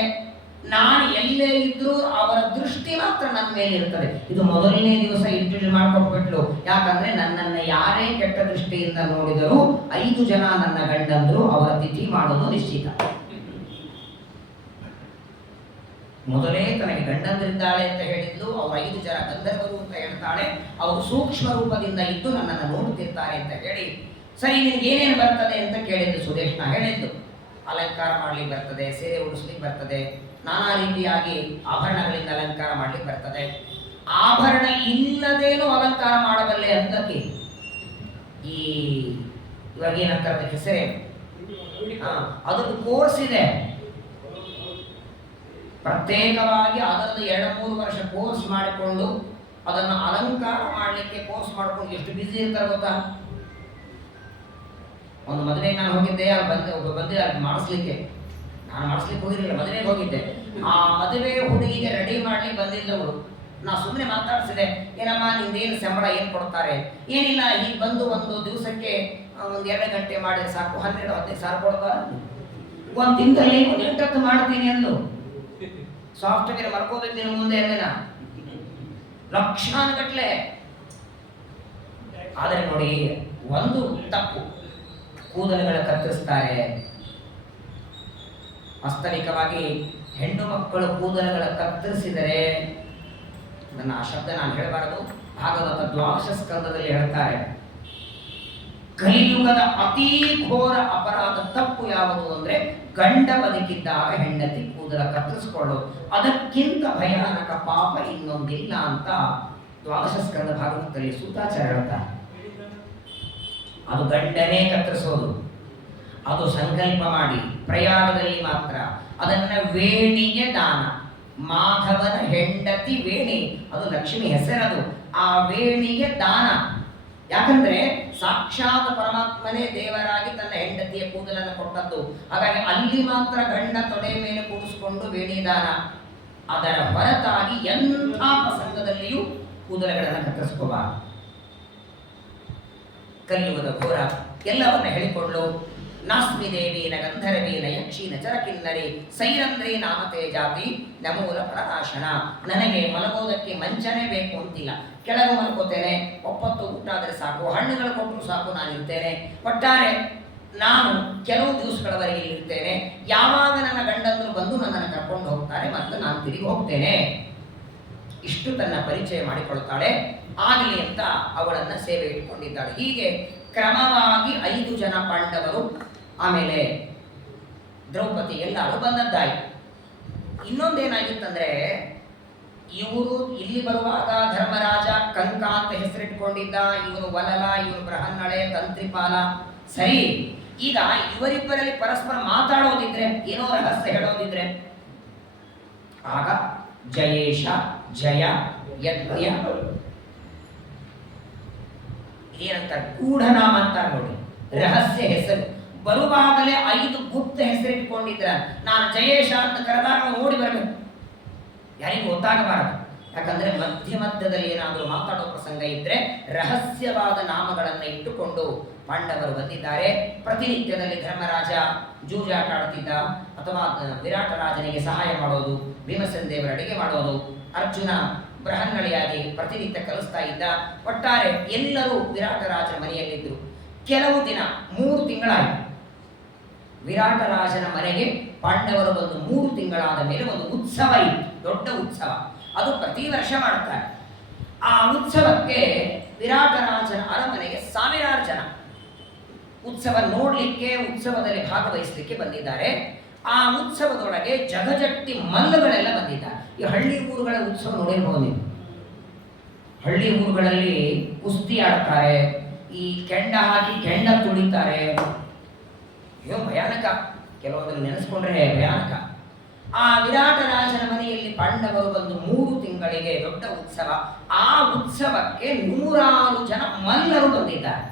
ನಾನು ಎಲ್ಲೇ ಇದ್ರೂ ಅವರ ದೃಷ್ಟಿ ಮಾತ್ರ ನನ್ನ ಮೇಲೆ ಇರ್ತದೆ. ಇದು ಮೊದಲನೇ ದಿವಸ ಇಂಟ್ರೊಡ್ಯೂಸ್ ಮಾಡ್ಕೊಟ್ಬಿಟ್ಲು. ಯಾಕಂದ್ರೆ ನನ್ನನ್ನ ಯಾರೇ ಕೆಟ್ಟ ದೃಷ್ಟಿಯಿಂದ ನೋಡಿದರೂ 5 ಜನ ನನ್ನ ಗಂಡಂದ್ರು ಅವರ ತಿಥಿ ಮಾಡೋದು ನಿಶ್ಚಿತ. ಮೊದಲೇ ತನಗೆ ಗಂಡಂದ್ರಿದ್ದಾಳೆ ಅಂತ ಹೇಳಿದ್ಲು. ಅವ್ರು 5 ಜನ ಗಂಧರ್ವರು ಅಂತ ಹೇಳ್ತಾಳೆ. ಅವರು ಸೂಕ್ಷ್ಮ ರೂಪದಿಂದ ಇದ್ದು ನನ್ನನ್ನು ನೋಡುತ್ತಿರ್ತಾರೆ ಅಂತ ಹೇಳಿ, ಸರಿ ನಿನ್ಗೆ ಏನೇನು ಬರ್ತದೆ ಅಂತ ಕೇಳಿದ್ದು ಸುದೇಶ್ನ ಹೇಳಿದ್ದು. ಅಲಂಕಾರ ಮಾಡ್ಲಿಕ್ಕೆ ಬರ್ತದೆ, ಸೀರೆ ಉಡಿಸ್ಲಿಕ್ಕೆ ಬರ್ತದೆ, ನಾನಾ ರೀತಿಯಾಗಿ ಆಭರಣಗಳಿಂದ ಅಲಂಕಾರ ಮಾಡ್ಲಿಕ್ಕೆ ಬರ್ತದೆ. ಆಭರಣ ಇಲ್ಲದೇನೂ ಅಲಂಕಾರ ಮಾಡಬಲ್ಲೆ ಅಂತಕ್ಕೆ ಈ ಇವಾಗ ಏನಂತಾರೆ ಹೆಸರೇ ಅದೊಂದು ಕೋರ್ಸ್ ಇದೆ, ಪ್ರತ್ಯೇಕವಾಗಿ ಅದರದ್ದು 2-3 ವರ್ಷ ಕೋರ್ಸ್ ಮಾಡಿಕೊಂಡು ಅದನ್ನು ಅಲಂಕಾರ ಮಾಡಲಿಕ್ಕೆ ಕೋರ್ಸ್ ಮಾಡಿಕೊಂಡು ಎಷ್ಟು ಬಿಸಿ ಇರ್ತಾರೆ ಗೊತ್ತಾ. ಒಂದು ಮದುವೆಗೆ ನಾನು ಹೋಗಿದ್ದೆ, ಅಲ್ಲಿ ಬಂದಿದ್ದೆ ಅಲ್ಲಿ ಮಾಡಿಸ್ಲಿಕ್ಕೆ, ನಾನು ಮಾಡಿಸ್ಲಿಕ್ಕೆ ಹೋಗಿರಲಿಲ್ಲ, ಮದುವೆಗೆ ಹೋಗಿದ್ದೆ. ಆ ಮದುವೆ ಹುಡುಗಿಗೆ ರೆಡಿ ಮಾಡ್ಲಿಕ್ಕೆ ಬಂದಿದ್ದವರು, ನಾ ಸುಮ್ಮನೆ ಮಾತಾಡಿಸಿದೆ, ಏನಮ್ಮ ನಿಂದೇನು ಸಂಬಳ ಏನು ಕೊಡ್ತಾರೆ? ಏನಿಲ್ಲ, ಈಗ ಬಂದು ಒಂದು ದಿವಸಕ್ಕೆ 1-2 ಗಂಟೆ ಮಾಡಿದ್ರೆ ಸಾಕು, 12-15 ಸಾವಿರ ಕೊಡ್ತಾರೆ. ಒಂದು ದಿನದಲ್ಲಿ 8 ಹೊತ್ತು ಮಾಡ್ತೀನಿ ಅಂದು ಸಾಫ್ಟ್ವೇರ್ ಮರ್ಕೋಬೇಕು ಮುಂದೆ ಅಂದಿನ ಲಕ್ಷಾನುಗಟ್ಲೆ. ಆದರೆ ನೋಡಿ, ಒಂದು ತಪ್ಪು, ಕೂದಲುಗಳ ಕತ್ತರಿಸ್ತಾರೆ. ವಾಸ್ತವಿಕವಾಗಿ ಹೆಣ್ಣು ಮಕ್ಕಳು ಕೂದಲುಗಳ ಕತ್ತರಿಸಿದರೆ, ನನ್ನ ಆ ಶಬ್ದ ನಾನು ಹೇಳಬಾರದು, ಭಾಗವತ ದ್ವಾದಶ ಸ್ಕಂದದಲ್ಲಿ ಹೇಳ್ತಾರೆ, ಕಲಿಯುಗದ ಅತೀ ಘೋರ ಅಪರಾಧ ತಪ್ಪು ಯಾವುದು ಅಂದ್ರೆ ಗಂಡ ಬದುಕಿದ್ದಾಗ ಹೆಂಡತಿ ಕೂದಲ ಕತ್ತರಿಸಿಕೊಳ್ಳೋದು. ಅದಕ್ಕಿಂತ ಭಯಾನಕ ಪಾಪ ಇನ್ನೊಂದಿಲ್ಲ ಅಂತ ದ್ವಾದಶ ಸ್ಕಂದ ಭಾಗವತದಲ್ಲಿ ಸೂತಾಚಾರ್ಯ ಹೇಳ್ತಾರೆ. ಅದು ಗಂಡನೇ ಕತ್ತರಿಸೋದು, ಅದು ಸಂಕಲ್ಪ ಮಾಡಿ ಪ್ರಯಾಣದಲ್ಲಿ ಮಾತ್ರ. ಅದನ್ನ ವೇಣಿಗೆ ದಾನ, ಮಾಧವನ ಹೆಂಡತಿ ವೇಣಿ, ಅದು ಲಕ್ಷ್ಮಿ ಹೆಸರದು. ಆ ವೇಣಿಗೆ ದಾನ, ಯಾಕಂದ್ರೆ ಸಾಕ್ಷಾತ್ ಪರಮಾತ್ಮನೇ ದೇವರಾಗಿ ತನ್ನ ಹೆಂಡತಿಯ ಕೂದಲನ್ನು ಕೊಟ್ಟದ್ದು. ಹಾಗಾಗಿ ಅಲ್ಲಿ ಮಾತ್ರ ಗಂಡ ತೊಡೆ ಮೇಲೆ ಕೂಡಿಸಿಕೊಂಡು ವೇಣಿದಾನ. ಅದರ ಹೊರತಾಗಿ ಎಂಥ ಪ್ರಸಂಗದಲ್ಲಿಯೂ ಕೂದಲುಗಳನ್ನು ಕತ್ತರಿಸ್ಕೋಬಾರದು. ಕಲಿಯುಗದ ಘೋರ ಎಲ್ಲವನ್ನ ಹೇಳಿಕೊಳ್ಳು. ನಾಸ್ಮಿ ದೇವೀನ ಗಂಧರ್ವೀನ ಯಕ್ಷೀನ ಚರಕಿನ್ನರಿ ಸೈರಂಧ್ರಿ ನಾಮತೆ ಜಾತಿ ನಮೂಲ ಪ್ರಕಾಶನ. ನನಗೆ ಮಲಗೋದಕ್ಕೆ ಮಂಚನೇ ಬೇಕು ಅಂತಿಲ್ಲ, ಕೆಳಗೆ ಮಲ್ಕೋತೇನೆ, ಒಪ್ಪತ್ತು ಊಟ ಆದರೆ ಸಾಕು, ಹಣ್ಣುಗಳು ಕೊಟ್ಟರು ಸಾಕು, ನಾನು ಇರ್ತೇನೆ. ಒಟ್ಟಾರೆ ನಾನು ಕೆಲವು ದಿವಸಗಳವರೆಗೆ ಇರ್ತೇನೆ. ಯಾವಾಗ ನನ್ನ ಗಂಡಂದರು ಬಂದು ನನ್ನನ್ನು ಕರ್ಕೊಂಡು ಹೋಗ್ತಾರೆ ಮತ್ತು ನಾನು ತಿರುಗಿ ಹೋಗ್ತೇನೆ. ಇಷ್ಟು ತನ್ನ ಪರಿಚಯ ಮಾಡಿಕೊಳ್ತಾಳೆ. ಆಗಲಿ ಅಂತ ಅವಳನ್ನು ಸೇವೆ ಇಟ್ಕೊಂಡಿದ್ದಾಳೆ. ಹೀಗೆ ಕ್ರಮವಾಗಿ 5 ಜನ ಪಾಂಡವರು, ಆಮೇಲೆ ದ್ರೌಪದಿ ಎಲ್ಲರೂ ಬಂದದ್ದಾಯಿತು. ಇನ್ನೊಂದೇನಾಗಿತ್ತಂದ್ರೆ, ಇವರು ಇಲ್ಲಿ ಬರುವಾಗ ಧರ್ಮರಾಜ ಕಂಕ ಅಂತ ಹೆಸರಿಟ್ಕೊಂಡಿದ್ದ, ಇವನು ವಲಲ, ಇವನು ಬೃಹನ್ನಳೆ, ತಂತ್ರಿಪಾಲ. ಸರಿ, ಈಗ ಇವರಿಬ್ಬರಲ್ಲಿ ಪರಸ್ಪರ ಮಾತಾಡೋದಿದ್ರೆ, ಏನೋ ರಹಸ್ಯ ಹೇಳೋದಿದ್ರೆ, ಆಗ ಜಯೇಶ, ಜಯ, ಯಜ್ಞ, ಏನಂತಾರೆ ಗೂಢನಾಮ ಅಂತಾರೆ ನೋಡಿ, ರಹಸ್ಯ ಹೆಸರು. ಬರುವಾಗಲೇ 5 ಗುಪ್ತ ಹೆಸರಿಟ್ಕೊಂಡಿದ್ರ. ನಾನು ಜಯೇಶ ಅಂತ ಕರೆದಾಗ ಓಡಿ ಬರಬೇಕು, ಯಾರಿಗೂ ಗೊತ್ತಾಗಬಾರದು. ಯಾಕಂದ್ರೆ ಮಧ್ಯದಲ್ಲಿ ಏನಾದರೂ ಮಾತಾಡೋ ಪ್ರಸಂಗ ಇದ್ರೆ ರಹಸ್ಯವಾದ ನಾಮಗಳನ್ನು ಇಟ್ಟುಕೊಂಡು ಪಾಂಡವರು ಬಂದಿದ್ದಾರೆ. ಪ್ರತಿನಿತ್ಯದಲ್ಲಿ ಧರ್ಮರಾಜ ಜೂಜಾಟ ಆಡ್ತಿದ್ದ, ಅಥವಾ ವಿರಾಟ ರಾಜನಿಗೆ ಸಹಾಯ ಮಾಡೋದು, ಭೀಮಸೇನ ದೇವರ ಅಡಿಗೆ ಮಾಡೋದು, ಅರ್ಜುನ ಬೃಹನ್ನಳಿಯಾಗಿ ಪ್ರತಿನಿತ್ಯ ಕಲಿಸ್ತಾ ಇದ್ದ. ಒಟ್ಟಾರೆ ಎಲ್ಲರೂ ವಿರಾಟ ರಾಜನ ಮನೆಯಲ್ಲಿದ್ದರು. ಕೆಲವು ದಿನ 3 ತಿಂಗಳಾಯಿತು. ವಿರಾಟ ರಾಜನ ಮನೆಗೆ ಪಾಂಡವರು ಬಂದು 3 ತಿಂಗಳಾದ ಮೇಲೆ ಒಂದು ಉತ್ಸವ ಇತ್ತು, ದೊಡ್ಡ ಉತ್ಸವ. ಅದು ಪ್ರತಿ ವರ್ಷ ಮಾಡುತ್ತಾರೆ. ಆ ಉತ್ಸವಕ್ಕೆ ವಿರಾಟ ರಾಜನ ಅರಮನೆಗೆ 1000 ಜನ ಉತ್ಸವ ನೋಡಲಿಕ್ಕೆ, ಉತ್ಸವದಲ್ಲಿ ಭಾಗವಹಿಸಲಿಕ್ಕೆ ಬಂದಿದ್ದಾರೆ. ಆ ಉತ್ಸವದೊಳಗೆ ಜಗಜಟ್ಟಿ ಮಲ್ಲುಗಳೆಲ್ಲ ಬಂದಿದ್ದಾರೆ. ಈ ಹಳ್ಳಿ ಊರುಗಳ ಉತ್ಸವ ನೋಡಿರ್ಬೋದು ನೀವು. ಹಳ್ಳಿ ಊರುಗಳಲ್ಲಿ ಕುಸ್ತಿ ಆಡ್ತಾರೆ, ಈ ಕೆಂಡ ಹಾಕಿ ಕೆಂಡ ತುಳಿತಾರೆ. ಅಯ್ಯೋ ಭಯಾನಕ, ಕೆಲವೊಂದನ್ನು ನೆನೆಸ್ಕೊಂಡ್ರೆ ಭಯಾನಕ. ಆ ವಿರಾಟ ರಾಜನ ಮನೆಯಲ್ಲಿ ಪಾಂಡವರು ಬಂದು 3 ತಿಂಗಳಿಗೆ ದೊಡ್ಡ ಉತ್ಸವ. ಆ ಉತ್ಸವಕ್ಕೆ 100 ಜನ ಮಲ್ಲರು ಬಂದಿದ್ದಾರೆ,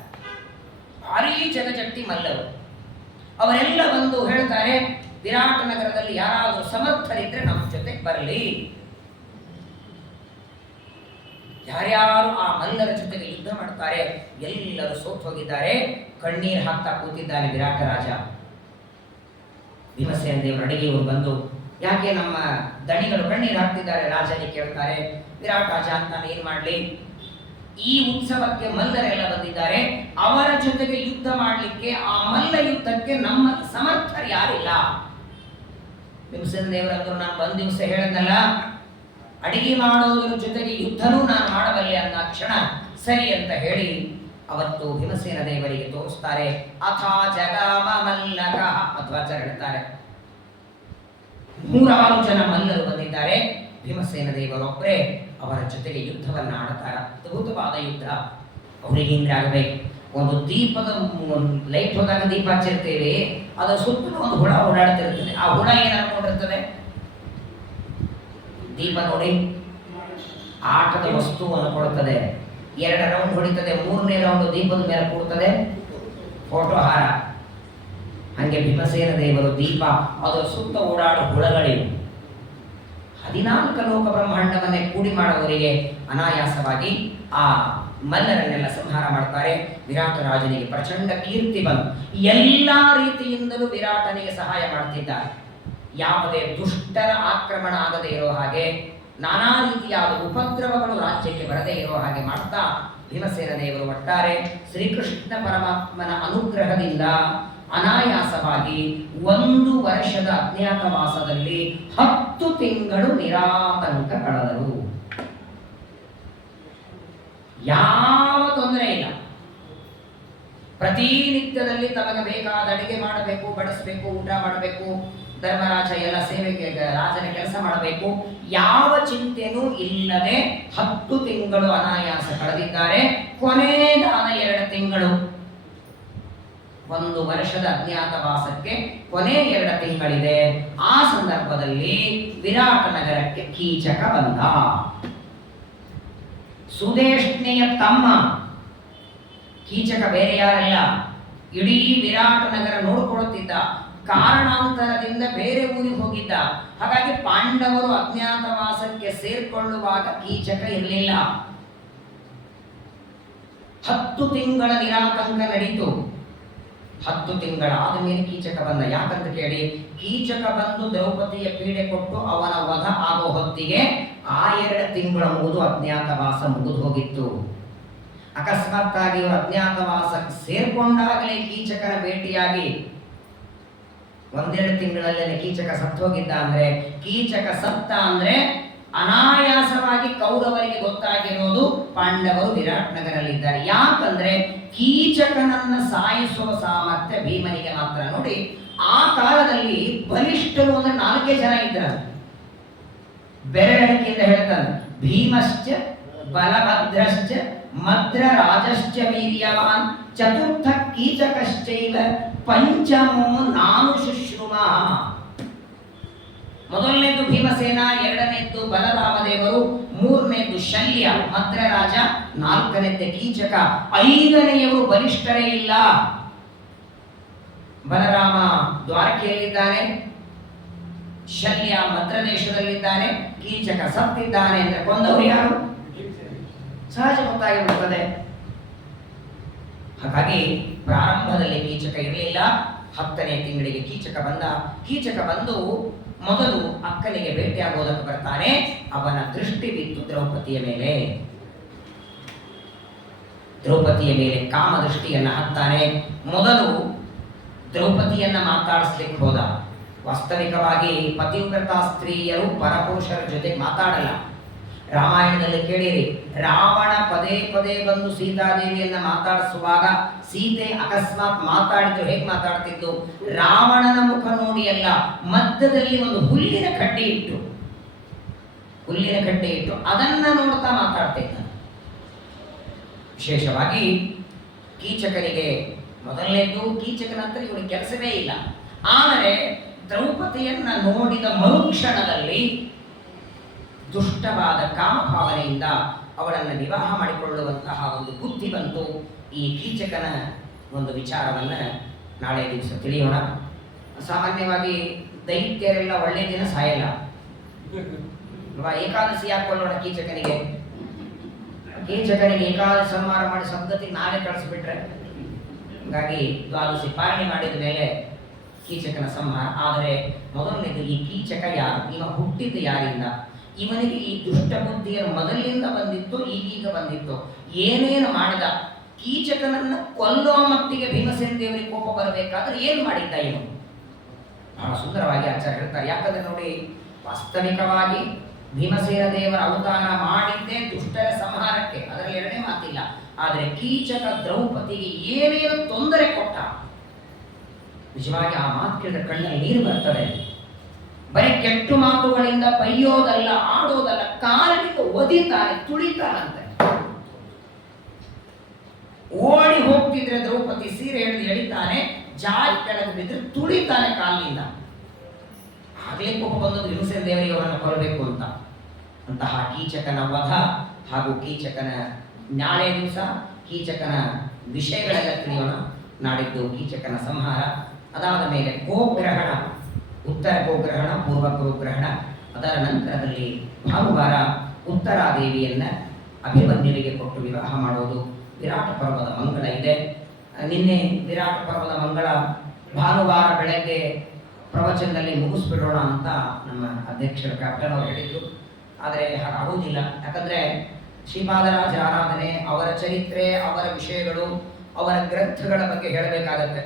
ಭಾರೀ ಜಗಜಟ್ಟಿ ಮಲ್ಲರು. ಅವರೆಲ್ಲ ಬಂದು ಹೇಳ್ತಾರೆ, ವಿರಾಟ ನಗರದಲ್ಲಿ ಯಾರಾದರೂ ಸಮರ್ಥರಿದ್ರೆ ನಮ್ಮ ಜೊತೆ ಬರಲಿ. ಯಾರ್ಯಾರು ಆ ಮಲ್ಲರ ಜೊತೆಗೆ ಯುದ್ಧ ಮಾಡ್ತಾರೆ, ಎಲ್ಲರೂ ಸೋತು ಹೋಗಿದ್ದಾರೆ. ಕಣ್ಣೀರು ಹಾಕ್ತಾ ಕೂತಿದ್ದಾನೆ ವಿರಾಟ ರಾಜ. ಭೀಮಸೇನ ದೇವರ ಅಡಿಗೆ ಇವರು ಬಂದು, ಯಾಕೆ ನಮ್ಮ ದಣಿಗಳು ಕಣ್ಣೀರು ಹಾಕ್ತಿದ್ದಾರೆ ರಾಜನಿಗೆ ಕೇಳ್ತಾರೆ. ವಿರಾಟ ರಾಜ ಅಂತ ಏನ್ ಮಾಡ್ಲಿ, ಈ ಉತ್ಸವಕ್ಕೆ ಮಲ್ಲರೆಲ್ಲ ಬಂದಿದ್ದಾರೆ, ಅವರ ಜೊತೆಗೆ ಯುದ್ಧ ಮಾಡಲಿಕ್ಕೆ, ಆ ಮಲ್ಲ ಯುದ್ಧಕ್ಕೆ ನಮ್ಮ ಸಮರ್ಥರು ಯಾರಿಲ್ಲ. ಭೀಮಸೇನ ದೇವರಂದ್ರು, ನಾನು ಒಂದ್ ದಿವಸ ಹೇಳದ್ನಲ್ಲ, ಅಡಿಗೆ ಮಾಡೋದ್ರ ಜೊತೆಗೆ ಯುದ್ಧನೂ ನಾನು ಮಾಡಬಲ್ಲೆ ಅಂದ ಕ್ಷಣ ಸರಿ ಅಂತ ಹೇಳಿ ಅವತ್ತು ಭೀಮಸೇನ ದೇವರಿಗೆ ತೋರಿಸ್ತಾರೆ. ಅಥಾ ಜಗಾಮ ಮಲ್ಲಕ ಮಧ್ವಾಚಾರ್ಯ ಹೇಳ್ತಾರೆ, 106 ಜನ ಮಲ್ಲರು ಬಂದಿದ್ದಾರೆ. ಭೀಮಸೇನ ದೇವರೊಬ್ಬರೇ ಅವರ ಜೊತೆಗೆ ಯುದ್ಧವನ್ನು ಆಡ್ತಾರೆ. ಅದ್ಭುತವಾದ ಯುದ್ಧ. ಅವರಿಗೆ ಹಿಂದೆ ಆಗಬೇಕು. ಒಂದು ದೀಪದ ಲೈಟ್ ಹೋದಾಗ ದೀಪ ಹಚ್ಚಿರ್ತೇವೆ, ಅದರ ಸುತ್ತಲೂ ಒಂದು ಹುಳ ಓಡಾಡ್ತಿರ್ತದೆ. ಆ ಹುಳ ಏನು ಅನ್ಕೊಂಡಿರ್ತದೆ? ದೀಪ ನೋಡಿ ಆಟದ ವಸ್ತು ಅನ್ಕೊಳ್ತದೆ. 2 ರೌಂಡ್ ಹೊಡಿತದೆ, 3ನೇ ರೌಂಡ್ ದೀಪದ ಮೇಲೆ ಕೂಡ್ತದೆ, ಫೋಟೋ ಹಾರ. ಹಂಗೆ ಭೀಮಸೇನ ದೇವರು ದೀಪ, ಅದರ ಸುತ್ತ ಓಡಾಡೋ ಹುಳಗಳಿವೆ. 14 ಲೋಕ ಬ್ರಹ್ಮಾಂಡವನ್ನೇ ಕೂಡಿ ಮಾಡುವವರಿಗೆ ಅನಾಯಾಸವಾಗಿ ಆ ಮಲ್ಲರನ್ನೆಲ್ಲ ಸಂಹಾರ ಮಾಡ್ತಾರೆ. ವಿರಾಟ ರಾಜನಿಗೆ ಪ್ರಚಂಡ ಕೀರ್ತಿ ಬಂದು ಎಲ್ಲ ರೀತಿಯಿಂದಲೂ ವಿರಾಟನಿಗೆ ಸಹಾಯ ಮಾಡ್ತಿದ್ದಾರೆ. ಯಾವುದೇ ದುಷ್ಟರ ಆಕ್ರಮಣ ಆಗದೇ ಇರೋ ಹಾಗೆ, ನಾನಾ ರೀತಿಯಾದ ಉಪದ್ರವಗಳು ರಾಜ್ಯಕ್ಕೆ ಬರದೇ ಇರೋ ಹಾಗೆ ಮಾಡ್ತಾ ಭೀಮಸೇನ ದೇವರು ಒಟ್ಟಾರೆ ಶ್ರೀಕೃಷ್ಣ ಪರಮಾತ್ಮನ ಅನುಗ್ರಹದಿಂದ ಅನಾಯಾಸವಾಗಿ 1 ವರ್ಷದ ಅಜ್ಞಾತವಾಸದಲ್ಲಿ 10 ತಿಂಗಳು ನಿರಾತಂಕ ಕಳೆದರು. ಯಾವ ತೊಂದರೆ ಇಲ್ಲ. ಪ್ರತಿನಿತ್ಯದಲ್ಲಿ ತಮಗೆ ಬೇಕಾದ ಅಡಿಗೆ ಮಾಡಬೇಕು, ಬಡಿಸಬೇಕು, ಊಟ ಮಾಡಬೇಕು, ಧರ್ಮರಾಜ ಎಲ್ಲ ಸೇವೆಗೆ ರಾಜನ ಕೆಲಸ ಮಾಡಬೇಕು. ಯಾವ ಚಿಂತೆನೂ ಇಲ್ಲದೆ 10 ತಿಂಗಳು ಅನಾಯಾಸ ಕಳೆದಿದ್ದಾರೆ. ಕೊನೆಯದಾದ 2 ತಿಂಗಳು, 1 ವರ್ಷದ ಅಜ್ಞಾತವಾಸಕ್ಕೆ ಕೊನೆ 2 ತಿಂಗಳಿದೆ. ಆ ಸಂದರ್ಭದಲ್ಲಿ ವಿರಾಟ ನಗರಕ್ಕೆ ಕೀಚಕ ಬಂದ. ಸುದೇಷ್ಣೆಯ ತಮ್ಮ ಕೀಚಕ ಬೇರೆ ಯಾರಲ್ಲ, ಇಡೀ ವಿರಾಟ ನಗರ ನೋಡ್ಕೊಳ್ತಿದ್ದ. ಕಾರಣಾಂತರದಿಂದ ಬೇರೆ ಊರಿಗೆ ಹೋಗಿದ್ದ. ಹಾಗಾಗಿ ಪಾಂಡವರು ಅಜ್ಞಾತವಾಸಕ್ಕೆ ಸೇರ್ಕೊಳ್ಳುವಾಗ ಕೀಚಕ ಇರಲಿಲ್ಲ. 10 ತಿಂಗಳ ನಿರಾತಂಕ ನಡೀತು. 10 ತಿಂಗಳಾದ ಮೇಲೆ ಕೀಚಕ ಬಂದ. ಯಾಕಂತ ಕೇಳಿ, ಕೀಚಕ ಬಂದು ದ್ರೌಪದಿಯ ಪೀಡೆ ಕೊಟ್ಟು ಅವನ ವಧ ಆಗೋ ಹೊತ್ತಿಗೆ ಆ 2 ತಿಂಗಳ ಮುಗಿದು ಅಜ್ಞಾತವಾಸ ಮುಗಿದು ಹೋಗಿತ್ತು. ಅಕಸ್ಮಾತ್ತಾಗಿ ಇವರು ಅಜ್ಞಾತವಾಸಕ್ಕೆ ಸೇರ್ಕೊಂಡಾಗಲೇ ಕೀಚಕನ ಭೇಟಿಯಾಗಿ 1-2 ತಿಂಗಳಲ್ಲೇ ಕೀಚಕ ಸತ್ತು ಹೋಗಿದ್ದ ಅಂದ್ರೆ, ಕೀಚಕ ಸತ್ತ ಅಂದ್ರೆ ಅನಾಯಾಸವಾಗಿ ಕೌರವರಿಗೆ ಗೊತ್ತಾಗಿರೋದು ಪಾಂಡವರು ವಿರಾಟ್ ನಗರಲ್ಲಿದ್ದಾರೆ. ಯಾಕಂದ್ರೆ ಕೀಚಕನನ್ನ ಸಾಯಿಸುವ ಸಾಮರ್ಥ್ಯ ಭೀಮನಿಗೆ ಮಾತ್ರ. ನೋಡಿ, ಆ ಕಾಲದಲ್ಲಿ ಬಲಿಷ್ಠರು ಅಂದ್ರೆ 4 ಜನ ಇದ್ದಾರೆ. ಬೆರಳಿಕೆಯಿಂದ ಹೇಳ್ತಾನೆ, ಭೀಮಶ್ಚ ಬಲಭದ್ರಶ್ಚ ಮದ್ರ ರಾಜಶ್ಚ ವೀರ್ಯವಾನ್ ಚತುರ್ಥ ಕೀಚಕಶ್ಚೈವ ಪಂಚಮೋ ನಾನು ಶುಶ್ರುಮ. ಮೊದಲನೇದು ಭೀಮಸೇನ, 2ನೇದ್ದು ಬಲರಾಮದೇವರು, 3ನೇದ್ದು ಶಲ್ಯ ಮದ್ರರಾಜ, 4ನೇದ್ದು ಕೀಚಕ, 5ನೇಯವರು ಬಲಿಷ್ಠರೇ ಇಲ್ಲ. ಬಲರಾಮ ದ್ವಾರಕೆಯಲ್ಲಿದ್ದಾನೆ, ಶಲ್ಯ ಮದ್ರದೇಶದಲ್ಲಿದ್ದಾನೆ, ಕೀಚಕ ಸತ್ತಿದ್ದಾನೆ. ಅಂದ್ರೆ ಕೊಂದವರು ಯಾರು? ಸಹಜ ಗೊತ್ತಾಗಿ ಬಿಡುತ್ತದೆ. ಹಾಗಾಗಿ ಪ್ರಾರಂಭದಲ್ಲಿ ಕೀಚಕ ಇರಲಿಲ್ಲ. 10ನೇ ತಿಂಗಳಿಗೆ ಕೀಚಕ ಬಂದ. ಕೀಚಕ ಬಂದು ಮೊದಲು ಅಕ್ಕನಿಗೆ ಭೇಟಿಯಾಗೋದಕ್ಕೆ ಬರ್ತಾನೆ. ಅವನ ದೃಷ್ಟಿ ಬಿತ್ತು ದ್ರೌಪದಿಯ ಮೇಲೆ. ದ್ರೌಪದಿಯ ಮೇಲೆ ಕಾಮ ದೃಷ್ಟಿಯನ್ನ ಹಾಕ್ತಾನೆ. ಮೊದಲು ದ್ರೌಪದಿಯನ್ನ ಮಾತಾಡಿಸ್ಲಿಕ್ಕೆ ಹೋದ. ವಾಸ್ತವಿಕವಾಗಿ ಪತಿವ್ರತ ಸ್ತ್ರೀಯರು ಪರಪುರುಷರ ಜೊತೆ ಮಾತಾಡಲ್ಲ. ರಾಮಾಯಣದಲ್ಲಿ ಕೇಳಿರಿ, ರಾವಣ ಪದೇ ಪದೇ ಬಂದು ಸೀತಾದೇವಿಯನ್ನ ಮಾತಾಡಿಸುವಾಗ ಸೀತೆ ಅಕಸ್ಮಾತ್ ಮಾತಾಡಿದ್ರು. ಹೇಗೆ ಮಾತಾಡ್ತಿದ್ದು? ರಾವಣನ ಮುಖ ನೋಡಿ ಅಲ್ಲ, ಮಧ್ಯದಲ್ಲಿ ಒಂದು ಹುಲ್ಲಿನ ಕಡ್ಡಿ ಇಟ್ಟು ಅದನ್ನ ನೋಡ್ತಾ ಮಾತಾಡ್ತಿದ್ದ. ವಿಶೇಷವಾಗಿ ಕೀಚಕನಿಗೆ ಮೊದಲನೇದು, ಕೀಚಕನ ಹತ್ರ ಇವನಿಗೆ ಕೆಲಸವೇ ಇಲ್ಲ. ಆದರೆ ದ್ರೌಪದಿಯನ್ನ ನೋಡಿದ ಮರುಕ್ಷಣದಲ್ಲಿ ದುಷ್ಟವಾದ ಕಾಮಭಾವನೆಯಿಂದ ಅವಳನ್ನು ವಿವಾಹ ಮಾಡಿಕೊಳ್ಳುವಂತಹ ಒಂದು ಬುದ್ಧಿ ಬಂತು. ಈ ಕೀಚಕನ ಒಂದು ವಿಚಾರವನ್ನ ನಾಳೆ ದಿವಸ ತಿಳಿಯೋಣ. ಸಾಮಾನ್ಯವಾಗಿ ದೈತ್ಯರೆಲ್ಲ ಒಳ್ಳೆ ದಿನ ಸಾಯಲ್ಲ. ಏಕಾದಶಿ ಹಾಕೊಳ್ಳೋಣ ಕೀಚಕನಿಗೆ ಏಕಾದಶಿ ಸಂಹಾರ ಮಾಡಿ ಸದ್ಗತಿ ನಾಳೆ ಕಳಿಸ್ಬಿಟ್ರೆ, ಹಾಗಾಗಿ ದ್ವಾದಶಿ ಪಾಲನೆ ಮಾಡಿದ ಮೇಲೆ ಕೀಚಕನ ಸಂಹಾರ. ಆದರೆ ಮೊದಲನೇದು, ಈ ಕೀಚಕ ಯಾರು? ಇವ ಹುಟ್ಟಿದ್ದು ಯಾರಿಂದ? ಇವನಿಗೆ ಈ ದುಷ್ಟ ಬುದ್ಧಿಯನ್ನು ಮೊದಲಿನಿಂದ ಬಂದಿತ್ತು, ಈಗೀಗ ಬಂದಿತ್ತು. ಏನೇನು ಮಾಡಿದ? ಕೀಚಕನನ್ನ ಕೊಲ್ಲೋ ಮಟ್ಟಿಗೆ ಭೀಮಸೇನ ದೇವರಿಗೆ ಕೋಪ ಬರಬೇಕಾದ್ರೆ ಏನು ಮಾಡಿದ್ದ ಇವನು? ಬಹಳ ಸುಂದರವಾಗಿ ಆಚಾರ್ಯ ಹೇಳ್ತಾರೆ. ಯಾಕಂದ್ರೆ ನೋಡಿ, ವಾಸ್ತವಿಕವಾಗಿ ಭೀಮಸೇನ ದೇವರ ಅವತಾರ ಮಾಡಿದ್ದೇ ದುಷ್ಟರ ಸಂಹಾರಕ್ಕೆ, ಅದರಲ್ಲಿ ಎರಡನೇ ಮಾತಿಲ್ಲ. ಆದರೆ ಕೀಚಕ ದ್ರೌಪದಿಗೆ ಏನೇನು ತೊಂದರೆ ಕೊಟ್ಟ, ನಿಜವಾಗಿ ಆ ಮಾತು ಕೇಳಿದ್ರೆ ಕಣ್ಣಲ್ಲಿ ನೀರು ಬರ್ತದೆ. ಬರೀ ಕೆಟ್ಟು ಮಾತುಗಳಿಂದ ಬೈಯೋದಲ್ಲ, ಆಡೋದಲ್ಲ, ಕಾಲಿನಿಂದ ಒದಿತಾನೆ, ತುಳಿತಾನಂತೆ. ಓಡಿ ಹೋಗ್ತಿದ್ರೆ ದ್ರೌಪದಿ ಸೀರೆ ಹಿಡಿದು ಎಳಿತಾನೆ, ಜಾರಿ ಕೆಳಗೆ ಬಿದ್ದರೆ ತುಳಿತಾನೆ ಕಾಲಿನಿಂದ. ಆಗಲೇ ಕೋಪ ಬಂದದ್ದು ಭೀಮಸೇನ ದೇವರಿಗೆ ಅವರನ್ನು ಕೊಲ್ಲಬೇಕು ಅಂತ. ಅಂತಹ ಕೀಚಕನ ವಧ ಹಾಗೂ ಕೀಚಕನ ನಾಳೆ ದಿವಸ ಕೀಚಕನ ವಿಷಯಗಳೆಲ್ಲ ತಿಳಿಯೋಣ. ನಾಡಿದ್ದು ಕೀಚಕನ ಸಂಹಾರ, ಅದಾದ ಮೇಲೆ ಗೋಗ್ರಹಣ, ಉತ್ತರ ಗೋಗ್ರಹಣ, ಪೂರ್ವ ಗೋಗ್ರಹಣ. ಅದರ ನಂತರದಲ್ಲಿ ಭಾನುವಾರ ಉತ್ತರಾದೇವಿಯನ್ನ ಅಭಿಮನ್ಯುವಿಗೆ ಕೊಟ್ಟು ವಿವಾಹ ಮಾಡೋದು. ವಿರಾಟ ಪರ್ವದ ಮಂಗಳ ಇದೆ. ನಿನ್ನೆ ವಿರಾಟ ಪರ್ವದ ಮಂಗಳ ಭಾನುವಾರ ಬೆಳಗ್ಗೆ ಪ್ರವಚನದಲ್ಲಿ ಮುಗಿಸ್ಬಿಡೋಣ ಅಂತ ನಮ್ಮ ಅಧ್ಯಕ್ಷರು ಕ್ಯಾಪ್ಟನ್ ಅವರು ಹೇಳಿದ್ರು. ಆದರೆ ಹಾಗಾಗುವುದಿಲ್ಲ. ಯಾಕಂದರೆ ಶ್ರೀಪಾದರಾಜರ ಆರಾಧನೆ, ಅವರ ಚರಿತ್ರೆ, ಅವರ ವಿಷಯಗಳು, ಅವರ ಗ್ರಂಥಗಳ ಬಗ್ಗೆ ಹೇಳಬೇಕಾಗತ್ತೆ.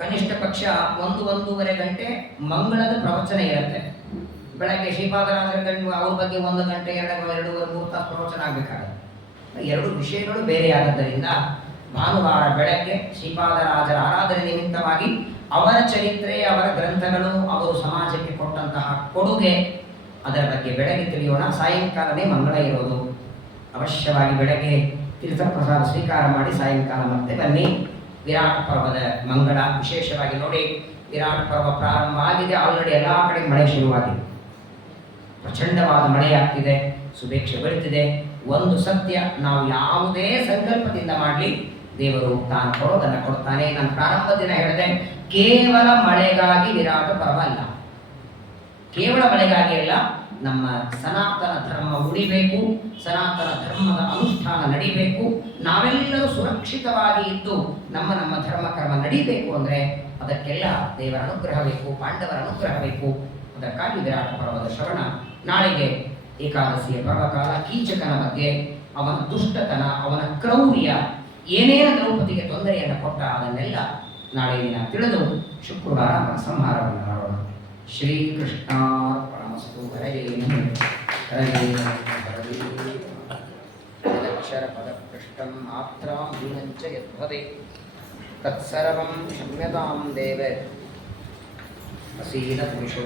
ಕನಿಷ್ಠ ಪಕ್ಷ 1-1.5 ಗಂಟೆ ಮಂಗಳದ ಪ್ರವಚನ ಇರುತ್ತೆ. ಬೆಳಗ್ಗೆ ಶ್ರೀಪಾದರಾಜರ ಅವ್ರ ಬಗ್ಗೆ 1 ಗಂಟೆ, 2-2.5-3 ತಾಸು ಪ್ರವಚನ ಆಗಬೇಕಾಗುತ್ತೆ. ಎರಡು ವಿಷಯಗಳು ಬೇರೆ ಆದದ್ದರಿಂದ ಭಾನುವಾರ ಬೆಳಗ್ಗೆ ಶ್ರೀಪಾದರಾಜರ ಆರಾಧನೆ ನಿಮಿತ್ತವಾಗಿ ಅವರ ಚರಿತ್ರೆ, ಅವರ ಗ್ರಂಥಗಳು, ಅವರು ಸಮಾಜಕ್ಕೆ ಕೊಟ್ಟಂತಹ ಕೊಡುಗೆ, ಅದರ ಬಗ್ಗೆ ಬೆಳಗ್ಗೆ ತಿಳಿಯೋಣ. ಸಾಯಂಕಾಲನೇ ಮಂಗಳ ಇರೋದು. ಅವಶ್ಯವಾಗಿ ಬೆಳಗ್ಗೆ ತೀರ್ಥಪ್ರಸಾದ ಸ್ವೀಕಾರ ಮಾಡಿ ಸಾಯಂಕಾಲ ಮತ್ತೆ ಬನ್ನಿ. ವಿರಾಟ ಪರ್ವದ ಮಂಗಳ ವಿಶೇಷವಾಗಿ ನೋಡಿ. ವಿರಾಟ ಪರ್ವ ಪ್ರಾರಂಭ ಆಗಿದೆ, ಆಲ್ರೆಡಿ ಎಲ್ಲ ಕಡೆ ಮಳೆ ಶುರುವಾಗಿದೆ. ಪ್ರಚಂಡವಾದ ಮಳೆಯಾಗ್ತಿದೆ, ಸುಭಿಕ್ಷೆ ಬೀಳ್ತಿದೆ. ಒಂದು ಸತ್ಯ, ನಾವು ಯಾವುದೇ ಸಂಕಲ್ಪದಿಂದ ಮಾಡಲಿ ದೇವರು ತಾನು ಕೊಡೋದನ್ನು ಕೊಡ್ತಾನೆ. ನಾನು ಪ್ರಾರಂಭ ದಿನ ಹೇಳಿದೆ, ಕೇವಲ ಮಳೆಗಾಗಿ ವಿರಾಟ ಪರ್ವ ಅಲ್ಲ. ಕೇವಲ ಮಳೆಗಾಗಿ ಅಲ್ಲ, ನಮ್ಮ ಸನಾತನ ಧರ್ಮ ಉಳಿಬೇಕು, ಸನಾತನ ಧರ್ಮದ ಅನುಷ್ಠಾನ ನಡಿಬೇಕು, ನಾವೆಲ್ಲರೂ ಸುರಕ್ಷಿತವಾಗಿ ಇದ್ದು ನಮ್ಮ ನಮ್ಮ ಧರ್ಮ ಕರ್ಮ ನಡಿಬೇಕು ಅಂದರೆ ಅದಕ್ಕೆಲ್ಲ ದೇವರ ಅನುಗ್ರಹ ಬೇಕು, ಪಾಂಡವರ ಅನುಗ್ರಹ ಬೇಕು. ಅದಕ್ಕಾಗಿ ವಿರಾಟ ಪರ್ವದ ಶ್ರವಣ. ನಾಳೆಗೆ ಏಕಾದಶಿಯ ಪರ್ವಕಾಲ. ಕೀಚಕನ ಬಗ್ಗೆ, ಅವನ ದುಷ್ಟತನ, ಅವನ ಕ್ರೌರ್ಯ, ಏನೇನು ದ್ರೌಪದಿಗೆ ತೊಂದರೆಯನ್ನು ಕೊಟ್ಟ ಅದನ್ನೆಲ್ಲ ನಾಳೆ ದಿನ ತಿಳಿದು ಶುಕ್ರವಾರ ಅವನ ಸಂಹಾರವನ್ನು ಮಾಡೋಣ. ಶ್ರೀಕೃಷ್ಣಾರ್ಪಣಮಸ್ತು. ಅಕ್ಷರ ಪದಪೃಷ್ಟಂ ಆತ್ರಾಂ ದೀನಂಚ ಯದ್ಭವೆ ತತ್ಸರ್ವಂ ಕ್ಷಮ್ಯತಾಂ ದೇವ ಅಸೀನ ಪುರುಷೋ